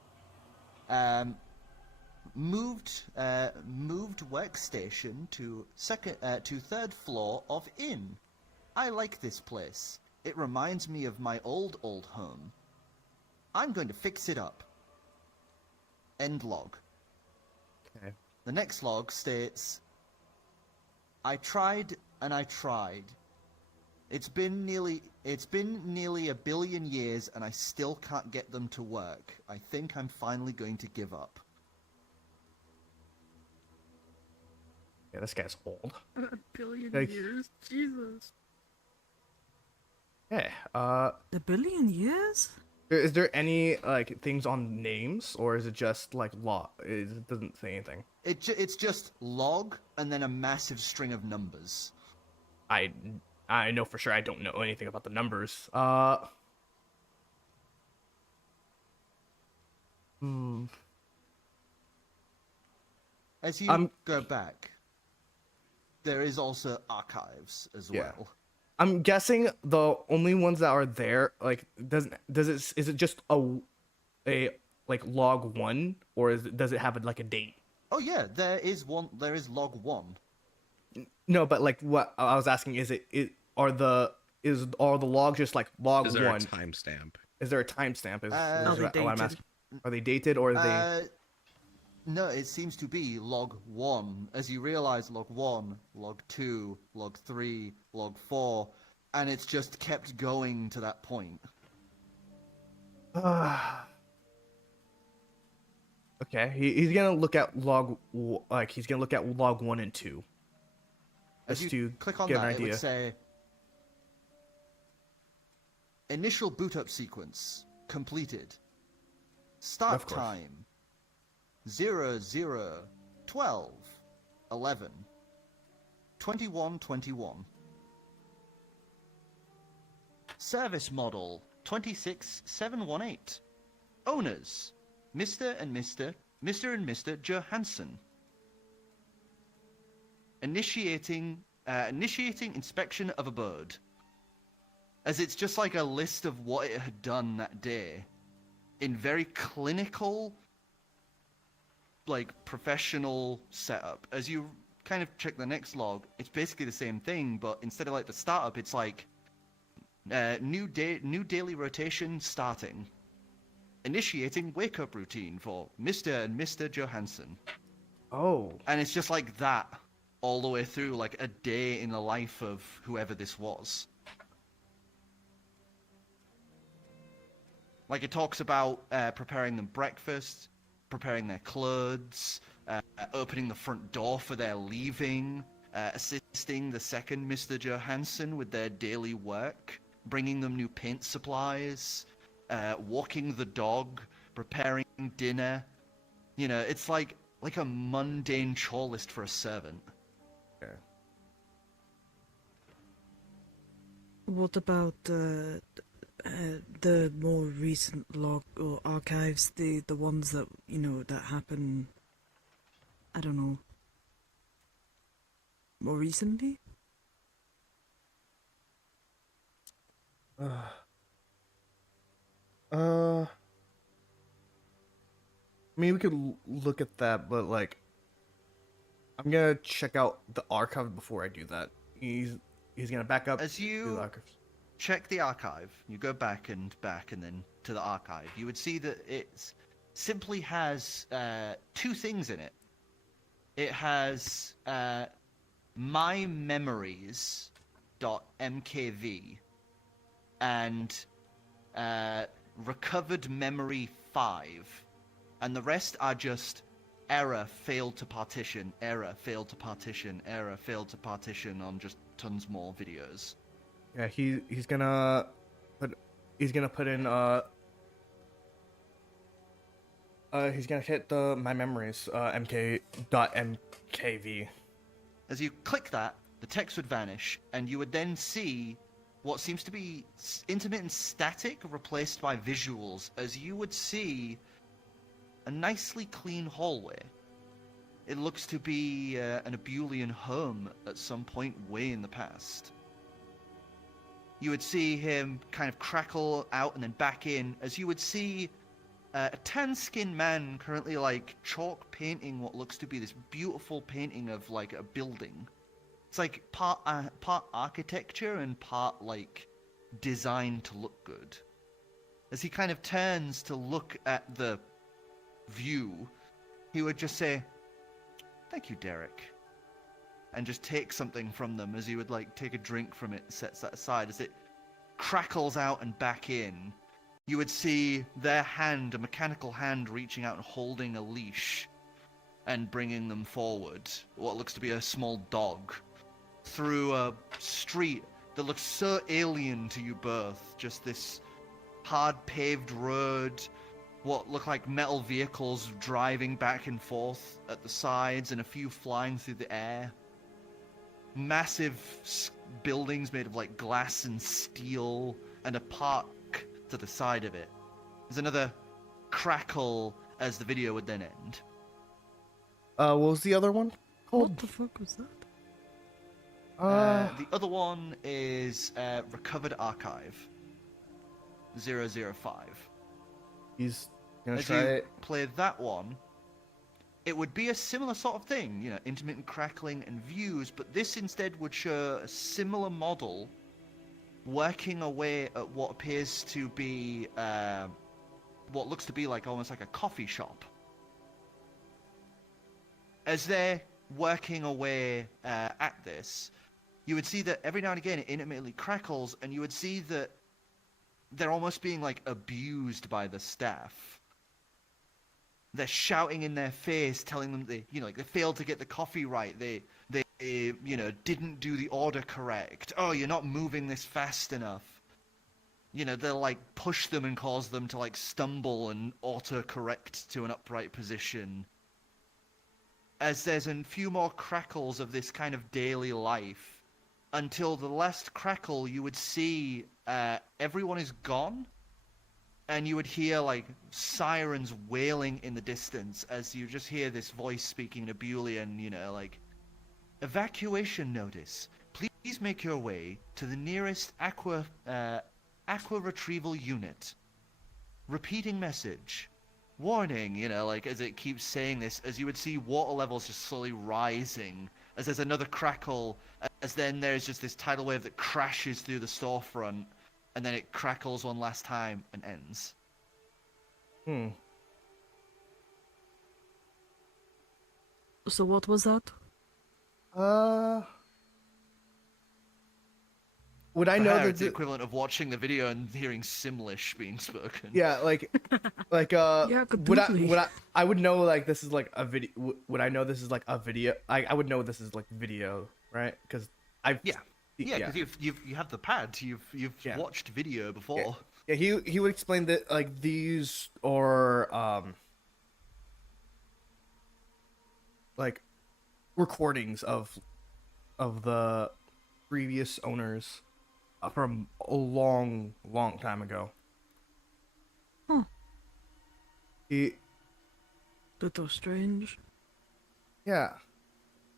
moved workstation to 3rd floor of inn. I like this place. It reminds me of my old home. I'm going to fix it up. End log. Okay. The next log states, I tried and I tried. It's been nearly 1 billion years and I still can't get them to work. I think I'm finally going to give up. Yeah, this guy's old. A billion Like- years? Jesus. Yeah. A billion years? Is there any like things on names, or is it just like law? It doesn't say anything. It's just log and then a massive string of numbers. I know for sure I don't know anything about the numbers. As you go back, there is also archives as Yeah. well. I'm guessing the only ones that are there, like, is it just a like log 1, or does it have like a date? Oh yeah, there is log 1. No, but like what I was asking are the logs just like log Is there 1? a timestamp? Is there a timestamp? Is Are they what I'm dated? asking. Are they dated or are they? No, it seems to be log 1, as you realize log 1, log 2, log 3, log 4, and it's just kept going to that point. Okay, he's gonna look at he's gonna look at log 1 and 2. As Just you to click on get an that, it idea. would say initial boot up sequence completed. Start Of course. time 00 12 11 21 21. Service model 26718. Owners Mr. and Mr. Johansson. Initiating inspection of abode. As it's just like a list of what it had done that day in very clinical, like professional setup. As you kind of check the next log, it's basically the same thing, but instead of like the startup, it's like new daily rotation starting. Initiating wake-up routine for Mr. and Mr. Johansson. Oh. And it's just like that all the way through, like a day in the life of whoever this was. Like it talks about preparing them breakfast, preparing their clothes, opening the front door for their leaving, assisting the second Mr. Johansson with their daily work, bringing them new paint supplies, walking the dog, preparing dinner. You know, it's like a mundane chore list for a servant. Okay. What about the more recent log or archives, the ones that that happen? I don't know. More recently? I mean, we could look at that, but like, I'm gonna check out the archive before I do that. He's gonna back up. As to the you archives. check the archive, you go back and then to the archive, you would see that it simply has two things in it. It has mymemories.mkv and recovered memory 5, and the rest are just error, failed to partition, error, failed to partition, error, failed to partition on just tons more videos. Yeah, he's gonna put in he's gonna hit the my memories mk.mkv. As you click that, the text would vanish, and you would then see what seems to be intermittent static replaced by visuals, as you would see a nicely clean hallway. It looks to be an Abulian home at some point way in the past. You would see him kind of crackle out and then back in, as you would see a tan-skinned man currently like chalk painting what looks to be this beautiful painting of like a building. It's like part architecture and part like designed to look good. As he kind of turns to look at the view, he would just say, "Thank you, Derek," and just take something from them. As he would like take a drink from it, sets that aside. As it crackles out and back in, you would see their hand, a mechanical hand, reaching out and holding a leash and bringing them forward, what looks to be a small dog, through a street that looks so alien to you both. Just this hard paved road, what look like metal vehicles driving back and forth at the sides, and a few flying through the air. Massive buildings made of like glass and steel, and a park to the side of it. There's another crackle as the video would then end. What was the other one called? What the fuck was that? The other one is Recovered Archive 005. He's gonna As try you it. play that one, it would be a similar sort of thing, you know, intermittent crackling and views, but this instead would show a similar model working away at what appears to be, what looks to be like almost like a coffee shop. as they're working away at this, you would see that every now and again it intermittently crackles, and you would see that they're almost being like abused by the staff. They're shouting in their face, telling them they failed to get the coffee right. They didn't do the order correct. Oh, you're not moving this fast enough. They'll like push them and cause them to like stumble and auto-correct to an upright position. As there's a few more crackles of this kind of daily life, until the last crackle you would see everyone is gone, and you would hear like sirens wailing in the distance as you just hear this voice speaking in Abulian, like, evacuation notice. Please make your way to the nearest aqua retrieval unit. Repeating message. Warning, like as it keeps saying this, as you would see water levels just slowly rising, as there's another crackle, as then there's just this tidal wave that crashes through the storefront, and then it crackles one last time and ends. So what was that? Would I For know her, that it's the equivalent of watching the video and hearing Simlish being spoken. Yeah, like Yeah, completely. I would know like this is like a video. Would I know this is like a video? I would know this is like video, right? Because Yeah, because you have the pad. You've watched video before. Yeah, he would explain that like these are like recordings of the previous owners from a long time ago. Huh. He Little strange. Yeah,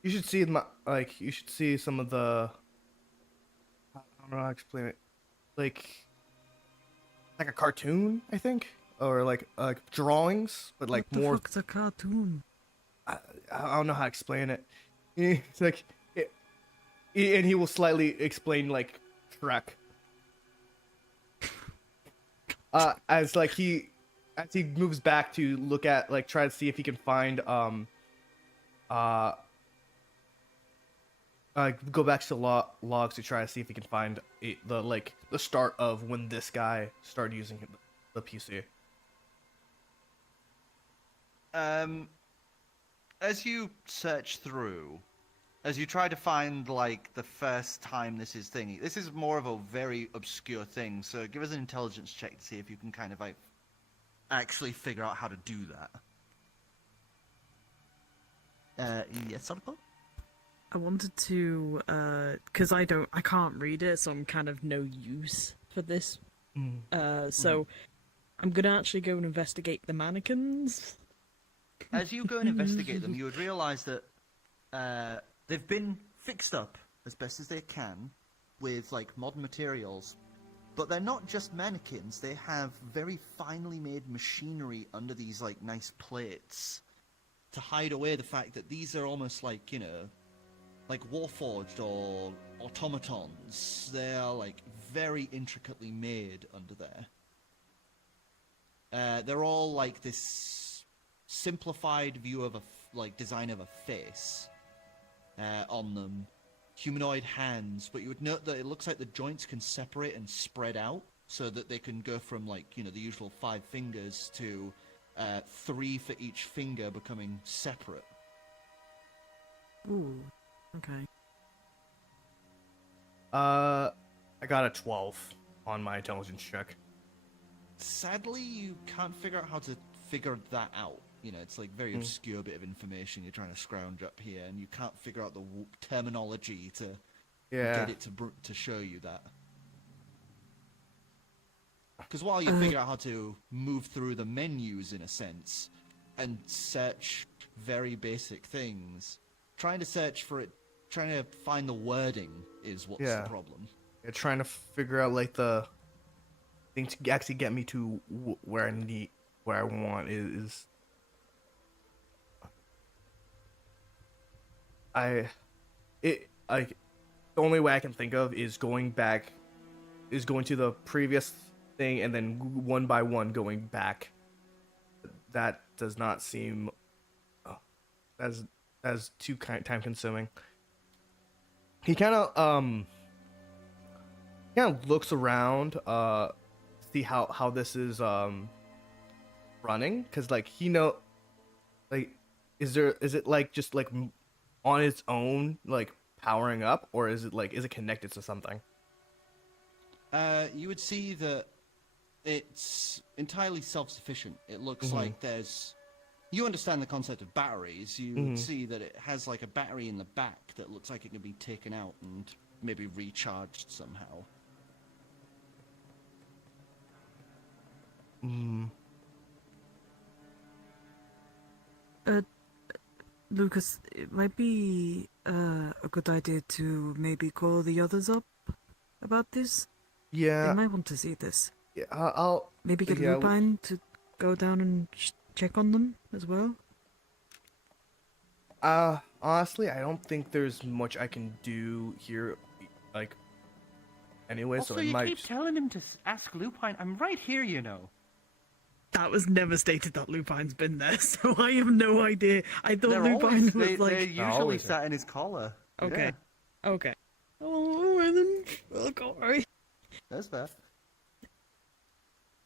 you should see you should see some of the. I don't know how to explain it. Like a cartoon, I think, or like drawings, but like What the more. fuck's a cartoon? I don't know how to explain it. It's like, and he will slightly explain like Shrek. As he moves back to look at try to see if he can find go back to the logs to try to see if he can find the start of when this guy started using the PC. As you search through, as you try to find the first time this is more of a very obscure thing. So give us an intelligence check to see if you can kind of actually figure out how to do that. Yes, Article? I wanted to, because I can't read it, so I'm kind of no use for this. So I'm gonna actually go and investigate the mannequins. As you go and investigate them, you would realize that they've been fixed up as best as they can with modern materials, but they're not just mannequins. They have very finely made machinery under these nice plates to hide away the fact that these are almost like warforged or automatons. They are very intricately made under there. They're all this simplified view of a design of a face on them, humanoid hands, but you would note that it looks like the joints can separate and spread out so that they can go from the usual 5 fingers to 3 for each finger, becoming separate. Ooh, okay. I got a 12 on my intelligence check. Sadly, you can't figure out how to figure that out. It's very obscure bit of information you're trying to scrounge up here, and you can't figure out the terminology to get it to show you that. Because while you figure out how to move through the menus in a sense and search very basic things, trying to find the wording is what's the problem. Yeah, trying to figure out the thing to actually get me to where I want is. The only way I can think of is going to the previous thing and then one by one going back. That does not seem. as too time consuming. He kind of looks around, see how this is running, because like like is it like just like on its own like powering up, or is it connected to something? You would see that it's entirely self-sufficient. It looks like there's... You understand the concept of batteries. You would see that it has like a battery in the back that looks like it can be taken out and maybe recharged somehow. Lucas, it might be a good idea to maybe call the others up about this. Yeah. They might want to see this. Yeah, I'll Maybe get Lupine to go down and check on them as well. Honestly, I don't think there's much I can do here, like, anyway, Also, so it you might... keep telling him to ask Lupine. I'm right here, you know. That was never stated that Lupine's been there, so I have no idea. I thought They're Lupine always, was they, like... they're usually always sat in his collar. Okay. Yeah, Okay. Oh, and then... Oh, God, alright. that's fair.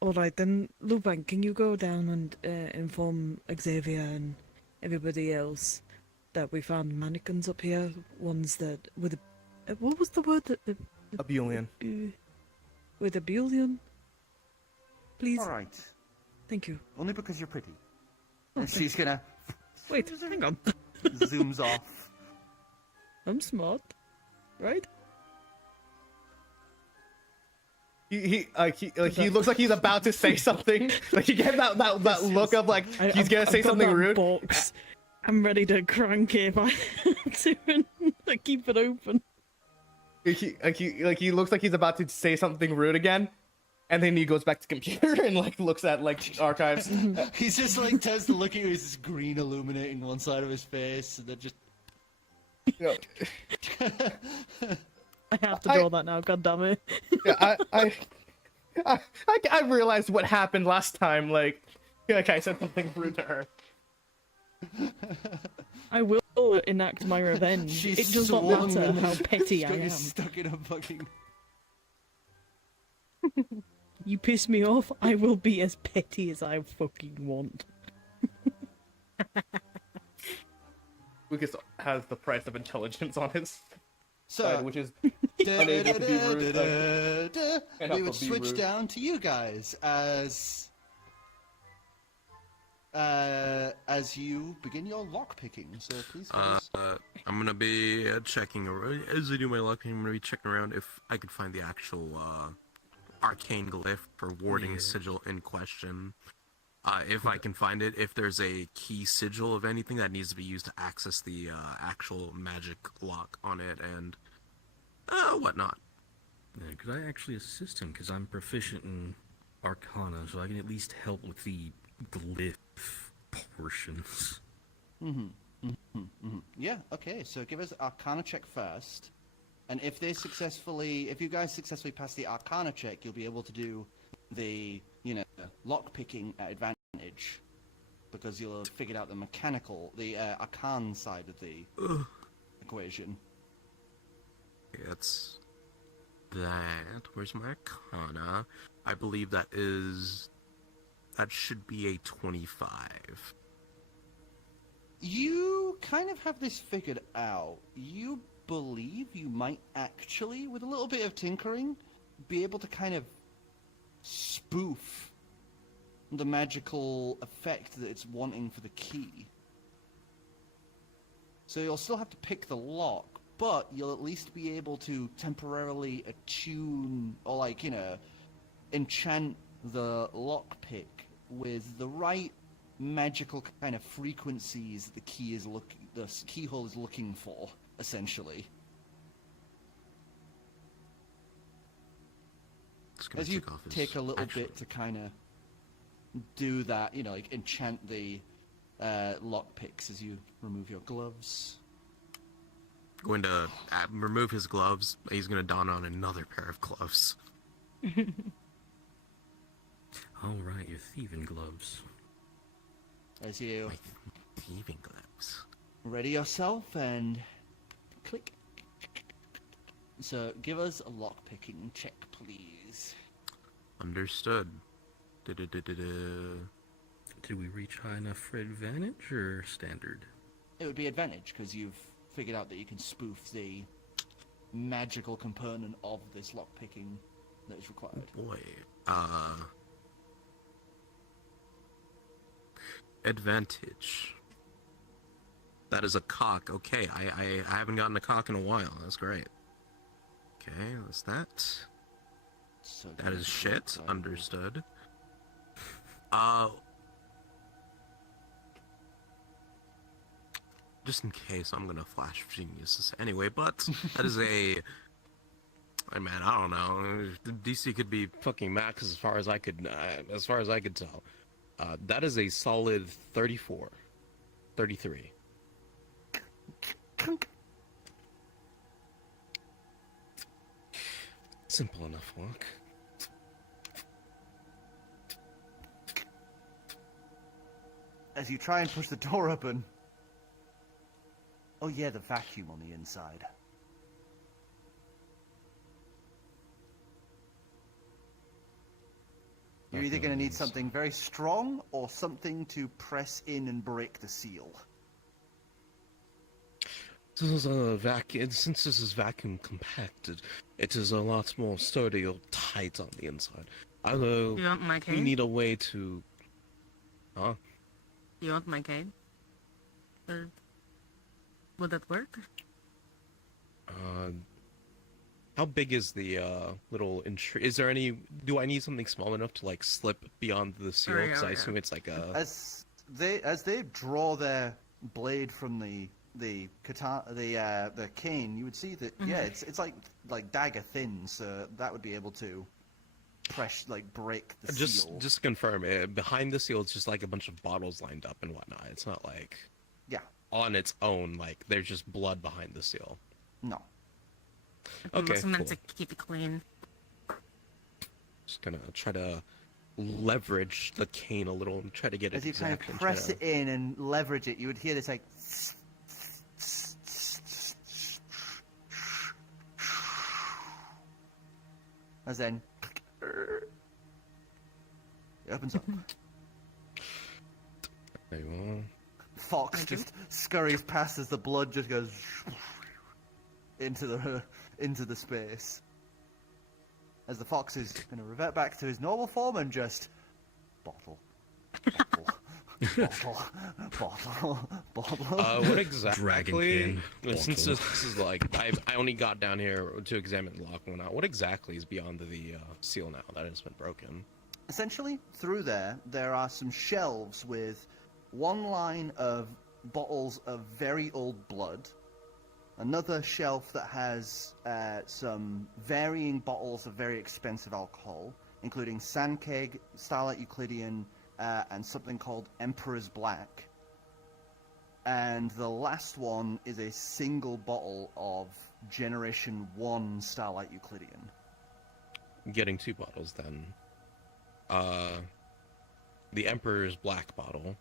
Alright, then, Lupine, can you go down and inform Xavier and everybody else that we found mannequins up here? Ones that... with a... what was the word? Abulian. With a bullion? Please? Alright. Thank you. Only because you're pretty. Oh, And she's gonna... Wait, hang on. zooms off. I'm smart. Right? He looks like he's about to say something. Like you get that look of like he's gonna say something rude. Box. I'm ready to crank it if I have to and keep it open. He looks like he's about to say something rude again, and then he goes back to computer and like looks at like archives. He's just like tends to look at you. He's this green illuminating one side of his face, and then just... You know, I have to draw that now, god damn it. yeah, I realized what happened last time. Like I said something rude to her. I will enact my revenge. She's It does not swung matter and how petty got I you am. stuck in a fucking... You piss me off, I will be as petty as I fucking want. Lucas has the price of intelligence on his So, side, which is unable to be rude. Like, we would switch down to you guys as you begin your lockpicking. So please. I'm gonna be checking around. As I do my lockpicking, I'm gonna be checking around if I could find the actual arcane glyph for warding sigil in question. If I can find it, if there's a key sigil of anything that needs to be used to access the actual magic lock on it, and whatnot. Yeah, could I actually assist him? Because I'm proficient in Arcana, so I can at least help with the glyph portions. Yeah. Okay. So give us Arcana check first, and if you guys successfully pass the Arcana check, you'll be able to do the lockpicking at advantage, because you'll have figured out the arcane side of the equation. It's that. Where's my Arcana? I believe that should be a 25. You kind of have this figured out. You believe you might actually, with a little bit of tinkering, be able to kind of spoof the magical effect that it's wanting for the key. So you'll still have to pick the lock, but you'll at least be able to temporarily attune or enchant the lockpick with the right magical kind of frequencies the keyhole is looking for, essentially. As you take a little bit to kind of do that, enchant the lockpicks as you remove your gloves. Going to remove his gloves. He's going to don on another pair of gloves. All right, your thieving gloves. As you... My thieving gloves. ready yourself and click. So give us a lockpicking check, please. Understood. Did we reach high enough for advantage or standard? It would be advantage because you've figured out that you can spoof the magical component of this lockpicking that is required. Boy, advantage. That is a cock. Okay, I haven't gotten a cock in a while. That's great. Okay, that's that. So That is shit. Understood. Just in case, I'm gonna flash genius anyway. But that is a. I mean, I don't know. DC could be fucking max as far as I could tell. That is a solid 34, 33. Simple enough work. As you try and push the door open. Oh yeah, the vacuum on the inside. You're either going to need something very strong or something to press in and break the seal. This is a vacuum. Since this is vacuum compacted, it is a lot more sturdy or tight on the inside. Although You want my we cane? need a way to. Huh? You want my cane? Or would that work? How big is the little Is there any? Do I need something small enough to like slip beyond the seal? yeah, Because I yeah. assume it's like a. As they draw their blade from the cane, you would see that yeah, it's like dagger thin, so that would be able to break the seal. Just to confirm, behind the seal, it's just like a bunch of bottles lined up and whatnot. It's not like Yeah, on its own, like there's just blood behind the seal. no. Okay, It's meant cool. to keep it clean. Just gonna try to leverage the cane a little and try to get it As you kind of exact and press try it in and leverage it, you would hear this like. As then. It opens up. There you Fox just scurries past as the blood just goes into the space. As the fox is going to revert back to his normal form and just bottle. what exactly? Dragon cane, Since bottle. this is like I only got down here to examine the lock and whatnot. What exactly is beyond the seal now that has been broken? Essentially, through there are some shelves with one line of bottles of very old blood, another shelf that has some varying bottles of very expensive alcohol, including Sandkeg, Starlight Euclidean, and something called Emperor's Black. And the last one is a single bottle of Generation 1 Starlight Euclidean. Getting 2 bottles then. The Emperor's Black bottle.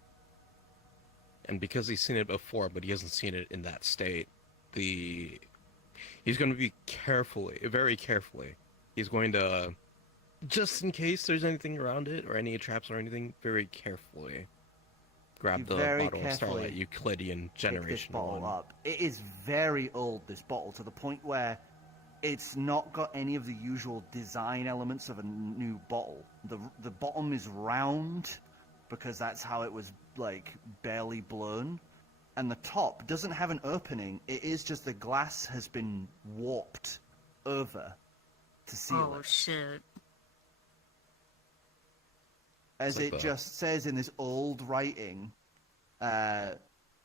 And because he's seen it before, but he hasn't seen it in that state, he's going to be very carefully, he's going to, just in case there's anything around it, or any traps or anything, very carefully grab the bottle of Starlight Euclidean Generation 1. Up. It is very old, this bottle, to the point where it's not got any of the usual design elements of a new bottle. The bottom is round, because that's how it was, barely blown. And the top doesn't have an opening. It is just the glass has been warped over to seal Oh it. shit. As It's like it just says in this old writing,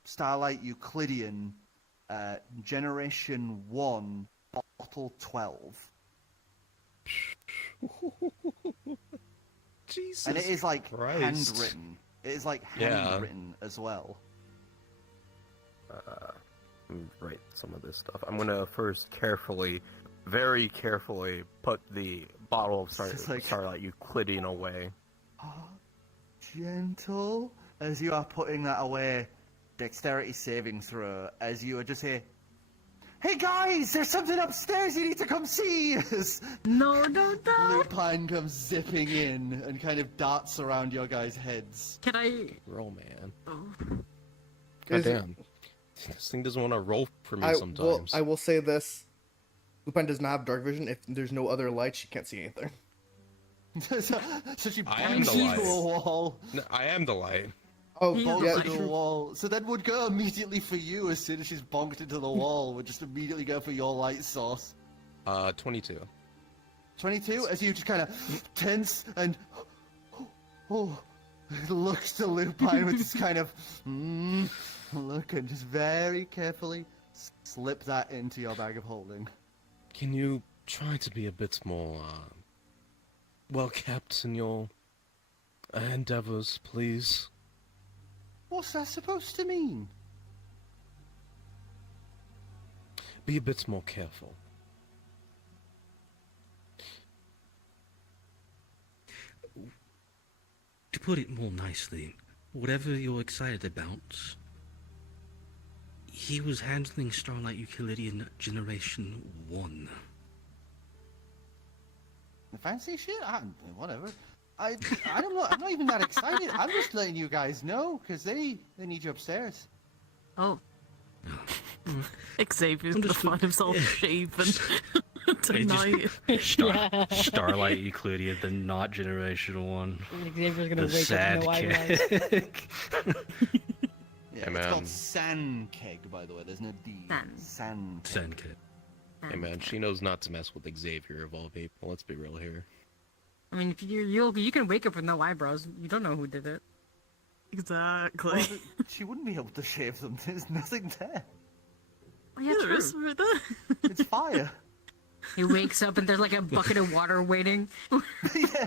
Starlight Euclidean, Generation 1, Bottle 12. Jesus And it is, Christ. handwritten. It is, handwritten as well. Let me write some of this stuff. I'm gonna first very carefully put the bottle of It's like- Starlight Euclidean away. Gentle. As you are putting that away, dexterity saving throw as you just hear, "Hey guys, there's something upstairs you need to come see!" No, no, no. Lupine comes zipping in and kind of darts around your guys' heads. Can I? Roll, man. Oh. Is- Goddamn. This thing doesn't want to roll for me I sometimes. will say this: Lupin does not have dark vision. If there's no other light, she can't see anything. so she I am bonks the into light. a wall. No, I am the light. Oh, He is yeah. like- Into a wall. So that would go immediately for you as soon as she's bonked into the wall. Would just immediately go for your light source. 22. 22, as you just kind of tense and looks to Lupine with this kind of look and just very carefully slip that into your bag of holding. Can you try to be a bit more, well kept in your endeavors, please? What's that supposed to mean? Be a bit more careful. To put it more nicely, whatever you're excited about, he was handling Starlight Euclidean Generation 1. Fancy shit? Whatever. I'm not even that excited. I'm just letting you guys know because they need you upstairs. Oh. Xavier's gonna Understood. find himself shaven tonight. Starlight Euclidean, the not Generation 1. Xavier's gonna The wake up sad no eyebrows. kid. Yeah, Hey, it's called man. Sand Keg, by the way. There's no D. Sand. Sand Keg. Sand kid. Hey man, she knows not to mess with Xavier of all people. Let's be real here. I mean, if you can wake up with no eyebrows. You don't know who did it. Exactly. Well, she wouldn't be able to shave them. There's nothing there. Oh, yeah, there true. is right there. It's fire. He wakes up and there's like a bucket of water waiting. Yeah.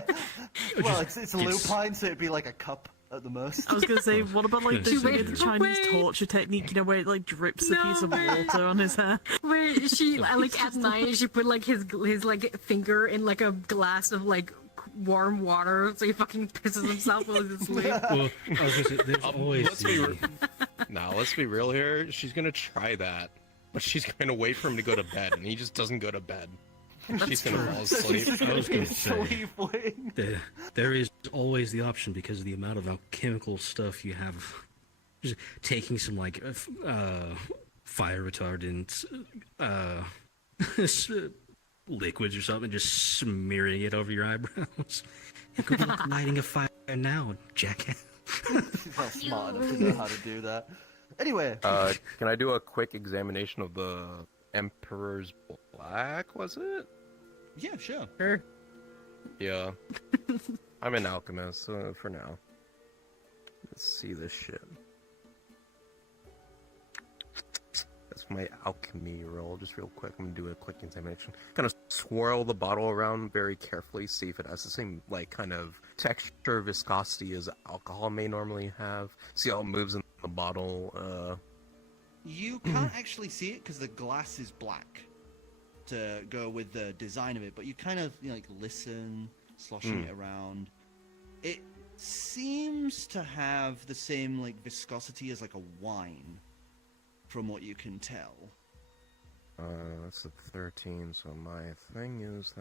Well, it's lupine, so it'd be like a cup at the most. I was gonna say, what about like She the went Chinese away. torture technique? You know, where it like drips a piece of No. water on his hair. Where she like at night she put like his like finger in like a glass of like warm water so he fucking pisses himself while he's asleep. Well, I was gonna say, there's always let's be the... Now, let's be real here. She's gonna try that, but she's gonna wait for him to go to bed, and he just doesn't go to bed. She's gonna fall asleep. I was gonna say, Sleep wing. there is always the option because of the amount of alchemical stuff you have. Just taking some like fire retardant liquids or something, just smearing it over your eyebrows. Good luck lighting a fire now, jackass. She's not smart enough to know how to do that. Anyway, Can I do a quick examination of the Emperor's Black, was it? Yeah, sure. Sure. Yeah. I'm an alchemist, so for now. Let's see this shit. That's my alchemy roll, just real quick. I'm gonna do a quick examination. Kind of swirl the bottle around very carefully, see if it has the same, like, kind of texture, viscosity as alcohol may normally have. See how it moves in the bottle, you can't actually see it because the glass is black to go with the design of it, but you kind of like listen, sloshing it around. It seems to have the same like viscosity as like a wine, from what you can tell. that's a 13, so my thing is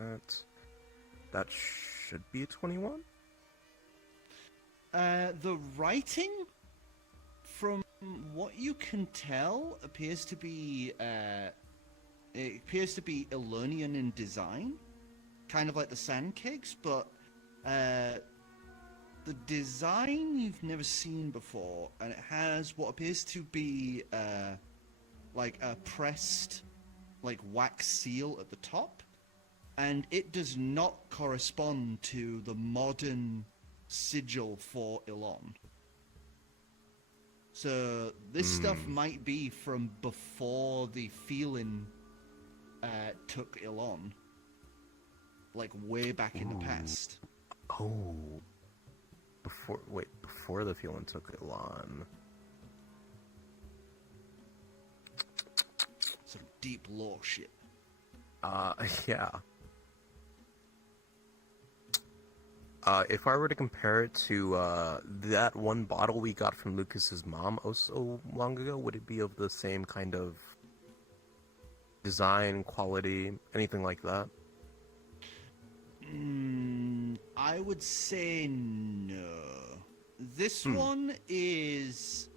that should be a 21? The writing, from what you can tell, appears to be Elonian in design, kind of like the sand cakes, but the design you've never seen before, and it has what appears to be like a pressed like wax seal at the top, and it does not correspond to the modern sigil for Elon. So this stuff might be from before the feeling took Elon, like way back in the past. Oh. Before the feeling took Elon. Some deep lore shit. Yeah. If I were to compare it to that one bottle we got from Lucas's mom oh so long ago, would it be of the same kind of design, quality, anything like that? I would say no. This one is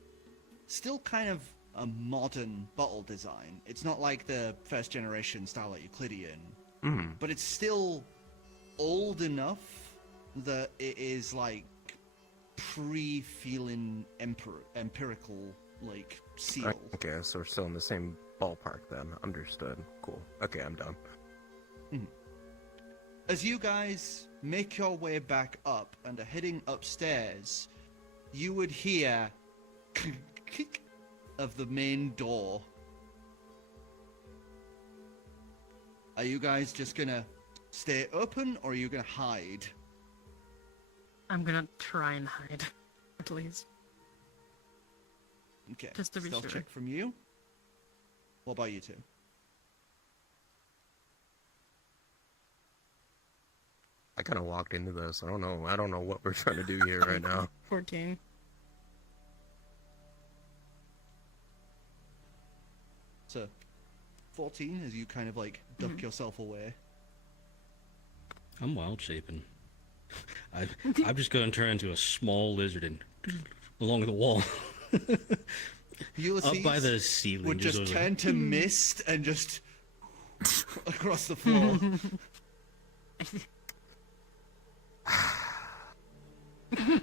still kind of a modern bottle design. It's not like the first generation Starlight Euclidean, but it's still old enough that it is like pre-feeling empirical like sealed. Okay, so we're still in the same ballpark then. Understood. Cool. Okay, I'm done. As you guys make your way back up and are heading upstairs, you would hear click of the main door. Are you guys just gonna stay open, or are you gonna hide? I'm gonna try and hide, at least. Okay. Just to be Stealth sure. check from you. What about you two? I kind of walked into this. I don't know what we're trying to do here right now. 14. So, 14 as you kind of like duck yourself away. I'm wild shaping. I'm just gonna turn into a small lizard and along the wall. Ulysses Up by the ceiling. would just sort of- turn to mist and just across the floor.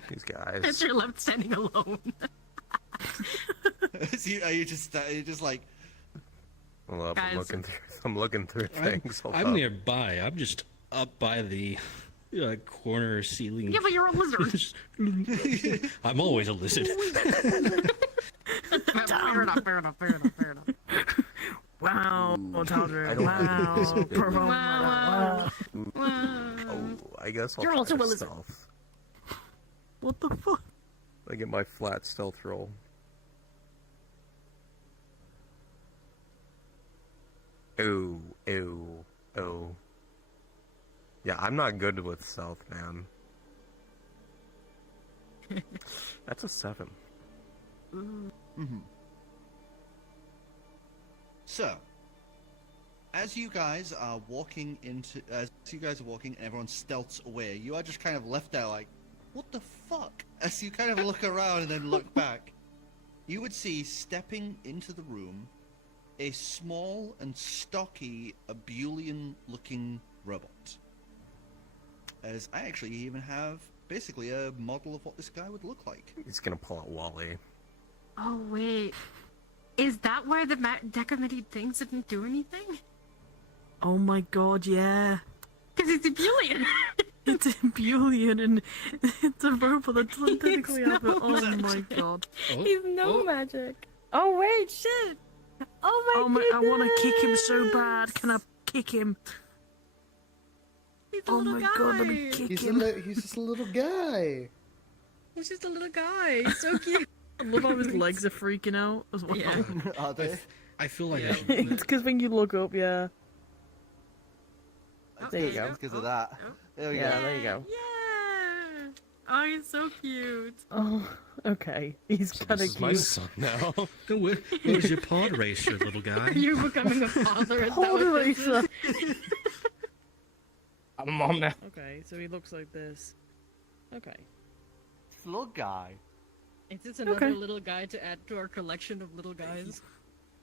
These guys. As you're left standing alone. Are you just like, Hold up, Guys. I'm looking through things. Hold I'm up. nearby. I'm just up by the corner ceiling. Yeah, but you're a lizard. I'm always a lizard. Fair enough, fair enough, fair enough, fair enough. Wow, Taldrin. I don't Wow. think this- Wow. Oh, I guess I'll You're try also a lizard. stealth. What the fuck? I get my flat stealth roll. Oh. Yeah, I'm not good with stealth, man. That's a 7. so? As you guys are walking and everyone stealths away, you are just kind of left there like, what the fuck? As you kind of look around and then look back, you would see stepping into the room a small and stocky Abulian-looking robot. As I actually even have basically a model of what this guy would look like. He's gonna pull out Wally. Oh, wait. Is that why the deck of many things didn't do anything? Oh my god, yeah. Because it's a Bulian. It's a Bulian and it's a robot that doesn't technically It's have it. no Oh my magic. god. He's no magic. Oh, wait, shit. Oh my I want to kick him so bad. Can I kick him? He's a Oh little my guy. god, let me kick him. He's just a little guy. He's just a little guy. He's so cute. I love how his legs are freaking out as well. Yeah. Are they? I feel like It's because when you look up, yeah. There you go. Because of that. There we Yeah, go. there you go. Yeah. Oh, he's so cute. Oh, okay. He's So kind this of is my cute. son now. Where's your pod racer, little guy? Are you becoming a father? Is that Hold what it, this Lisa. is? I'm a mom now. Okay, so he looks like this. Okay. This little guy. Is this another Okay. little guy to add to our collection of little guys?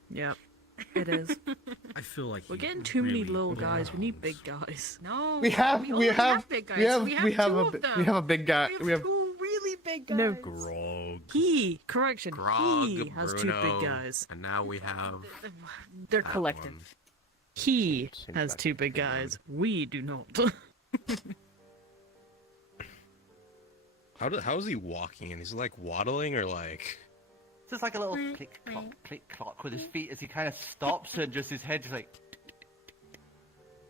Yeah, it is. I feel like We're he getting too many really little guys. We need big belongs. guys. No. We have only big guys. we have two a of them. we have a big guy. We have two really big guys. No. Grog. Correction. Grog, He has two Bruno, big guys. and now we have They're that collective. one. He Seems has like two a big big one. guys. We do not. How is he walking? And he's like waddling or like? It's just like a little click clock with his feet as he kind of stops and just his head just like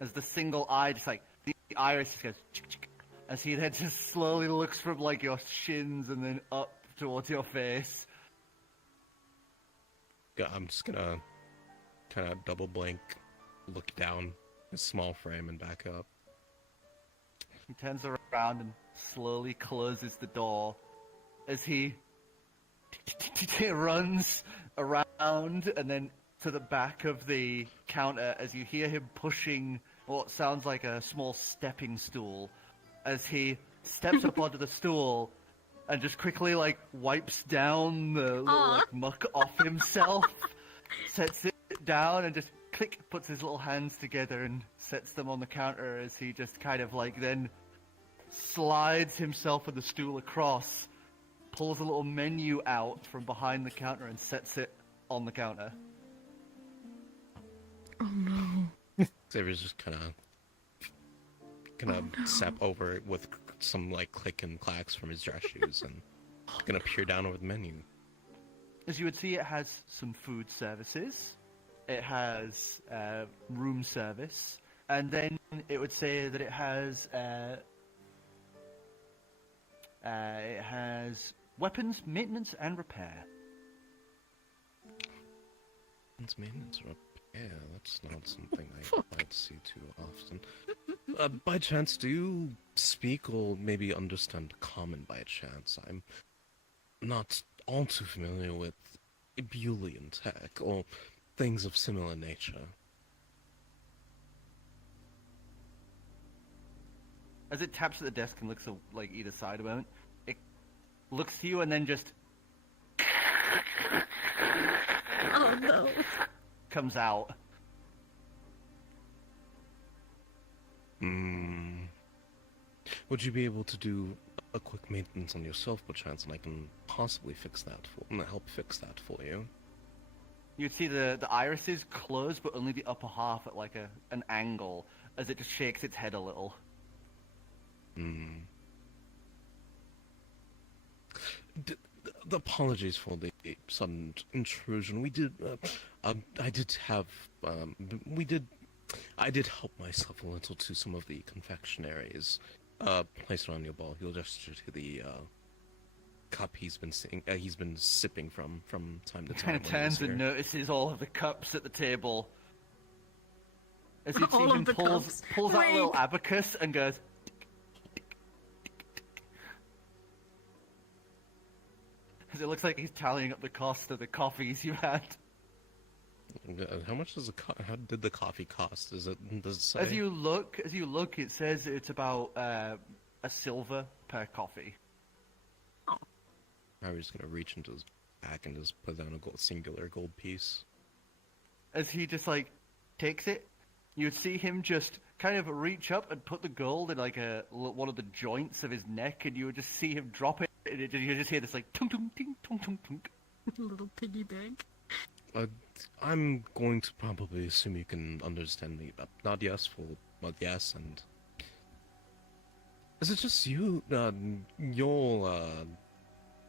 as the single eye just like the iris just goes as he then just slowly looks from like your shins and then up towards your face. Yeah, I'm just gonna kind of double blink, look down his small frame and back up. He turns around and slowly closes the door as he runs around and then to the back of the counter as you hear him pushing what sounds like a small stepping stool as he steps up onto the stool and just quickly like wipes down the little like muck off himself, sets it down and just click puts his little hands together and sets them on the counter as he just kind of like then slides himself and the stool across, pulls a little menu out from behind the counter and sets it on the counter. Oh no. Xavier's just gonna step over it with some like click and clacks from his dress shoes and gonna peer down over the menu. As you would see, it has some food services, it has room service, and then it would say that it has weapons, maintenance, and repair. It's maintenance repair. That's not something I'd see too often. By chance, do you speak or maybe understand common by chance? I'm not all too familiar with Ebullient tech or things of similar nature. As it taps at the desk and looks like either side a moment, it looks to you and then just Oh no. comes out. Would you be able to do a quick maintenance on yourself, perchance, and I can possibly help fix that for you? You'd see the irises close, but only the upper half at like an angle, as it just shakes its head a little. The apologies for the sudden intrusion. I did help myself a little to some of the confectionaries placed around your ball. He'll gesture to the cup he's been sipping from time to time. Kind of turns and notices all of the cups at the table. As you see All of him the pulls cups. out a little Wait. abacus and goes. As it looks like he's tallying up the cost of the coffees you had. How much does how did the coffee cost? Does it say? As you look, it says it's about a silver per coffee. Harry's gonna reach into his back and just put down a singular gold piece. As he just like takes it, you'd see him just kind of reach up and put the gold in like one of the joints of his neck, and you would just see him drop it, and you just hear this like tung tung ting tung tung tung. Little piggy bank. I'm going to probably assume you can understand me, but not yes for but yes, and is it just you,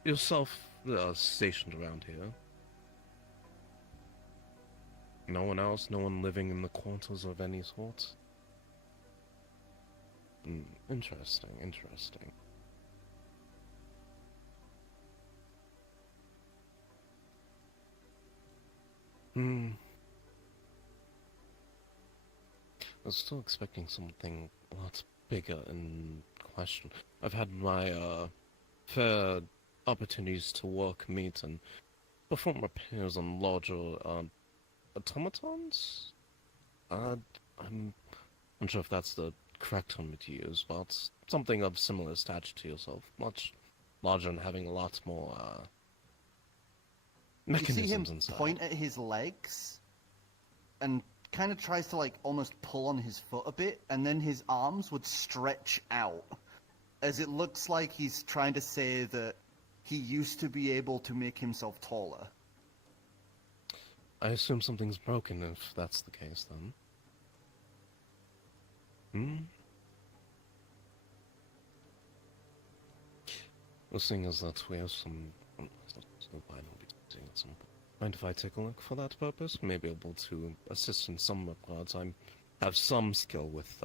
yourself stationed around here? No one else? No one living in the quarters of any sort? Interesting. I was still expecting something a lot bigger in question. I've had my fair opportunities to work, meet, and perform repairs on larger automatons? I'm unsure if that's the correct term to use, but something of similar stature to yourself. Much larger and having a lot more mechanisms You see him inside. point at his legs and kind of tries to like almost pull on his foot a bit, and then his arms would stretch out as it looks like he's trying to say that he used to be able to make himself taller. I assume something's broken if that's the case, then. The thing is that we have some mind if I take a look for that purpose? May be able to assist in some regards. I have some skill with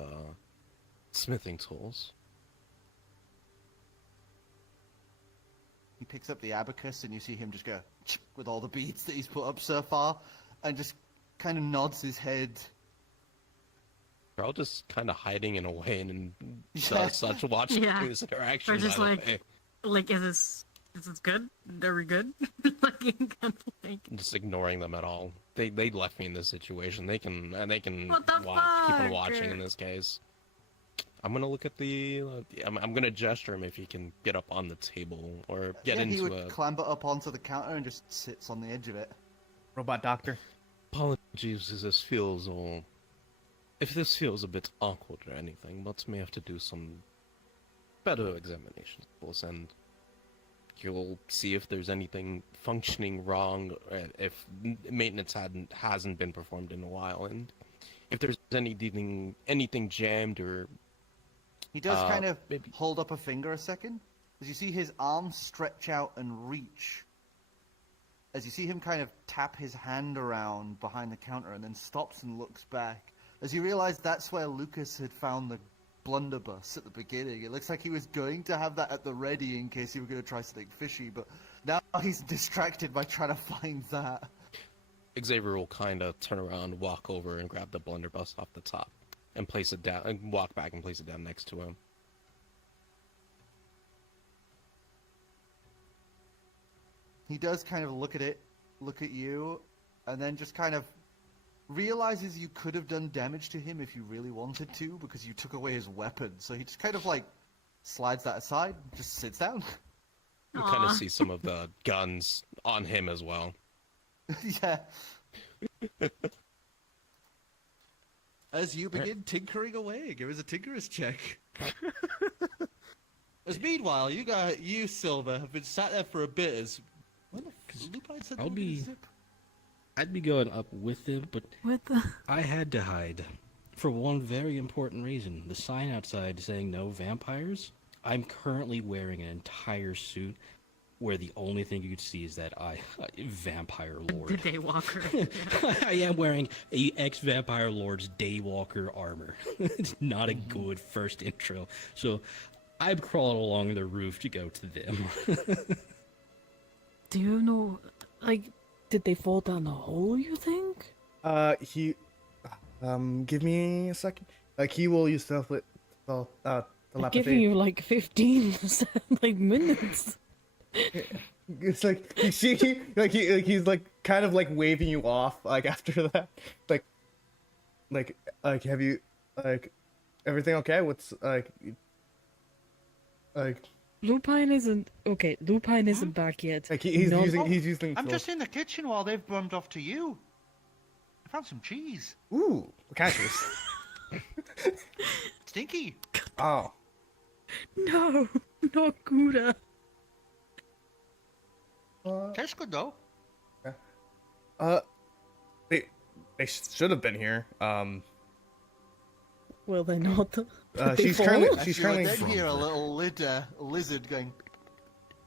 smithing tools. He picks up the abacus, and you see him just go with all the beads that he's put up so far, and just kind of nods his head. They're all just kind of hiding in a way and Yeah. such watching Yeah. this interaction. We're just by the way. like, is this good? Are we good? Like, kind of like, Just ignoring them at all. They left me in this situation. They can What the keep on fuck? watching in this case. I'm gonna look at the. I'm gonna gesture him if he can get up on the table or get yeah, he into would a. clamber up onto the counter and just sits on the edge of it. Robot doctor. Apologies if this feels all. If this feels a bit awkward or anything, but may have to do some better examinations, of course, and you'll see if there's anything functioning wrong, or if maintenance hasn't been performed in a while, and if there's anything jammed or. He does kind of maybe- hold up a finger a second, as you see his arms stretch out and reach. As you see him kind of tap his hand around behind the counter and then stops and looks back. As you realize that's where Lucas had found the blunderbuss at the beginning. It looks like he was going to have that at the ready in case he were going to try something fishy, but now he's distracted by trying to find that. Xavier will kind of turn around, walk over, and grab the blunderbuss off the top, and place it down, and walk back and place it down next to him. He does kind of look at it, look at you, and then just kind of realizes you could have done damage to him if you really wanted to, because you took away his weapon. So he just kind of like slides that aside, just sits down. You kind Aw. of see some of the guns on him as well. Yeah. As you begin tinkering away, give us a tinkerer's check. As meanwhile, you Silver have been sat there for a bit. As when the Lupine said they I'll were gonna be- zip? I'd be going up with him, but What the? I had to hide. For one very important reason. The sign outside saying no vampires. I'm currently wearing an entire suit where the only thing you could see is that vampire the lord. Daywalker. I am wearing a ex-vampire lord's daywalker armor. It's not a good first intro. So I'm crawling along the roof to go to them. Do you know, like, did they fall down the hole, you think? Give me a second. Like, he will use I'm telepathy. giving you like 15 like minutes. It's like he's like kind of like waving you off like after that. Like have you like everything okay? What's like Lupine isn't okay. Lupine isn't back yet. like he's No- using I'm tele- just in the kitchen while they've run off to you. I found some cheese. Ooh, what kind of cheese? Stinky. Oh. No, not Gouda. Tastes good though. They should have been here. Well, they're not. She's fall? currently Actually, she's currently I did hear a little lizard going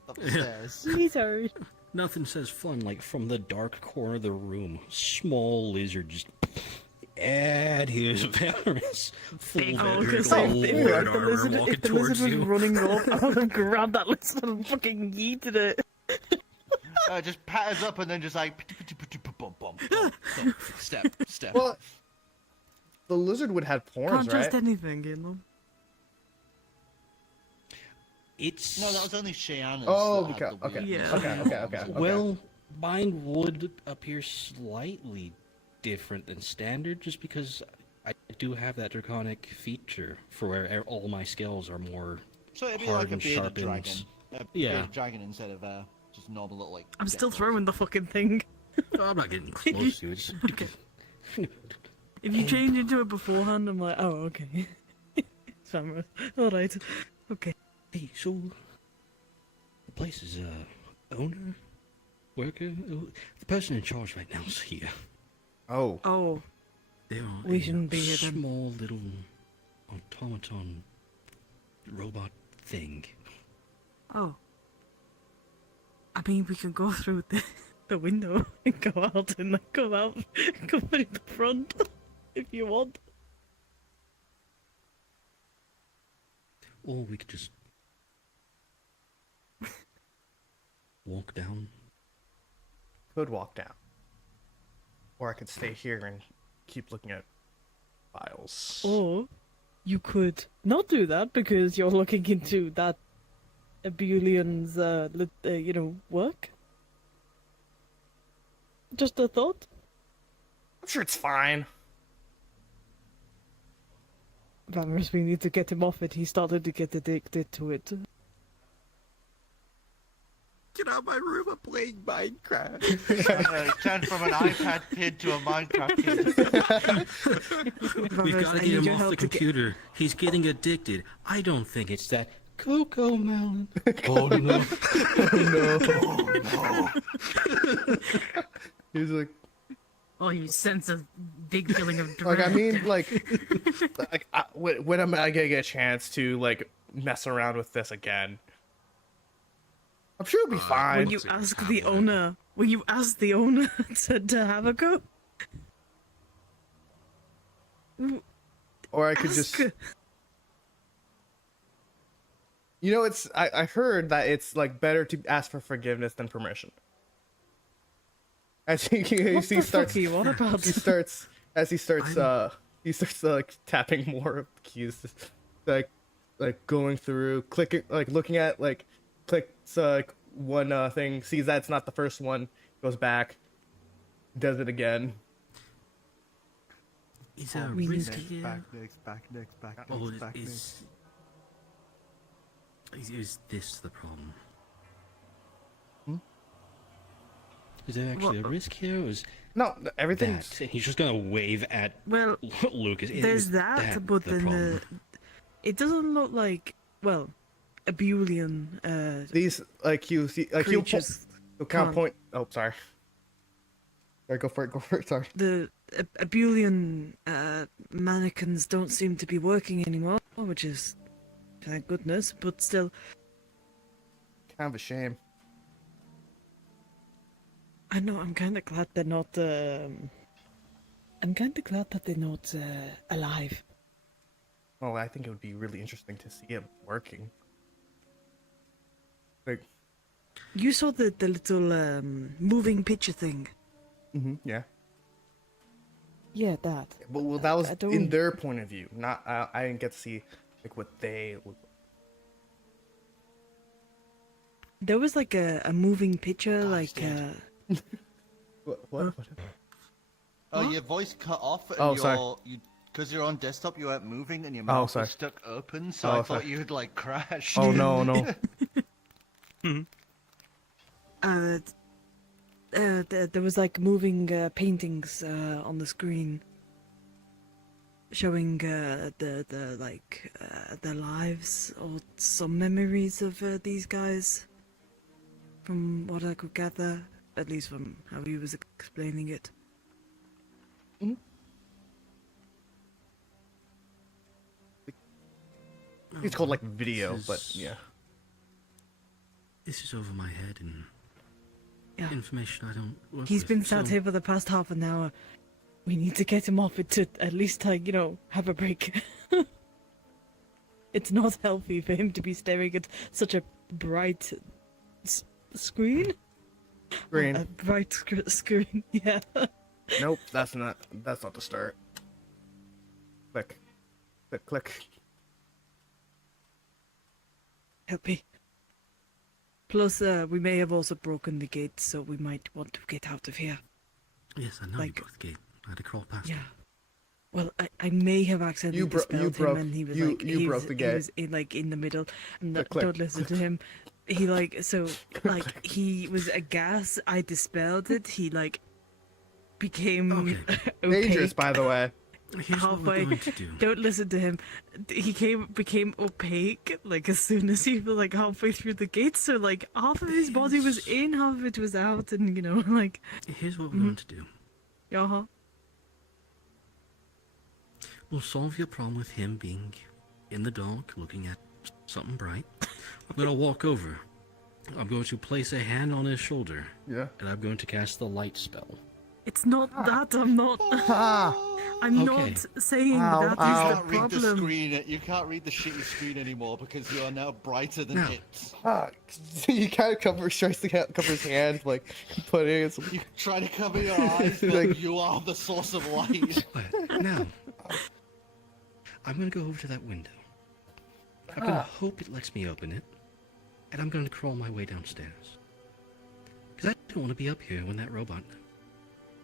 upstairs. Lizard. Nothing says fun like from the dark corner of the room, small lizard just. And here's Valorous. Full Big Oh, veteran because lord if the armor lizard, walking if the towards lizard was you. running up, I would have grabbed that lizard and fucking yeeted it. Just patters up and then just like step. well. The lizard would have horns, Can't trust right? anything, you know. It's No, that was only Cheyenne's. Oh, that had the okay. weird- Yeah. Okay. well, mine would appear slightly different than standard, just because I do have that draconic feature for where all my skills are more. So it'd be hard like a and bearded sharpened. dragon. A Yeah. bearded dragon instead of just normal little like. I'm still death throwing the fucking thing. Oh, I'm not getting close to it. Okay. If you change into it beforehand, I'm like, oh, okay. Samra. Alright. Okay. Hey, so the place's owner, worker, the person in charge right now is here. Oh. Oh, They are We a shouldn't be here then. small little automaton robot thing. oh. I mean, we can go through the window and go out and then come out through the front if you want. Or we could just walk down. Could walk down. Or I could stay here and keep looking at files. Or you could not do that because you're looking into that Abulion's, work. Just a thought. I'm sure it's fine. Vammers, we need to get him off it. He started to get addicted to it. Get out of my room, I'm playing Minecraft. Turn from an iPad kid to a Minecraft kid. We've Vammers, got to I get need him your off help the to get- computer. He's getting addicted. I don't think it's that cocoa melon. Oh no. He's like, Oh, you sense a big feeling of dread. like I mean, when am I gonna get a chance to like mess around with this again? I'm sure it'll be fine. When you ask the owner, to have a go. Or I could Ask- just, it's I heard that it's like better to ask for forgiveness than permission. As he What the starts, fuck are you on about? he starts like tapping more of the keys, like going through, clicking, like looking at, like clicks one thing, sees that it's not the first one, goes back, does it again. Is there a We need risk to- here? Back next. Or is this the problem? Is there actually a risk here, or is No, that? everything's He's just gonna wave at Well, Lucas. there's that, but then problem? it doesn't look like, well, Abulian these like you see like you creatures. kind can't- of point. Oh, sorry. Sorry, go for it. Sorry. The Abulian mannequins don't seem to be working anymore, which is thank goodness. But still, Kind of a shame. I know. I'm kind of glad they're not. I'm kind of glad that they're not alive. Well, I think it would be really interesting to see him working. Like, You saw the little moving picture thing. yeah. Yeah, that. But well, that was I don't- in their point of view. Not I didn't get to see like what they look like. There was like a moving picture, like dead. What? Oh, your voice cut off, and Oh, sorry. because you're on desktop, you weren't moving, and your Oh, mouth sorry. was stuck open. So Oh, I thought sorry. you had like crashed. Oh no. there was like moving paintings on the screen showing their lives or some memories of these guys, from what I could gather, at least from how he was explaining it. It's called like video, This but is- yeah. This is over my head and Yeah. information I don't work He's with, been sat so- here for the past half an hour. We need to get him off it to at least, have a break. It's not healthy for him to be staring at such a bright screen. Green. A bright screen, yeah. Nope, that's not the start. Click. Click. Help me. Plus, we may have also broken the gate, so we might want to get out of here. Yes, I know like- you broke the gate. I had to crawl past Yeah. it. Well, I may have accidentally You dispelled broke- him, and he was you- like, you he broke was, the he gate. was in the middle. And Click, click, don't listen to him. He he was a gas. I dispelled it. He became Okay. Dangerous, opaque. by the way. Here's what we're Halfway. going to do. Don't listen to him. He became opaque as soon as he was halfway through the gate. So half of his body was in, half of it was out, and Here's what we're going to do. uh-huh. We'll solve your problem with him being in the dark, looking at something bright. I'm going to walk over. I'm going to place a hand on his shoulder, Yeah. and I'm going to cast the light spell. It's not that. I'm not. Ah. I'm Okay. not saying Ow, that is ow. You the can't read the problem. screen. You can't read the shitty screen anymore because you are now brighter than No. it. Ah, you kind of tries to cover his hand, putting it. You try to cover your eyes, but Like- you are the source of light. But now, I'm gonna go over to that window. I'm gonna hope it lets me open it, and I'm gonna crawl my way downstairs. Because I don't want to be up here when that robot,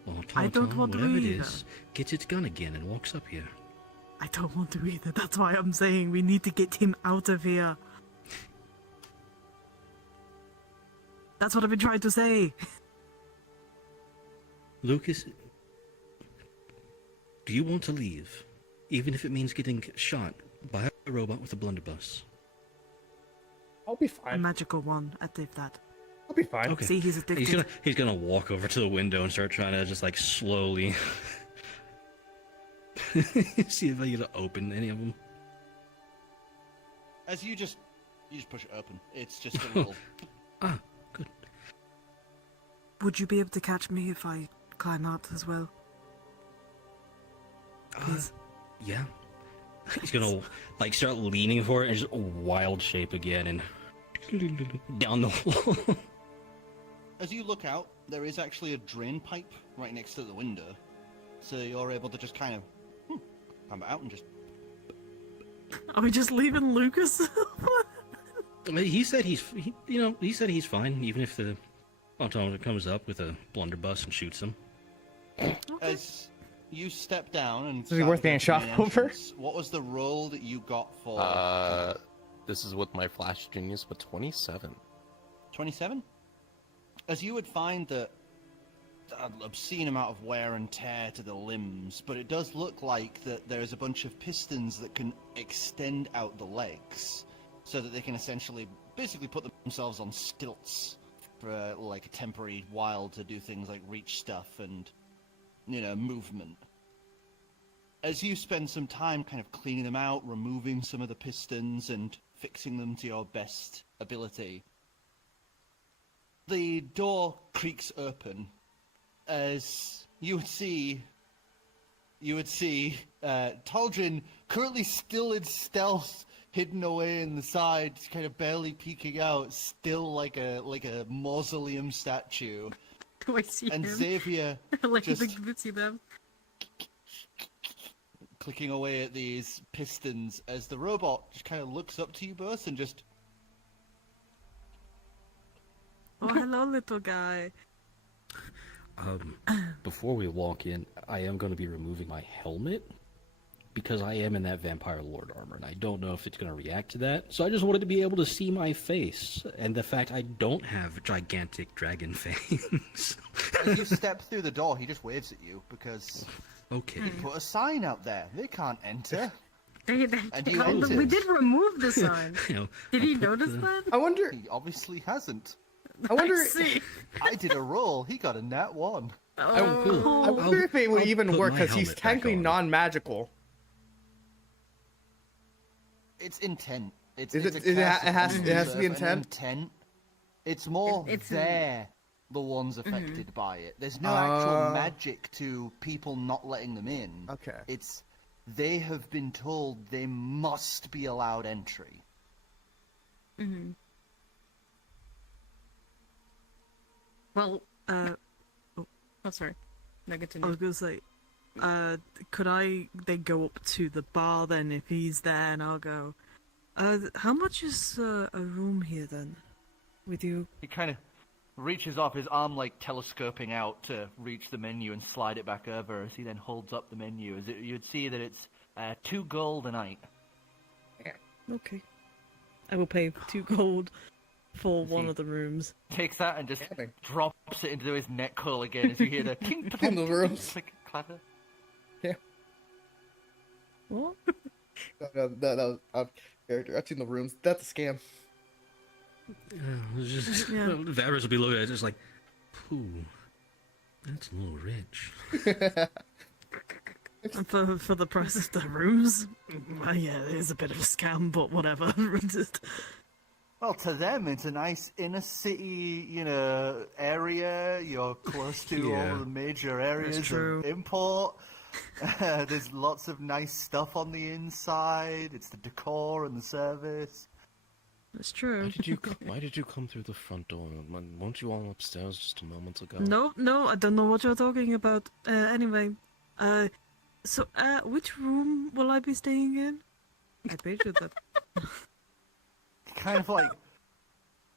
or I don't automaton, want to whatever it either. is, gets its gun again and walks up here. I don't want to either. That's why I'm saying we need to get him out of here. That's what I've been trying to say. Lucas, do you want to leave, even if it means getting shot by a robot with a blunderbuss? I'll be A fine. magical one, at if that. I'll be fine. Okay. See, he's addicted. He's gonna walk over to the window and start trying to just like slowly see if I get to open any of them. As you just push it open. It's just a little. Ah, good. Would you be able to catch me if I climb out as well? Please. Yeah. He's gonna like start leaning for it and just wild shape again and down the wall. As you look out, there is actually a drain pipe right next to the window, so you're able to just kind of come out and just. Are we just leaving Lucas? He said he said he's fine, even if the automaton comes up with a blunderbuss and shoots him. As you step down and. Is it worth being shot over? What was the roll that you got for? This is with my flash genius, but 27. 27? As you would find that an obscene amount of wear and tear to the limbs, but it does look like that there's a bunch of pistons that can extend out the legs, so that they can essentially, basically put themselves on stilts for like a temporary while to do things like reach stuff and, movement. As you spend some time kind of cleaning them out, removing some of the pistons and fixing them to your best ability, the door creaks open as you would see Taldrin, currently still in stealth, hidden away in the side, kind of barely peeking out, still like a mausoleum statue. Do I see And him? Xavier Like just you see them? clicking away at these pistons as the robot just kind of looks up to you both and just. Oh, hello, little guy. Before we walk in, I am going to be removing my helmet because I am in that vampire lord armor, and I don't know if it's going to react to that. So I just wanted to be able to see my face and the fact I don't have gigantic dragon fangs. As you step through the door, he just waves at you because Okay. he put a sign out there. They can't enter. We entered. did remove the sign. You know, Did I'll he put notice the- that? I wonder. He obviously hasn't. I wonder. I see. I did a roll. He got a nat 1. Oh, cool. I wonder if it would I'll even put work my because he's helmet back technically on. non-magical. It's intent. It's Is it's it- a it ha- class it has- of it has to be monster, and intent? It's more It's- they're the ones affected by it. There's no actual magic to people not letting them in. Okay. It's they have been told they must be allowed entry. Mm-hmm. Well, Uh, oh sorry. No, I continue. was gonna say, could I then go up to the bar then if he's there and I'll go, how much is a room here then? With you? He kind of reaches off his arm, like telescoping out to reach the menu and slide it back over as he then holds up the menu. You'd see that it's 2 gold a night. Okay. I will pay 2 gold for one See. of the rooms. Takes that and just Damn. drops it into his neck hole again as you hear the ting In the rooms. like clatter. What? That was out of character. I've seen the rooms. That's a scam. It's just, Yeah. Varys will be looking at it just like, ooh, that's a little rich. And for the price of the rooms? Yeah, it is a bit of a scam, but whatever. Just- Well, to them, it's a nice inner city, area. You're close to Yeah. all the major areas true. of import. There's lots of nice stuff on the inside. It's the decor and the service. That's true. Why did you come through the front door? Weren't you all upstairs just a moment ago? No, I don't know what you're talking about. Anyway, So, which room will I be staying in? I pictured that. Kind of like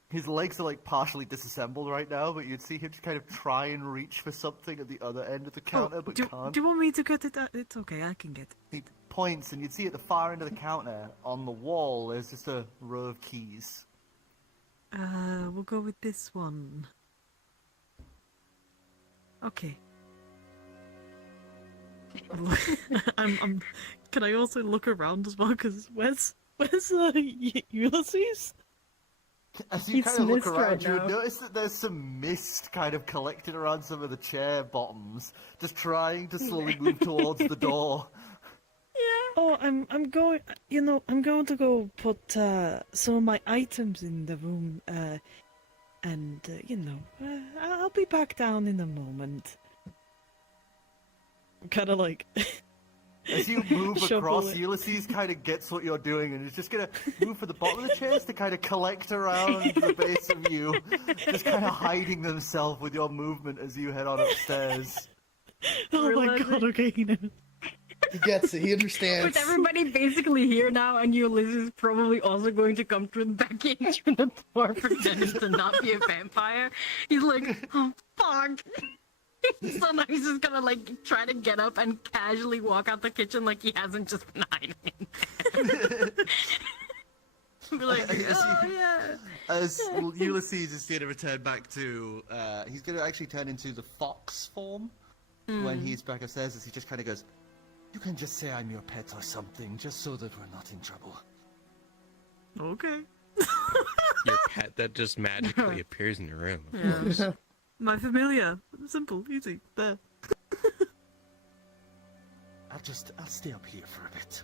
his legs are like partially disassembled right now, but you'd see him just kind of try and reach for something at the other end of the counter, but do, can't. do you want me to get it? It's okay, I can get it. He points, and you'd see at the far end of the counter on the wall, there's just a row of keys. We'll go with this one. Okay. I'm. Can I also look around as well? Because where's Ulysses? As you He's kind of look mist around, right you would now. notice that there's some mist kind of collected around some of the chair bottoms, just trying to slowly move towards the door. Oh, I'm going. You know, I'm going to go put some of my items in the room. And you know, I'll be back down in a moment. Kind of like. As you move Shuffle across, it. Ulysses kind of gets what you're doing and is just gonna move for the bottom of the chairs to kind of collect around the base of you, just kind of hiding themselves with your movement as you head on upstairs. Oh my Realizing- god! Okay, no. He gets it. He understands. With everybody basically here now, and Ulysses is probably also going to come through back in through the door for Dennis to not be a vampire. He's like, oh fuck. So now he's just gonna like try to get up and casually walk out the kitchen like he hasn't just been hiding in there. Be like, oh yeah. As Ulysses is going to return back to, he's going to actually turn into the fox form when he's back upstairs, as he just kind of goes, "You can just say I'm your pet or something, just so that we're not in trouble." Okay. Your pet that just magically appears in your room. Yeah. My familiar. Simple, easy. There. I'll stay up here for a bit.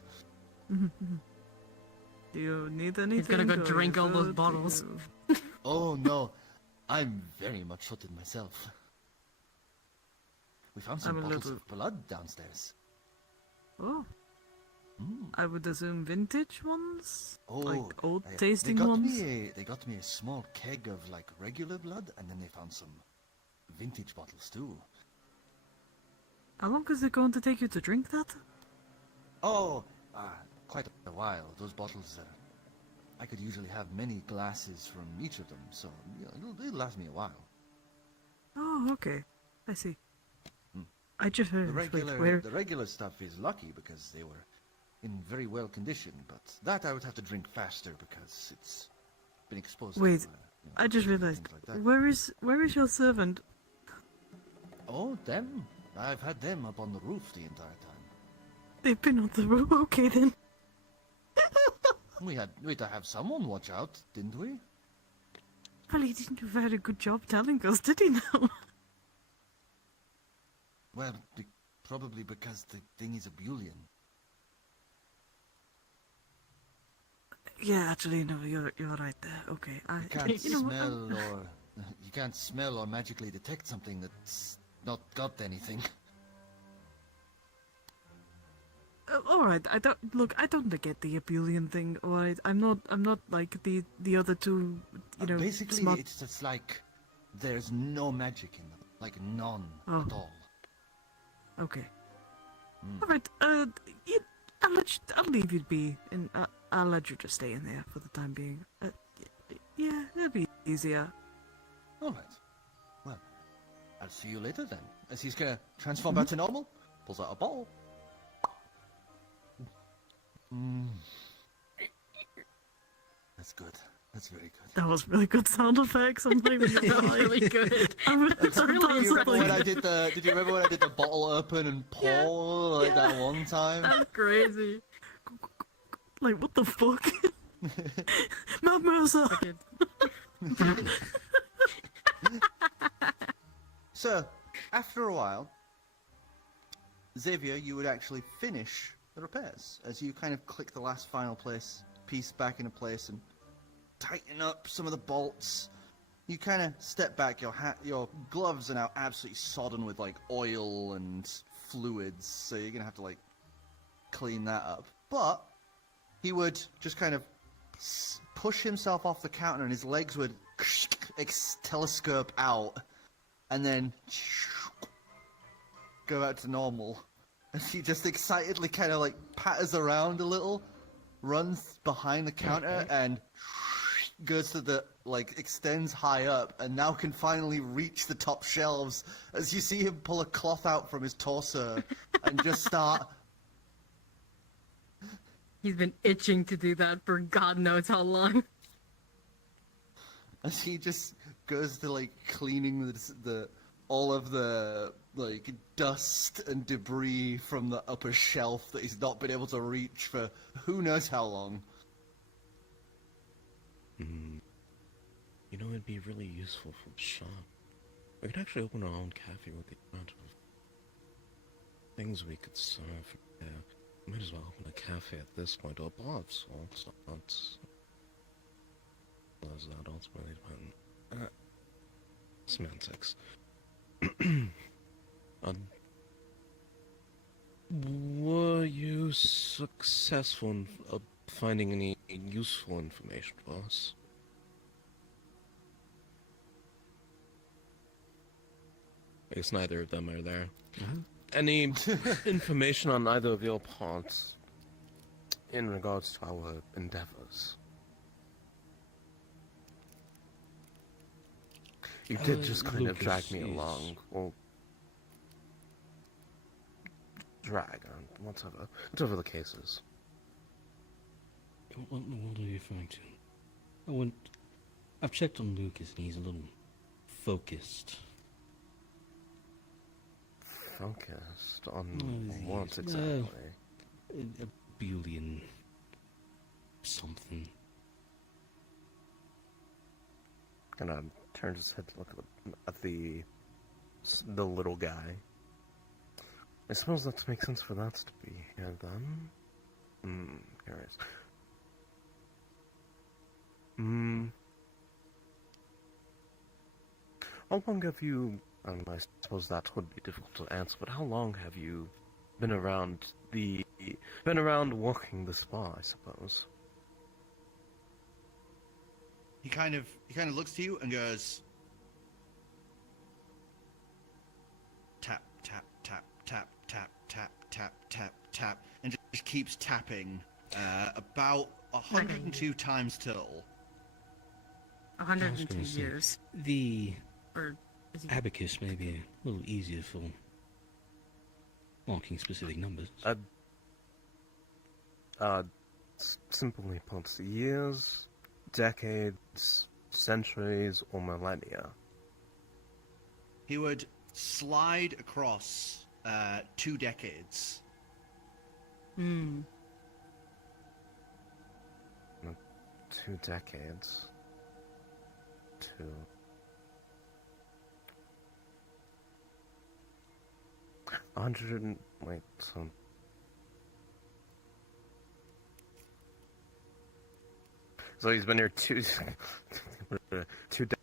Do you need anything? He's gonna go or drink you all those good? bottles. Oh no, I'm very much hooked myself. We found some I'm a bottles little- of blood downstairs. Oh. I would assume vintage ones? Oh, Like old they tasting got ones? They got me a small keg of like regular blood, and then they found some vintage bottles too. How long is it going to take you to drink that? Oh, quite a while. Those bottles, I could usually have many glasses from each of them, so you know, it'll last me a while. Oh, okay. I see. I just heard. The regular stuff is lucky because they were in very well condition, but that I would have to drink faster because it's been exposed. Wait, to, you know, I just things realized. like that. Where is your servant? Oh, them. I've had them up on the roof the entire time. They've been on the roof. Okay then. We had to have someone watch out, didn't we? Well, he didn't do a very good job telling us, did he now? Well, probably because the thing is a bullion. Yeah, actually, no, you're right there. Okay, You can't you know what, smell or you can't smell or magically detect something that's not got anything. all right. I don't get the abelian thing. All right, I'm not like the other two. You know, Basically, smart. it's just like there's no magic in them, like none Oh. at all. Okay. All right. I'll leave you be, and I'll let you just stay in there for the time being. Yeah, it'll be easier. All right. Well, I'll see you later then. As he's gonna transform back to normal, pulls out a bottle. That's good. That's very good. That was really good sound effects. I'm not even gonna lie. Really good. I would Do you sometimes remember when I like, did the? Did you remember when I did the bottle open and pour like that one time? that's crazy. Like what the fuck? Matt Mercer. So, after a while, Xavier, you would actually finish the repairs as you kind of click the last final piece back into place and tighten up some of the bolts. You kind of step back. Your gloves are now absolutely sodden with like oil and fluids, so you're gonna have to like clean that up. But he would just kind of push himself off the counter, and his legs would telescope out, and then go back to normal. And she just excitedly kind of like patters around a little, runs behind the counter, and goes to the, like, extends high up, and now can finally reach the top shelves as you see him pull a cloth out from his torso and just start. He's been itching to do that for God knows how long. As he just goes to, like, cleaning the all of the, like, dust and debris from the upper shelf that he's not been able to reach for who knows how long. You know, it'd be really useful for the shop. We could actually open our own cafe with the amount of things we could serve. Yeah, might as well open a cafe at this point, or a bar of sorts. Not as that ultimately depend. Semantics. Were you successful in finding any useful information for us? I guess neither of them are there. Any information on either of your parts in regards to our endeavors? You did just kind of drag me along, or drag, whatever the case is. What in the world are you referring to? I've checked on Lucas and he's a little focused. Focused on what exactly? A billion something. And turns his head to look at the little guy. I suppose that makes sense for that to be here then. Curious. How long have you? I suppose that would be difficult to answer, but how long have you been around working the spa? I suppose. He kind of looks to you and goes, tap tap tap tap tap tap tap tap tap, and just keeps tapping about 102 times total. 102 years. The Or is he... abacus may be a little easier for marking specific numbers. Simply put, years, decades, centuries, or millennia. He would slide across 2 decades. 2 decades. 2. Wait, so he's been here 2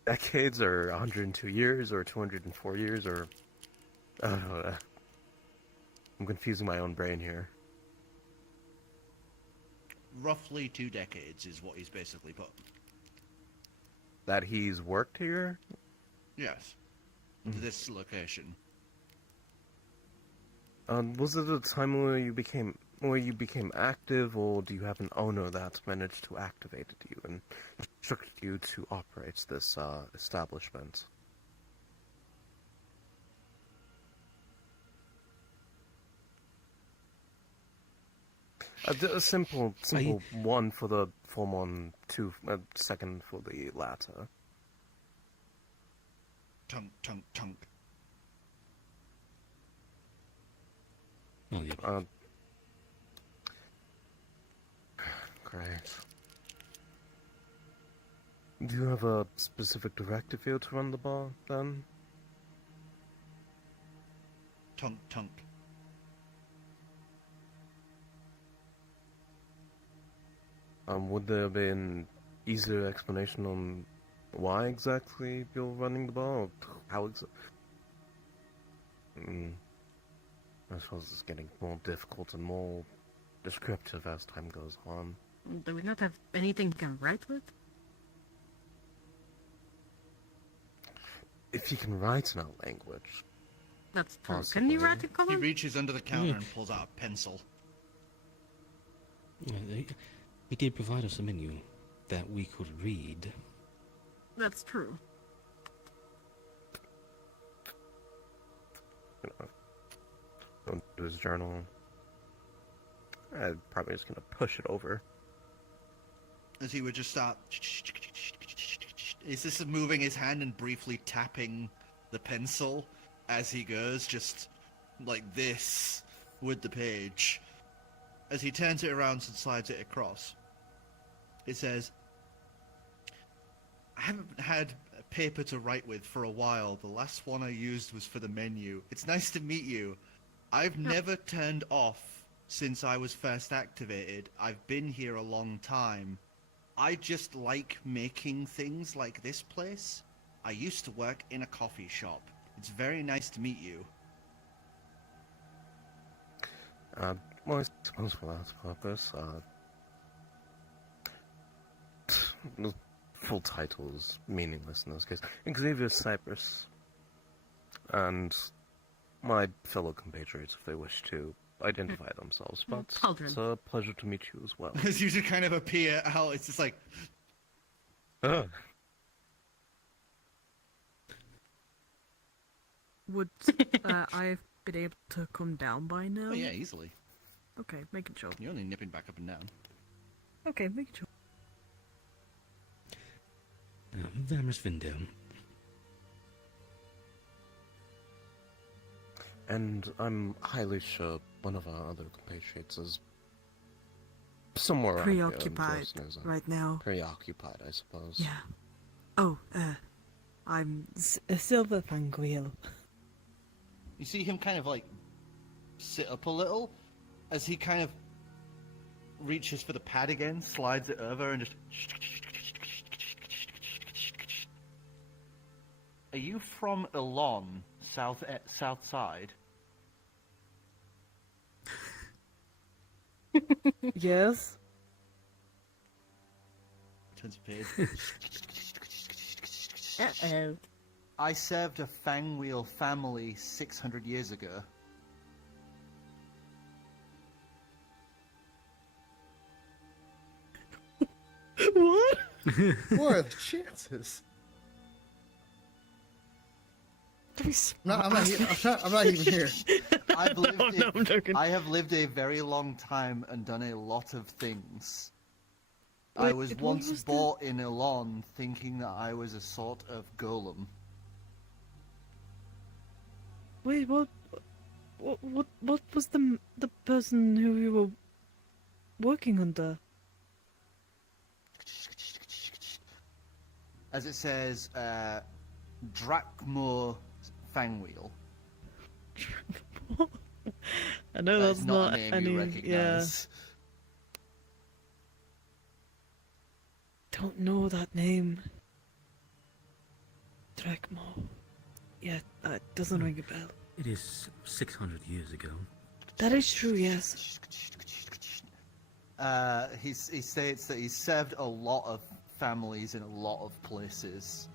decades, or 102 years, or 204 years, or I don't know. I'm confusing my own brain here. Roughly 2 decades is what he's basically put. That he's worked here? Yes. To this location. Was it a time where you became active, or do you have an owner that managed to activate you and instructed you to operate this establishment? A simple one for the former and second for the latter. Tunk, tunk, tunk. Oh, yeah. Great. Do you have a specific directive here to run the bar, then? Tunk, tunk. Would there be an easier explanation on why exactly you're running the bar, or how exactly? I suppose it's getting more difficult and more descriptive as time goes on. Do we not have anything you can write with? If you can write in our language. That's true. Can you write in He common? reaches under the counter and pulls out a pencil. He did provide us a menu that we could read. That's true. Go to his journal. I'm probably just gonna push it over. As he would just start. Is this moving his hand and briefly tapping the pencil as he goes, just like this with the page? As he turns it around and slides it across, it says, I haven't had a paper to write with for a while. The last one I used was for the menu. It's nice to meet you. I've never turned off since I was first activated. I've been here a long time. I just like making things like this place. I used to work in a coffee shop. It's very nice to meet you. Well, I suppose for that purpose, the full title is meaningless in this case. Xavier Cypress. And my fellow compatriots, if they wish to identify themselves, but Cauldron. it's a pleasure to meet you as well. As you just kind of appear out, it's just like, Would I have been able to come down by now? oh yeah, easily. Okay, making sure. You're only nipping back up and down. Okay, making sure. Vrdnd. And I'm highly sure one of our other compatriots is somewhere around here in Preoccupied Dresden. right now. Preoccupied, I suppose. Yeah. Oh, I'm A silver fanguil. You see him kind of like sit up a little as he kind of reaches for the pad again, slides it over, and just. Are you from Elon, south side? Yes. Turns a page. Uh-oh. I served a Fangwheel family 600 years ago. What? What are the chances? No, I'm not even here. I've lived No, I'm joking. I have lived a very long time and done a lot of things. I Wait, was what once was the- bought in Elon thinking that I was a sort of golem. Wait, what was the person who you were working under? As it says, Drachmo Fangwheel. I know That is that's not not a name any. you Yeah, recognize. don't know that name. Drachmo. Yeah, that doesn't ring a bell. It is 600 years ago. That is true. Yes. He states that he's served a lot of families in a lot of places.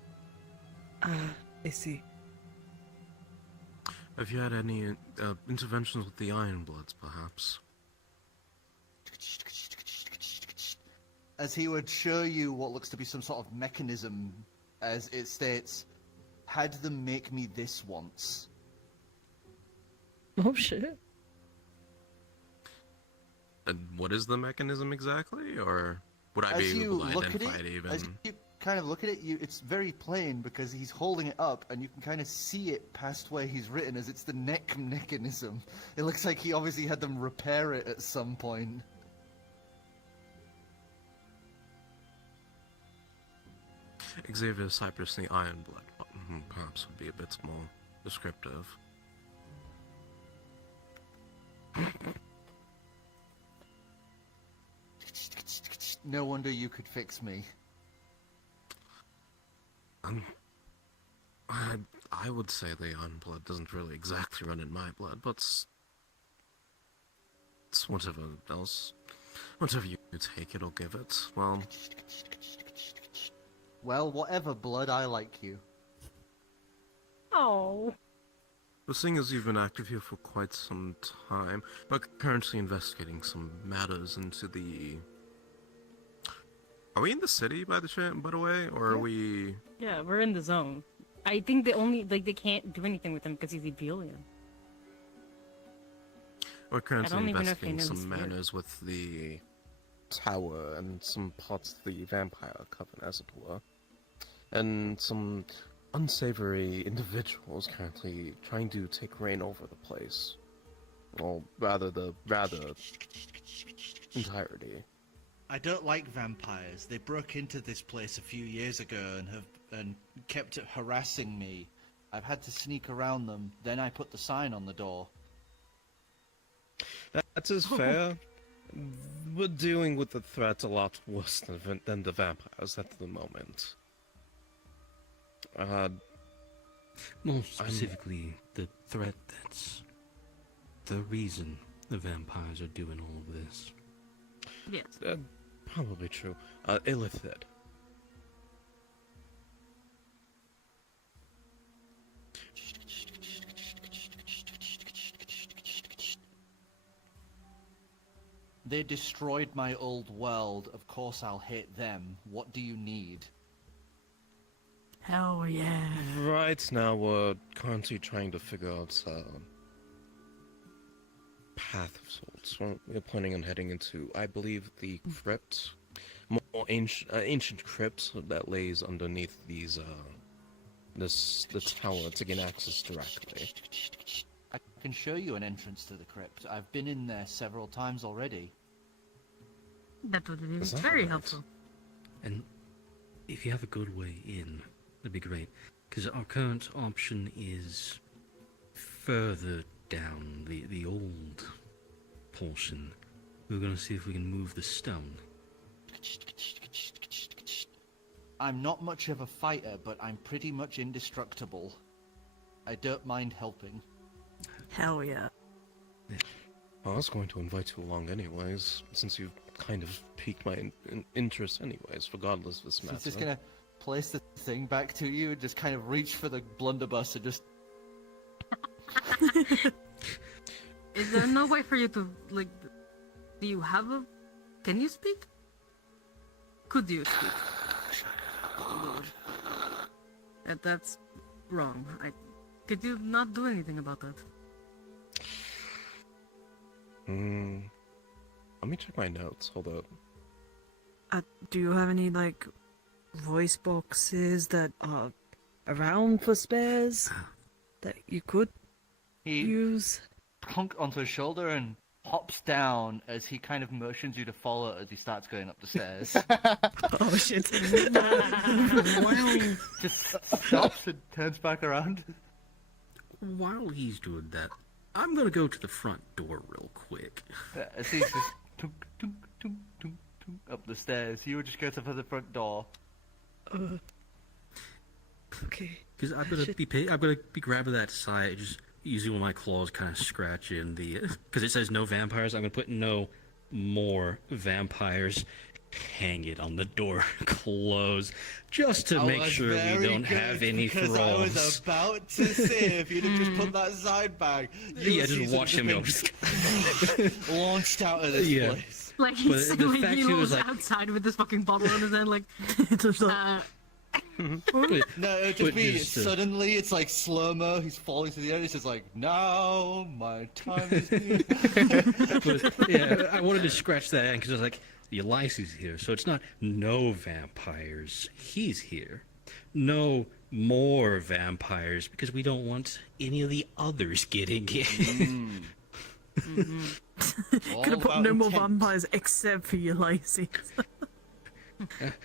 I see. Have you had any interventions with the Iron Bloods, perhaps? As he would show you what looks to be some sort of mechanism, as it states, had them make me this once. Oh shit. And what is the mechanism exactly, or would I As be you able to look at identify it, it even? as you kind of look at it, it's very plain because he's holding it up, and you can kind of see it past where he's written, as it's the neck mechanism. It looks like he obviously had them repair it at some point. Xavier Cypress and the Iron Blood, perhaps would be a bit more descriptive. No wonder you could fix me. I would say the Iron Blood doesn't really exactly run in my blood, but it's whatever else. Whatever you take it or give it. Well, whatever, blood, I like you. Oh. Well, seeing as you've been active here for quite some time, we're currently investigating some matters into the... Are we in the city, by the way, or are we... Yeah, we're in the zone. I think they can't do anything with him because he's Ebelian. We're currently don't even know if they investigating know some he's here. matters with the tower and some parts of the vampire coven, as it were. And some unsavory individuals currently trying to take reign over the place. Well, rather the entirety. I don't like vampires. They broke into this place a few years ago and kept harassing me. I've had to sneak around them. Then I put the sign on the door. That is fair. We're dealing with the threat a lot worse than the vampires at the moment. More specifically, the threat that's the reason the vampires are doing all of this. Yes. Probably true. Illithid. They destroyed my old world. Of course I'll hate them. What do you need? Hell yeah. Right now, we're currently trying to figure out path of sorts. We're planning on heading into, I believe, the crypt, more ancient crypt that lays underneath these the tower to gain access directly. I can show you an entrance to the crypt. I've been in there several times already. That would be Is that very right? helpful. And if you have a good way in, that'd be great. Because our current option is further down the old portion. We're gonna see if we can move the stone. I'm not much of a fighter, but I'm pretty much indestructible. I don't mind helping. Hell yeah. I was going to invite you along anyways, since you've kind of piqued my interest anyways, regardless of this So matter. he's just gonna place the thing back to you and just kind of reach for the blunderbuss and just... Is there no way for you to, like, do you have a... Can you speak? Could you speak? That's wrong. Could you not do anything about that? Let me check my notes, hold up. Do you have any, like, voice boxes that are around for spares that you could He use? plunk onto his shoulder and hops down as he kind of motions you to follow as he starts going up the stairs. Oh shit. Just stops and turns back around. While he's doing that, I'm gonna go to the front door real quick. As he's just tunk, tunk, tunk, tunk, tunk, up the stairs, you would just go to the front door. Okay. Because I'm gonna be grabbing that side, just using one of my claws, kind of scratching the. Because it says no vampires, I'm gonna put no more vampires. Hang it on the door, close, just to make sure we don't have any because thralls. I was about to say, if you'd have just put that side bag, Yeah, just watch him go. launched out of this Yeah. place. Like But he's the like, fact he he was rolls like- outside with this fucking bottle in his hand, like, No, it'd just But be just, suddenly it's like slow-mo, he's falling to the end, it's just like, now my time is near. But, yeah, I wanted to scratch that end because I was like, Elias's here, so it's not no vampires. He's here. No more vampires because we don't want any of the others getting in. All Could have put about no more intent. vampires except for Ulysses.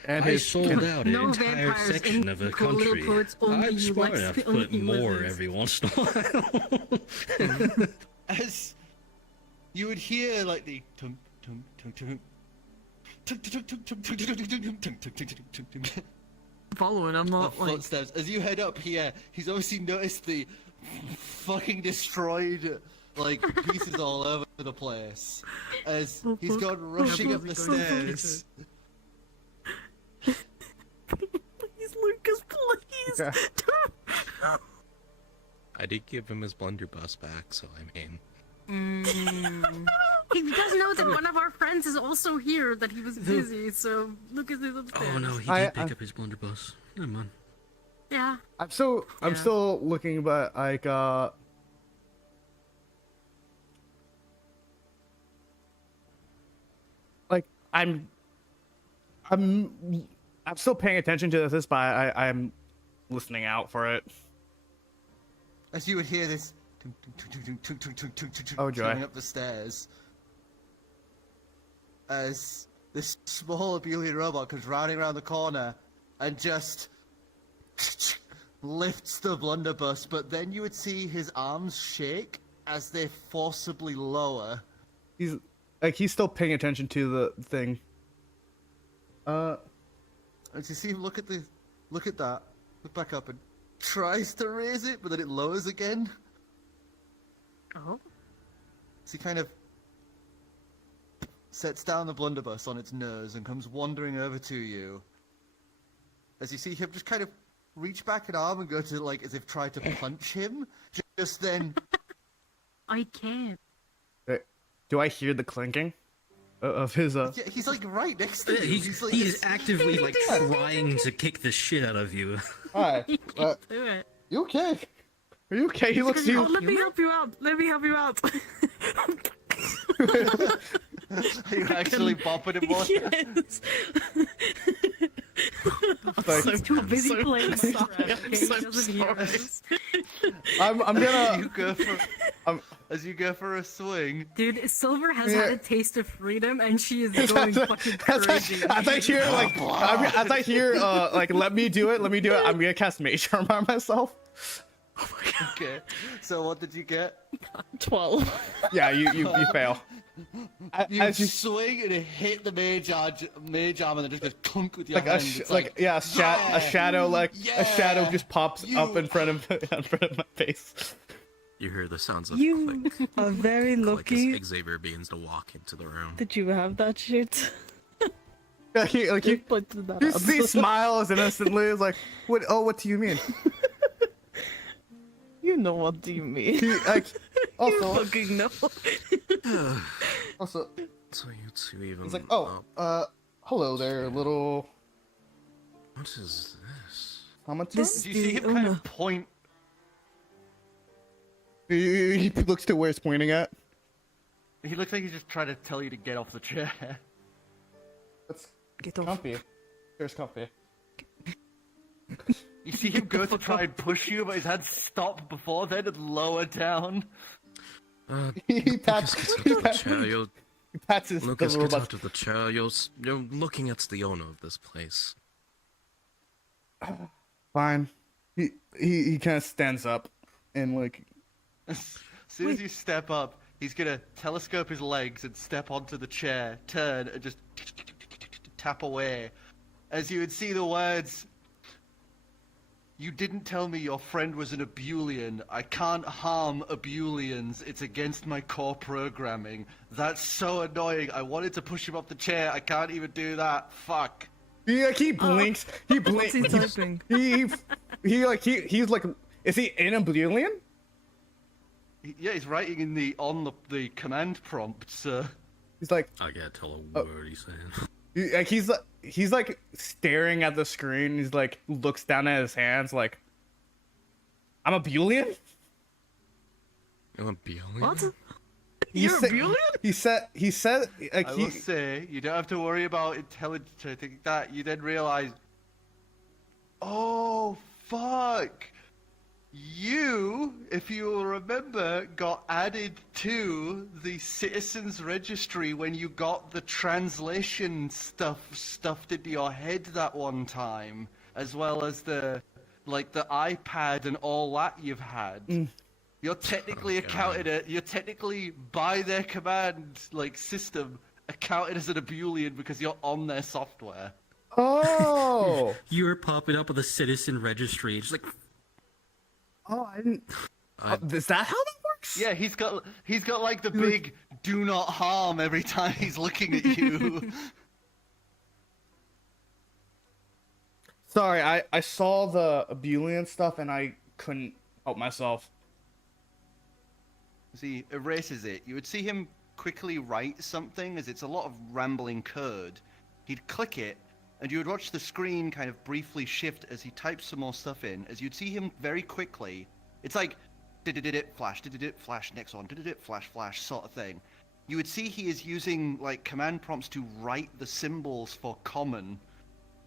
And I his sold out an No entire vampires section in of a Little country. Poets, only I'm smart Ulysses- enough to only put more Ulysses. every once in a while. As you would hear like the tunk tunk tunk tunk tunk tunk tunk tunk tunk tunk tunk tunk tunk tunk tunk tunk Following, I'm of not like. footsteps. As you head up here, he's obviously noticed the fucking destroyed like pieces all over the place. As he's gone rushing up the stairs. Please, Lucas, please. Yeah. I did give him his blunderbuss back, so I mean. He does know that one of our friends is also here, that he was busy, so look at his upstairs. Oh no, he did pick up his blunderbuss. Never mind. Yeah. I'm still looking, but like I'm still paying attention to this, but I'm listening out for it. As you would hear this Oh, joy. coming up the stairs, as this small Abuelian robot comes rounding around the corner and just lifts the blunderbuss, but then you would see his arms shake as they forcibly lower. He's still paying attention to the thing. And you see him look at that, look back up and tries to raise it, but then it lowers again. Oh? So he kind of sets down the blunderbuss on its nose and comes wandering over to you. As you see him just kind of reach back an arm and go to, like, as if try to punch him. Just then... I can't. Do I hear the clinking of his Yeah, he's like right next to you. He's actively like trying to kick the shit out of you. Hi. He can't do it. You okay? Are you okay? He looks you. Oh, let me help you out. Let me help you out. Are you actually bopping him more? Yes. I'm too busy playing Minecraft. I'm He so doesn't hear sorry. us. I'm gonna. As you go for a swing. Dude, Silver has had a taste of freedom, and she is going fucking crazy. As I hear like, let me do it. I'm gonna cast Mage Armor on myself. Okay. So what did you get? 12. Yeah, you fail. You swing and it hit the mage arm and then just goes clunk with your Like hand. a shadow just pops up in front of my face. You hear the sounds of You click. are very Click lucky as Xavier begins to walk into the room. that you have that shit. He smiles innocently. Is like, what? Oh, what do you mean? You know what do you mean? You Also, you fucking know. Also, So you two even. he's like, oh, hello there, little. What is this? Automaton? Do you see him kind of point? He looks to where it's pointing at. He looks like he's just trying to tell you to get off the chair. It's Get off. comfy. Chair's comfy. You see him go to try and push you, but his hands stop before then and lower down. He pats. He pats his Lucas, the get robot. out of the chair. You're looking at the owner of this place. Fine. He kind of stands up and like. As soon as you step up, he's gonna telescope his legs and step onto the chair, turn, and just tap away. As you would see the words, "You didn't tell me your friend was an Abuelian. I can't harm Abuelians. It's against my core programming. That's so annoying. I wanted to push him off the chair. I can't even do that. Fuck." He blinks. He blinks. What's he typing? He's like, is he in Abuelian? Yeah, he's writing in the command prompt, sir. He's like, I can't tell a word he's saying. he's like staring at the screen. He's like looks down at his hands like, I'm a Bulian? You're a Bulian? What? You're a Bulian? He said like I will say, you don't have to worry about intelligence or anything like that. You then realize, oh, fuck. You, if you will remember, got added to the Citizens Registry when you got the translation stuff stuffed into your head that one time, as well as the iPad and all that you've had. You're technically you're technically by their command system accounted as an Abuelian because you're on their software. Oh. You're popping up with a citizen registry. It's like, oh, I didn't. Is that how that works? Yeah, he's got like the big "do not harm" every time he's looking at you. Sorry, I saw the Abuelian stuff and I couldn't help myself. as he erases it, you would see him quickly write something, as it's a lot of rambling code. He'd click it, and you would watch the screen kind of briefly shift as he types some more stuff in, as you'd see him very quickly. It's like, did it, flash, next one, did it, flash, sort of thing. You would see he is using, like, command prompts to write the symbols for common,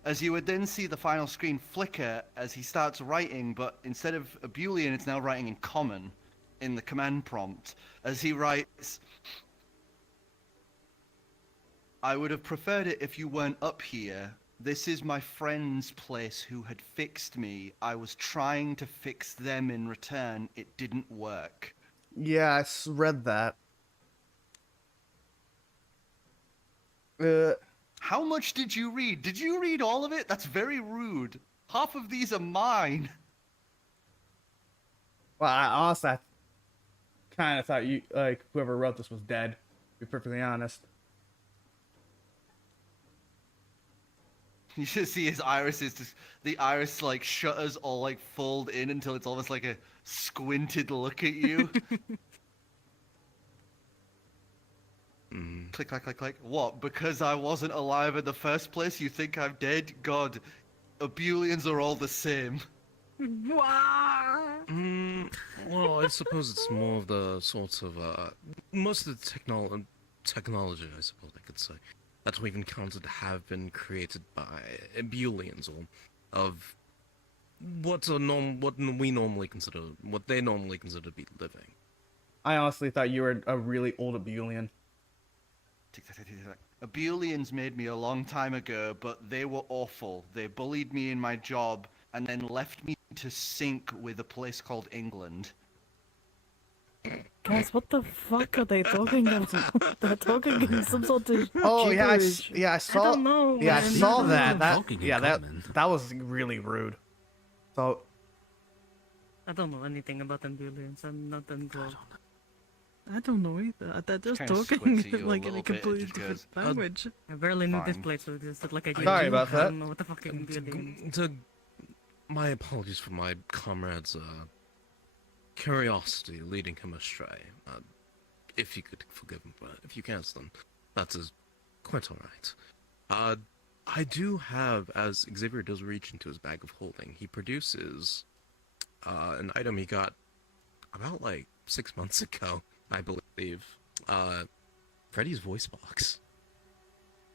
as you would then see the final screen flicker as he starts writing, but instead of a Boolean, it's now writing in common in the command prompt, as he writes, I would have preferred it if you weren't up here. This is my friend's place who had fixed me. I was trying to fix them in return. It didn't work. Yeah, read that. How much did you read? Did you read all of it? That's very rude. Half of these are mine. Well, I kind of thought you, like, whoever wrote this was dead, to be perfectly honest. You should see his irises, the iris, like, shutters all, like, fold in until it's almost like a squinted look at you. Click, click, click, click. What? Because I wasn't alive in the first place, you think I'm dead? God, Abulians are all the same. Well, I suppose it's more of the sorts of, most of the technology, I suppose I could say, that we've encountered have been created by Booleans, or of what they normally consider to be living. I honestly thought you were a really old Abulian. Abulians made me a long time ago, but they were awful. They bullied me in my job, and then left me to sink with a place called England. Guys, what the fuck are they talking about? They're talking in some sort of Oh yeah, gibberish. I saw. don't know, Yeah, I man. saw They're that. talking in Yeah, common. that was really rude. So I don't know anything about Ambulance. I'm not involved. I don't know either. They're just Kinda talking squints at you a like in little a bit and completely just different goes, language. I barely knew this Fine. place, so it's like I Sorry about I that. don't know what the fuck Ambulance. My apologies for my comrade's curiosity leading him astray. If you could forgive him, but if you can't, then that's quite alright. I do have, as Xavier does reach into his bag of holding, he produces an item he got about like 6 months ago, I believe. Freddy's voice box,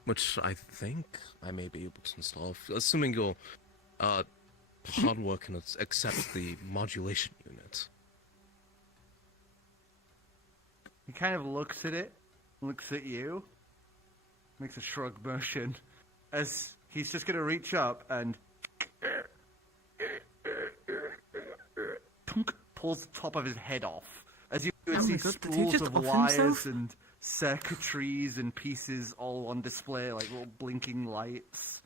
which I think I may be able to install, assuming you'll hard work and accept the modulation unit. He kind of looks at it, looks at you, makes a shrug motion, as he's just gonna reach up and pulls the top of his head off. As you would Oh see my God, did he spools just of off wires himself? and circuitries and pieces all on display, like little blinking lights.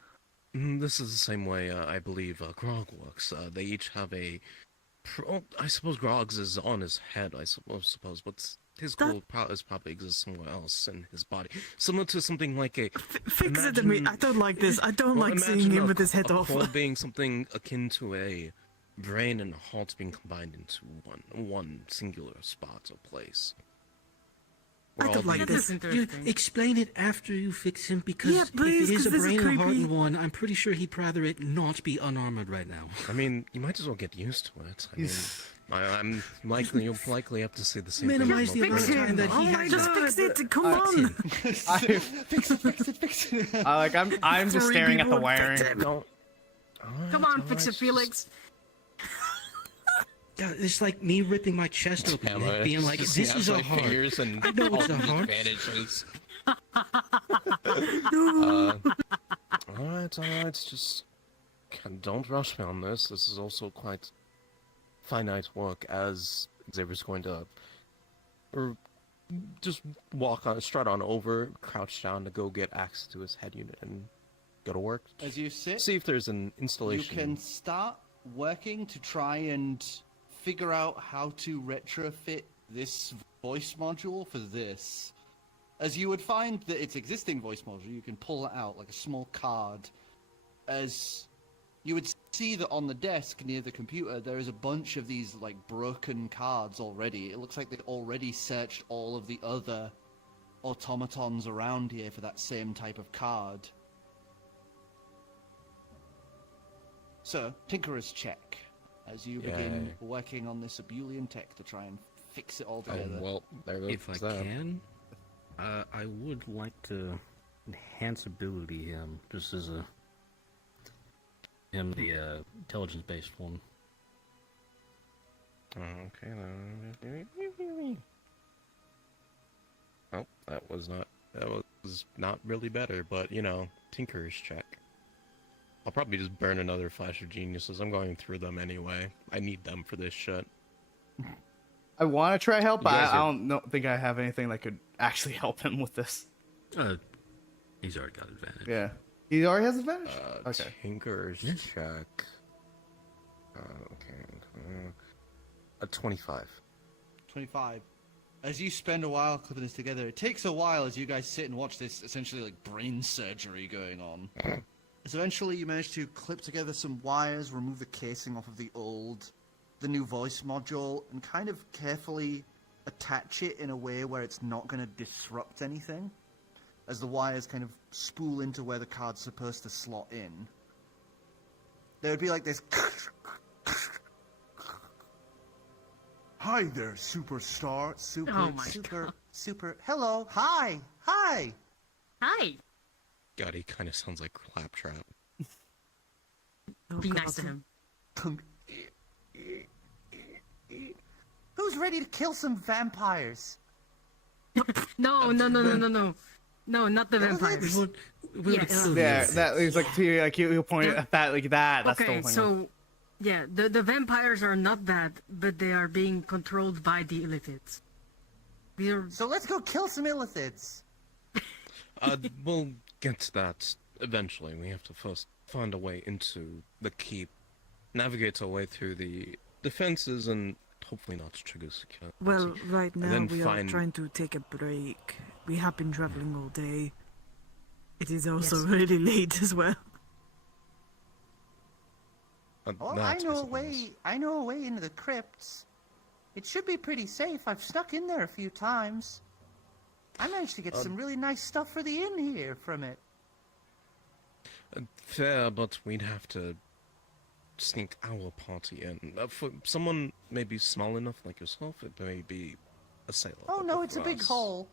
This is the same way I believe Grog works. They each have a. I suppose Grog's is on his head. I suppose, but his core probably exists somewhere else in his body, similar to something like a. Fix it to me. I don't like this. I don't like seeing imagine him with his head a off. core being something akin to a brain and heart being combined into one singular spot or place. I We're don't all like being- this. You explain it after you fix him, because Yeah, please, if it is 'cause a this is brain and heart creepy. in one, I'm pretty sure he'd rather it not be unarmored right now. I mean, you might as well get used to it. I mean, I'm likely you'll likely have to say the same Minimize thing. the amount of time that he has. Just fix it. Come on. Fix it. I'm just Three staring at the people would wiring. fix it. No. Come on, fix it, Felix. Yeah, it's like me ripping my chest open and being like, "This is a heart." And I know it's a heart. vanishes. Alright, just don't rush me on this. This is also quite finite work, as Xavier's going to just strut on over, crouch down to go get access to his head unit and go to work. As you sit, See if there's an installation. you can start working to try and figure out how to retrofit this voice module for this. As you would find that its existing voice module, you can pull it out like a small card. As you would see that on the desk near the computer there is a bunch of these like broken cards already. It looks like they'd already searched all of the other automatons around here for that same type of card. So, Tinkerer's check, as you begin Yay. working on this Abulian tech to try and fix it all together. Well, there goes If I that. can, I would like to enhance ability him, just as the intelligence-based one. Okay. Oh, that was not really better, but you know, Tinkerer's check. I'll probably just burn another flash of geniuses. I'm going through them anyway. I need them for this shit. I want to try help, but You guys I are- don't think I have anything that could actually help him with this. He's already got advantage. Yeah. He already has advantage? Okay. Tinkerer's Yeah. check. Okay. A 25. 25. As you spend a while clipping this together, it takes a while as you guys sit and watch this essentially like brain surgery going on. So eventually you manage to clip together some wires, remove the casing off of the new voice module, and kind of carefully attach it in a way where it's not going to disrupt anything, as the wires kind of spool into where the card's supposed to slot in. There would be like this. Hi there, superstar. Oh my God. Super. Hello. Hi. Hi. God, he kind of sounds like Claptrap. Oh, Be God. nice to him. Who's ready to kill some vampires? No, not the vampires. Yes. Yeah, that is like, he'll point at that like that. That's the Okay, whole thing. so yeah, the vampires are not bad, but they are being controlled by the illithids. These are So let's go kill some illithids. We'll get to that eventually. We have to first find a way into the keep, navigate our way through the defenses, and hopefully not trigger security. Well, right now then we find- are trying to take a break. We have been traveling all day. It is also Yes. really late as well. Oh, that I know a suppose. way. I know a way into the crypts. It should be pretty safe. I've snuck in there a few times. I managed to get some really nice stuff for the inn here from it. Fair, but we'd have to sneak our party in. For someone maybe small enough like yourself, it may be a sailor. Oh no, it's a big hole.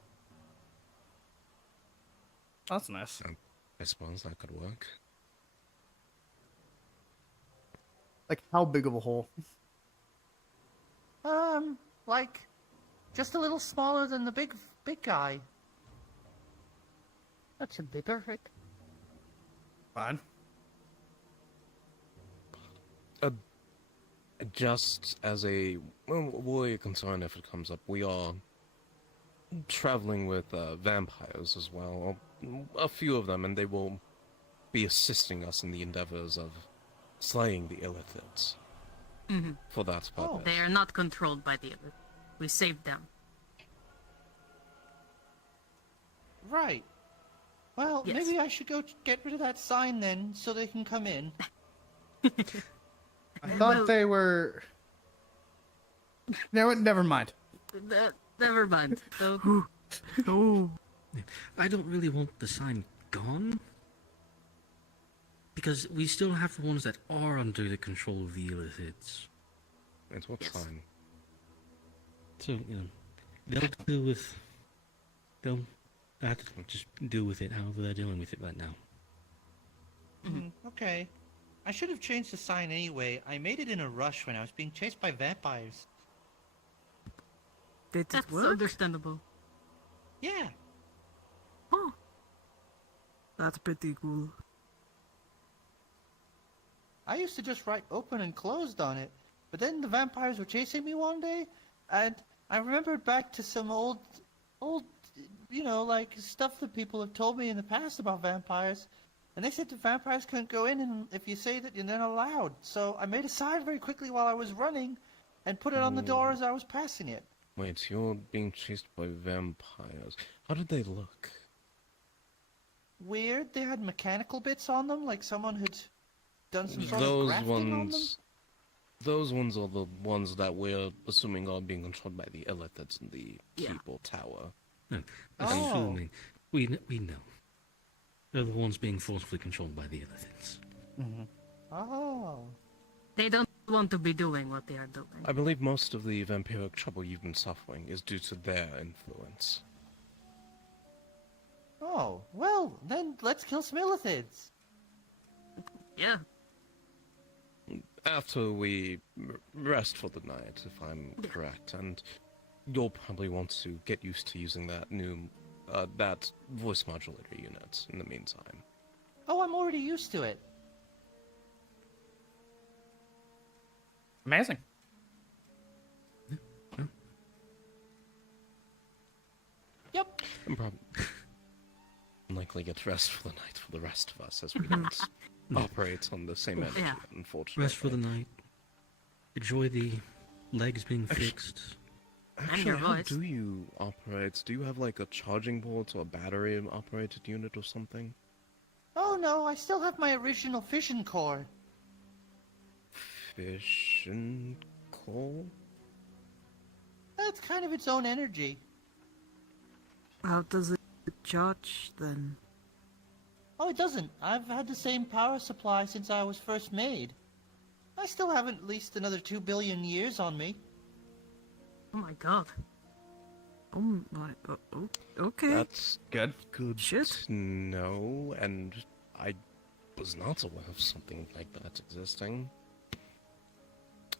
That's nice. I suppose that could work. Like, how big of a hole? Like, just a little smaller than the big guy. That should be perfect. Fine. Just as a warrior concern, if it comes up, we are traveling with vampires as well. A few of them, and they will be assisting us in the endeavors of slaying the illithids. For that purpose. They are not controlled by the illithids. We saved them. Right. Well, Yes. maybe I should go get rid of that sign then, so they can come in. I thought they were. Never mind. Never mind. So, Oh, I don't really want the sign gone. Because we still have the ones that are under the control of the illithids. It's what's Yes. fine. So, you know, they'll deal with... They'll have to just deal with it however they're dealing with it right now. Okay. I should have changed the sign anyway. I made it in a rush when I was being chased by vampires. did it that's work? understandable. Yeah. Oh, that's pretty cool. I used to just write open and closed on it, but then the vampires were chasing me one day, and I remembered back to some old, like stuff that people have told me in the past about vampires, and they said the vampires couldn't go in and if you say that you're not allowed. So I made a sign very quickly while I was running, and put it on the door as I was passing it. Wait, you're being chased by vampires. How did they look? Weird. They had mechanical bits on them, like someone had done some sort of Those grafting on them? ones, those ones are the ones that we're assuming are being controlled by the illithids in the Yeah. keep or tower. No, Oh. assuming. We know. They're the ones being forcefully controlled by the illithids. Oh. They don't want to be doing what they are doing. I believe most of the vampiric trouble you've been suffering is due to their influence. Oh, well, then let's kill some illithids. Yeah. After we rest for the night, if I'm correct, and you'll probably want to get used to using that new, that voice modulator unit in the meantime. Oh, I'm already used to it. Amazing. Yep. And probably likely get rest for the night for the rest of us, as we don't operate on the same energy, Yeah. unfortunately. Rest for the night. Enjoy the legs being fixed. And Actually, your how voice. do you operate? Do you have like a charging port or a battery-operated unit or something? Oh no, I still have my original fission core. Fission core? That's kind of its own energy. How does it charge then? Oh, it doesn't. I've had the same power supply since I was first made. I still have at least another 2 billion years on me. Oh my god. Oh my. Okay. That's Good. good Shit. to know, and I was not aware of something like that existing.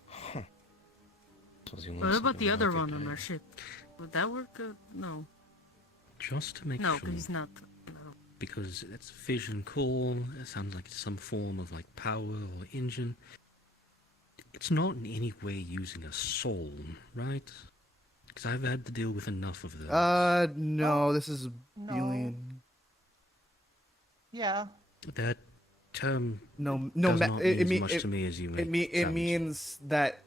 Huh. What about the other one on our ship? Would that work? No. Just to make No, sure. because he's not. No. Because it's fission core, it sounds like it's some form of like power or engine. It's not in any way using a soul, right? Because I've had to deal with enough of those. No, this is No. alien. Yeah. That term No, does ma- not it, mean as mean much to me as you it, make it sound. means that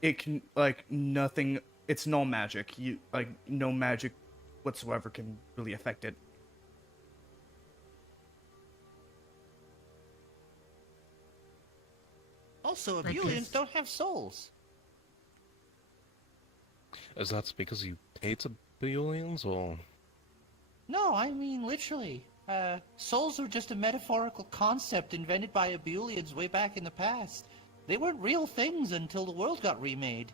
it can like nothing. It's no magic. You like no magic whatsoever can really affect it. Also, I Abulians guess. don't have souls. Is that because you hate Abulians, or...? No, I mean literally. Souls were just a metaphorical concept invented by Abulians way back in the past. They weren't real things until the world got remade.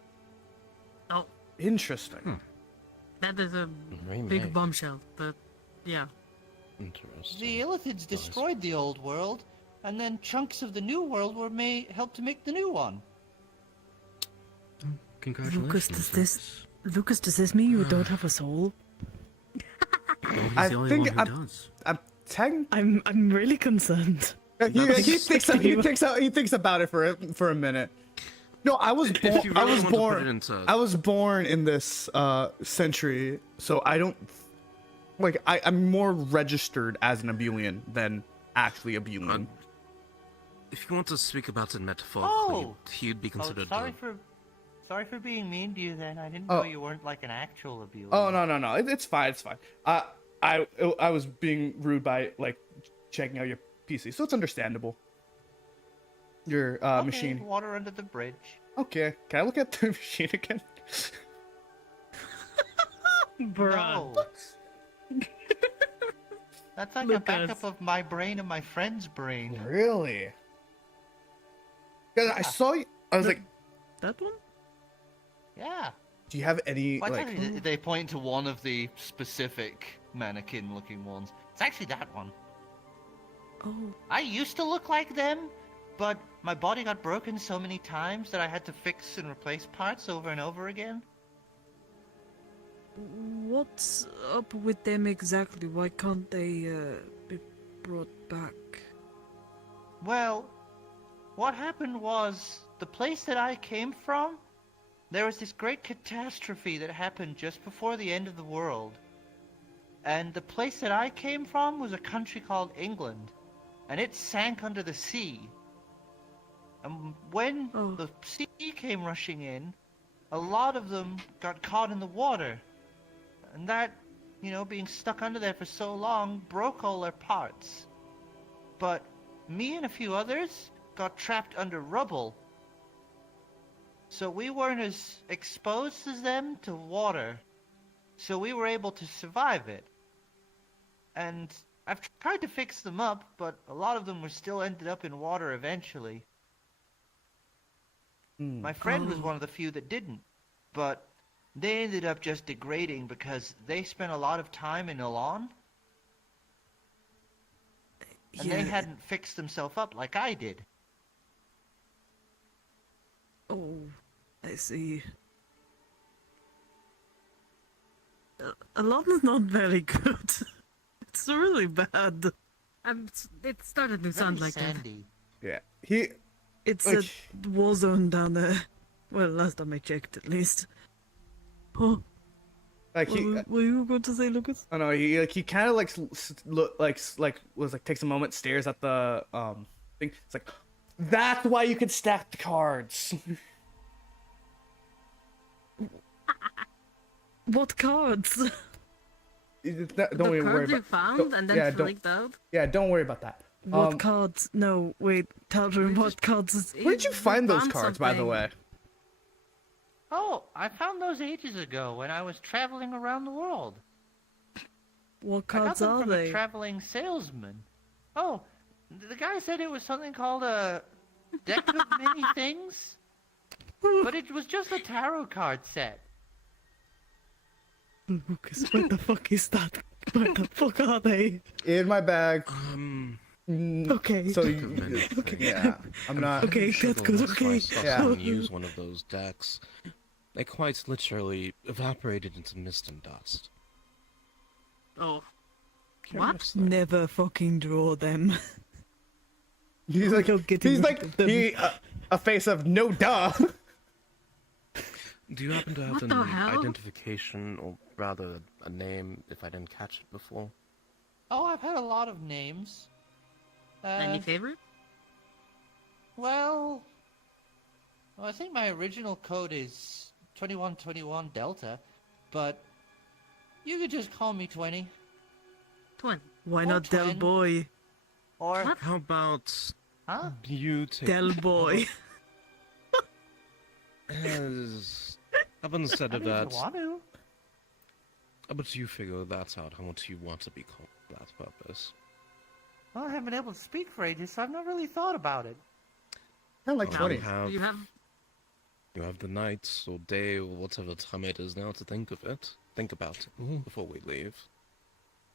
Oh, Interesting. that is a Remade. big bombshell, but yeah. Interesting. The Illithids destroyed the old world, and then chunks of the new world were helped to make the new one. Congratulations. Lucas, does this mean you don't have a soul? Oh, he's I the only think one who does. I'm really concerned. He thinks about it for a minute. No, I was If born. you I really was want to put born. it into- I was born in this century, so I don't like. I'm more registered as an Abulian than actually Abulian. If you want to speak about it metaphorically, Oh! he'd be considered. Sorry for being mean to you then. I didn't Oh. know you weren't like an actual Abulian. Oh no! It's fine. It's fine. I was being rude by like checking out your PC, so it's understandable. Your Okay, machine. water under the bridge. Okay, can I look at the machine again? Bruh. No. That's like a Lucas. backup of my brain and my friend's brain. Really? 'Cause I saw you. I was like, That one? Yeah. do you have any Well, like? actually, they point to one of the specific mannequin-looking ones. It's actually that one. Oh, I used to look like them, but my body got broken so many times that I had to fix and replace parts over and over again. what's up with them exactly? Why can't they be brought back? Well, what happened was, the place that I came from, there was this great catastrophe that happened just before the end of the world. And the place that I came from was a country called England, and it sank under the sea. And when Oh. the sea came rushing in, a lot of them got caught in the water. And that, being stuck under there for so long, broke all their parts. But me and a few others, got trapped under rubble. So we weren't as exposed as them to water. So we were able to survive it. And I've tried to fix them up, but a lot of them were still ended up in water eventually. My friend was one of the few that didn't, but they ended up just degrading because they spent a lot of time in Elan. And they hadn't fixed themselves up like I did. Oh, I see. Alon is not very good. It's really bad. It started to sound like that. sandy. Yeah. It's Like- a war zone down there. Well, last time I checked, at least. Oh, Like what were you going to say, Lucas? I don't know. He kind of like takes a moment, stares at the thing. It's like, that's why you can stack the cards. What cards? Don't The even worry cards you about. found and then don't- freaked out. Yeah, don't worry about that. What cards? No, wait, Tal'Darim, what cards? Where did you find those found cards, by the something. way? Oh, I found those ages ago when I was traveling around the world. What I got cards them are from they? a traveling salesman. Oh, the guy said it was something called a deck of many things, but it was just a tarot card set. Lucas, what the fuck is that? What the fuck are they? In my bag. Okay. So Okay. yeah, I'm not. Okay, Sure that's the good, last time I okay. saw Yeah. someone use one of those decks, they quite literally evaporated into mist and dust. Oh. Curious, though. Never fucking draw them. He's like, You're getting he's rid like, of them. a face of no duh. Do you happen to have What an the hell? identification, or rather a name, if I didn't catch it before? Oh, I've had a lot of names. Any favorite? Well, I think my original code is 2121 Delta, but you could just call me 20. 20. Why Or not Del twin. Boy? Or, What? How about huh? you take... Del Boy. Up instead I of mean, if that, you want to. how about you figure that out, how much you want to be called for that purpose? Well, I haven't been able to speak for ages, so I've not really thought about it. Kind of like Well, 20. you have, You have you have the night or day or whatever time it is now to think of it. Think about it Mhm. before we leave.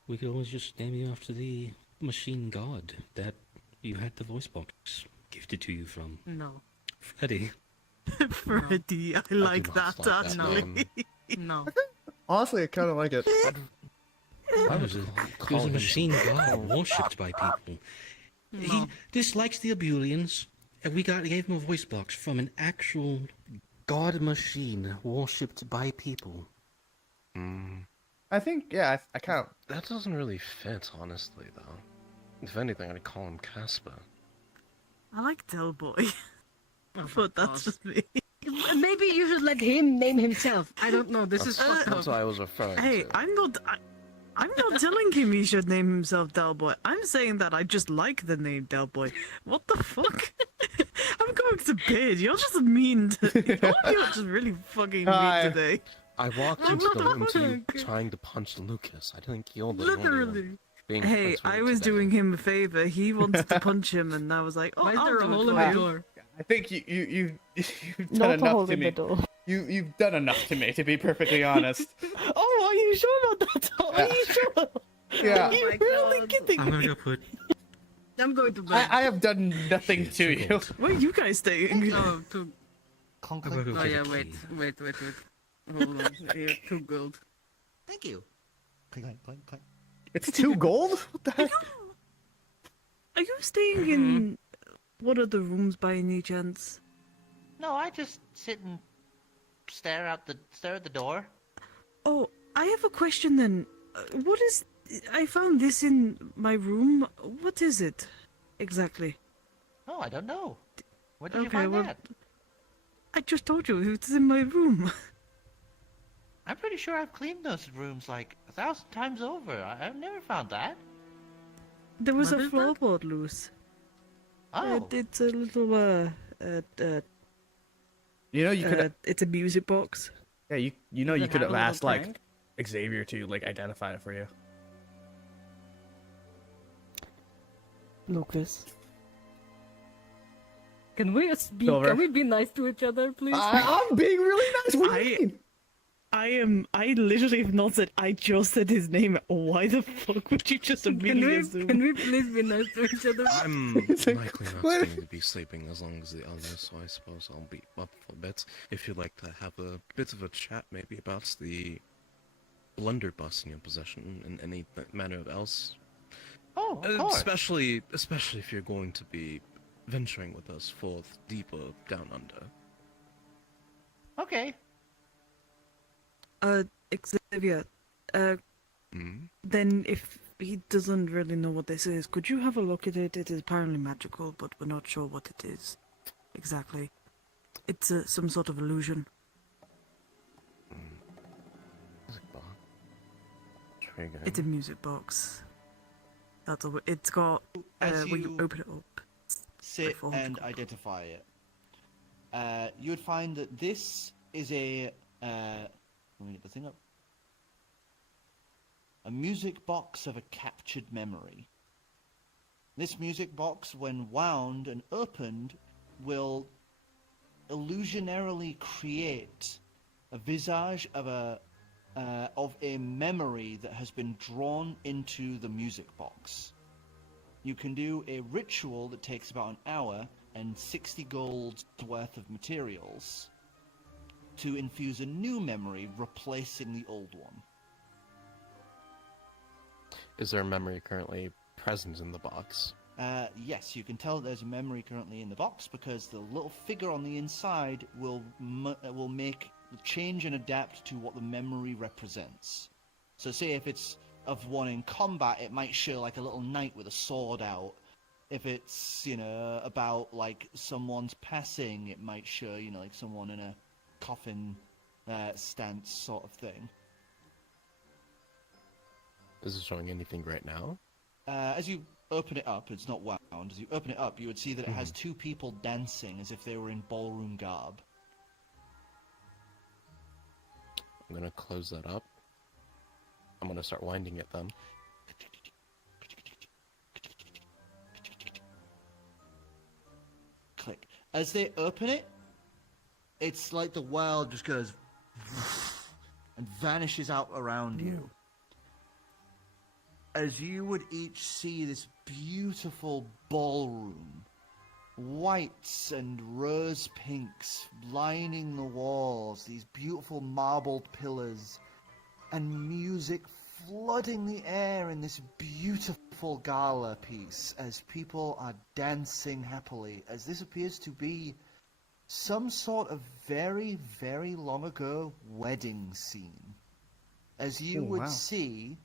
We could always just name you after the machine god that you had the voice box gifted to you from. no. Freddy. Freddy, I do like not that like that actually. name. No. Honestly, I kind of like it. He was a machine god worshipped by people. He No. dislikes the Abulians, and we gave him a voice box from an actual god machine worshipped by people. I think, yeah, I kind of. That doesn't really fit, honestly, though. If anything, I'd call him Casper. I like Del Boy. Oh, But that's just me. Maybe you should let him name himself. I don't know. This is fucked That's up. what I was referring Hey, to. I'm not telling him he should name himself Del Boy. I'm saying that I just like the name Del Boy. What the fuck? I'm going to bed. You're just mean. All of you are just really fucking Hi. mean today. I walked I'm into not the room to you fucking- trying to punch Lucas. I think you're the only one Literally. being Hey, punchable I was today. doing him a favor. He wanted to punch him, and I was like, "Oh, Why is I'll there a do it hole in for the you." door? I think you've done Not a enough hole to in me. the door. You've done enough to me, to be perfectly honest. Oh, are you sure about that? Are you sure? Yeah. Are you my really God. kidding I'm me? gonna go put. I'm going to bed. I have done nothing to you. Where are you guys staying? Oh, too... Clunk, I'm clink. gonna go oh get yeah, a wait. key. Hold on. Yeah, 2 gold. Thank you. Clink, clink, clink, clink. It's 2 gold? What the heck? Are you staying in one of the rooms by any chance? No, I just sit and stare at the door. Oh, I have a question then. What is? I found this in my room. What is it exactly? Oh, I don't know. Where did you Okay, find well- that? I just told you it's in my room. I'm pretty sure I've cleaned those rooms like 1,000 times over. I've never found that. There was What a is that? floorboard loose. Oh, It's a little You know, you could it's a music box. yeah, you know Does you it could have have a little asked like tank? Xavier to like identify it for you. Lucas. Can we speak? Silver. Can we be nice to each other, please? I'm being really nice. What do you mean? I literally have not said. I just said his name. Why the fuck would you just immediately assume? Can we please be nice to each other? I'm It's like, likely not what? going to be sleeping as long as the others, so I suppose I'll be up for a bit. If you'd like to have a bit of a chat, maybe about the blunderbuss in your possession and any manner of else. oh, of course. Especially if you're going to be venturing with us forth deeper down under. Okay. Xavier. Hmm? Then if he doesn't really know what this is, could you have a look at it? It is apparently magical, but we're not sure what it is exactly. It's some sort of illusion. Music box. Trigger. It's a music box. That's all. It's got As when you you open it up. sit straightforward. and identify it, you would find that this is a let me get the thing up. A music box of a captured memory. This music box, when wound and opened, will illusionarily create a visage of a memory that has been drawn into the music box. You can do a ritual that takes about an hour and 60 gold's worth of materials to infuse a new memory, replacing the old one. Is there a memory currently present in the box? Yes, you can tell there's a memory currently in the box because the little figure on the inside will make change and adapt to what the memory represents. So say if it's of one in combat, it might show like a little knight with a sword out. If it's, about like someone's passing, it might show, like someone in a coffin stance sort of thing. Is it showing anything right now? As you open it up, it's not wound. As you open it up, you would see that it has two people dancing as if they were in ballroom garb. I'm gonna close that up. I'm gonna start winding it then. Click. As they open it, it's like the world just goes and vanishes out around you. As you would each see this beautiful ballroom, whites and rose pinks lining the walls, these beautiful marbled pillars, and music flooding the air in this beautiful gala piece as people are dancing happily, as this appears to be some sort of very, very long ago wedding scene. As you would wow. see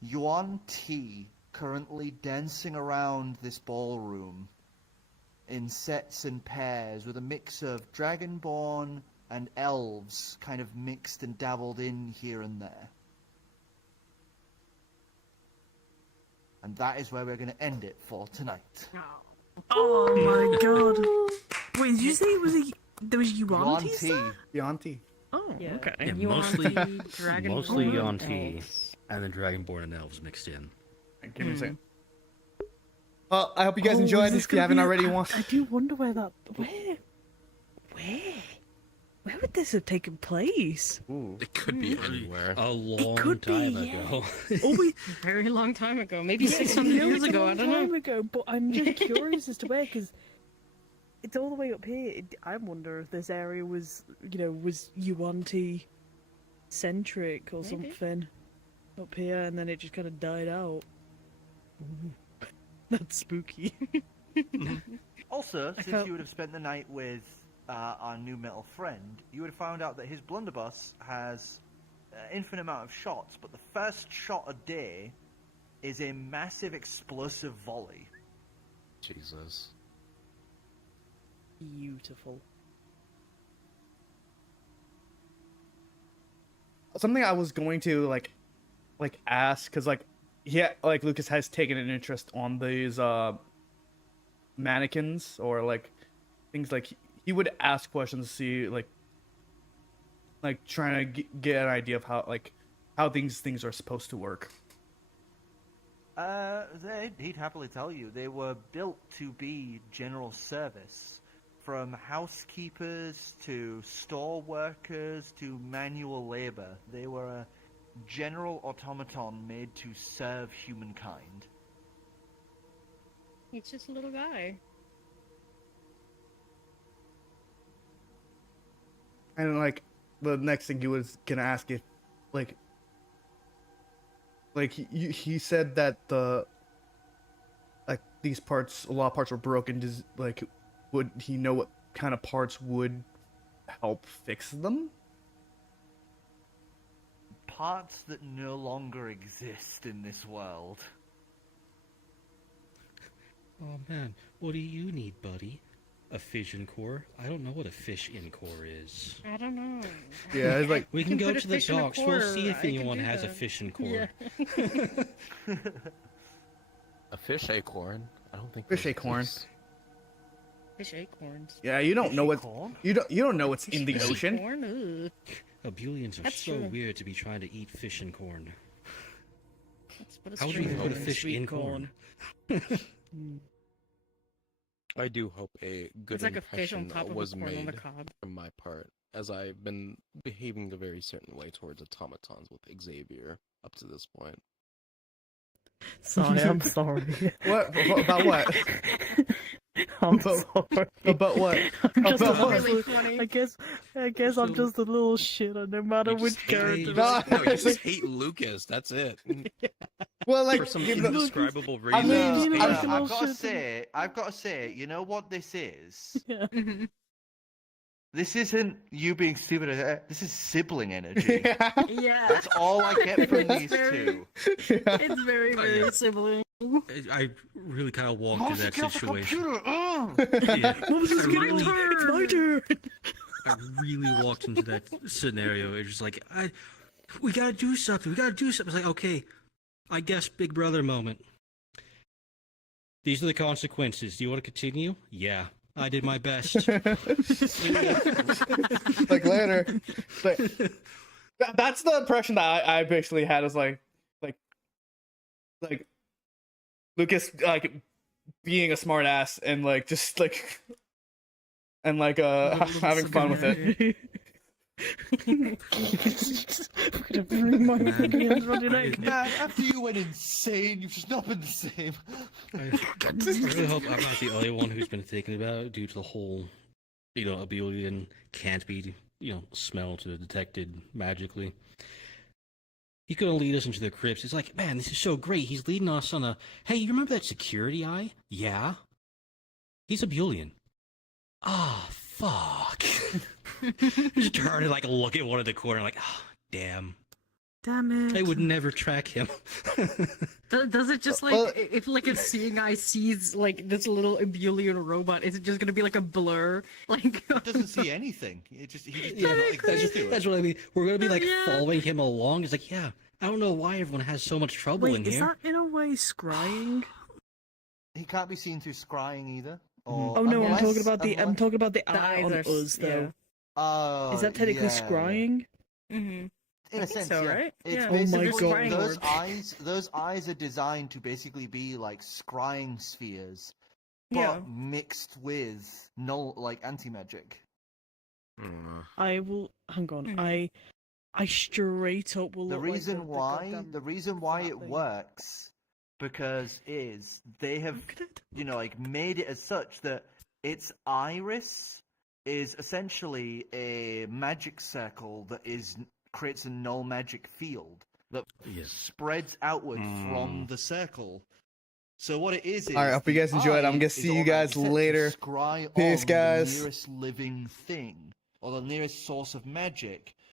Yuan Ti currently dancing around this ballroom in sets and pairs with a mix of dragonborn and elves kind of mixed and dabbled in here and there. And that is where we're going to end it for tonight. Oh my god. Wait, did you say there was Yuan Yuantis Ti. there? Yuanti. Oh, Yeah. okay. Yeah, You want mostly- the dragon Mostly born Yuan-Ti, elves. and then Dragonborn and Elves mixed in. Give me a second. Well, I hope you guys enjoyed. is this If you gonna haven't be- already I watched, do wonder where would this have taken place? It could be anywhere. A long could be, time yeah. ago. Oh, we Very long time ago, maybe yeah, 600 you know, years it's ago. a I long don't know. time ago, but I'm just curious as to where, because it's all the way up here. I wonder if this area was Yuan-Ti centric or Maybe. something up here, and then it just kind of died out. Ooh. That's spooky. Also, I since felt- you would have spent the night with our new metal friend, you would have found out that his blunderbuss has infinite amount of shots, but the first shot a day is a massive explosive volley. Jesus. Beautiful. something I was going to like ask, because like Lucas has taken an interest on these mannequins or like things like he would ask questions to see like trying to get an idea of how things are supposed to work. He'd happily tell you they were built to be general service, from housekeepers to store workers to manual labor. They were a general automaton made to serve humankind. He's just a little guy. And like the next thing he was gonna ask if he said that these parts, a lot of parts were broken. Would he know what kind of parts would help fix them? Parts that no longer exist in this world. Oh man, what do you need, buddy? A fission core? I don't know what a fish-in core is. I don't know. Yeah, it's like We can go put a to the fish in a docks. We'll quarter. see if I can anyone do has a that. fission core. Yeah. A fish acorn? I don't think Fish those acorn. exist. Fish acorns. yeah, you don't know what Corn? you don't know what's in the Fish ocean. acorn? Ugh. Abulians are That's so true. weird to be trying to eat fish and corn. Let's put a How would you string put a on it. fish sweet in corn? I do hope a good It's like a fish on impression top of a was corn on the made cob. from my part, as I've been behaving a very certain way towards automatons with Xavier up to this point. Sorry, I'm sorry. What about what? I'm About- sorry. About what? I'm just About a what? little, I guess I'm just a little shitter, no matter You which just hate- character. you No, just- no, you just hate Lucas. That's it. Well, like For some you know- indescribable I reason. mean, you just I'm- hate him. I've got to say, you know what this is? Yeah. This isn't you being stupid. This is sibling energy. Yeah. That's all I get from It's these very- two. It's very, very yeah. sibling. I really kind of walked Monster into that killed the situation. computer! Yeah, Mom's I just getting really- tired. It's my turn. I really walked into that scenario. It's just like, we gotta do something. We gotta do something. It's like, okay, I guess Big Brother moment. These are the consequences. Do you want to continue? Yeah, I did my best. like later. Like, that's the impression that I basically had, is like Lucas like being a smart ass and like just like and like having fun with it. Man, after you went insane, you've just not been the same. I really hope I'm not the only one who's been thinking about it due to the whole, Abulian can't be, smelled or detected magically. He's gonna lead us into the crypts. It's like, man, this is so great. He's leading us on a, hey, you remember that security eye? Yeah. He's Abulian. Ah, fuck. Just turn and like look at one of the corner, like, ah, damn. Damn it. They would never track him. Does it just like Well- if like a seeing eye sees like this little Abulian robot? Is it just gonna be like a blur? Like It doesn't see anything. He just Yeah, like, that's what I mean. We're gonna be like Yeah. following him along. It's like, yeah, I don't know why everyone has so much trouble Wait, in is here. that in a way scrying? He can't be seen through scrying either. Or Oh no, I'm unless- talking about the unless- eye on eyes are us though. Oh, Is that technically yeah, yeah. scrying? Mm-hmm. In I a think sense, so, yeah. right? It's Yeah. Oh my basically God. those Scrying those eyes are designed to basically be like scrying spheres, but Yeah. mixed with anti magic. I will hang on. Mhm. I straight up will The look like reason why goddamn the reason why flat it thing. works because they have Look at it. like made it as such that its iris is essentially a magic circle that creates a null magic field that Yes. spreads outward from the circle. So what it is All right, hope you the guys enjoyed. I'm eye gonna is see you automatically guys set to later. scry Peace, on guys. the nearest living thing or the nearest source of magic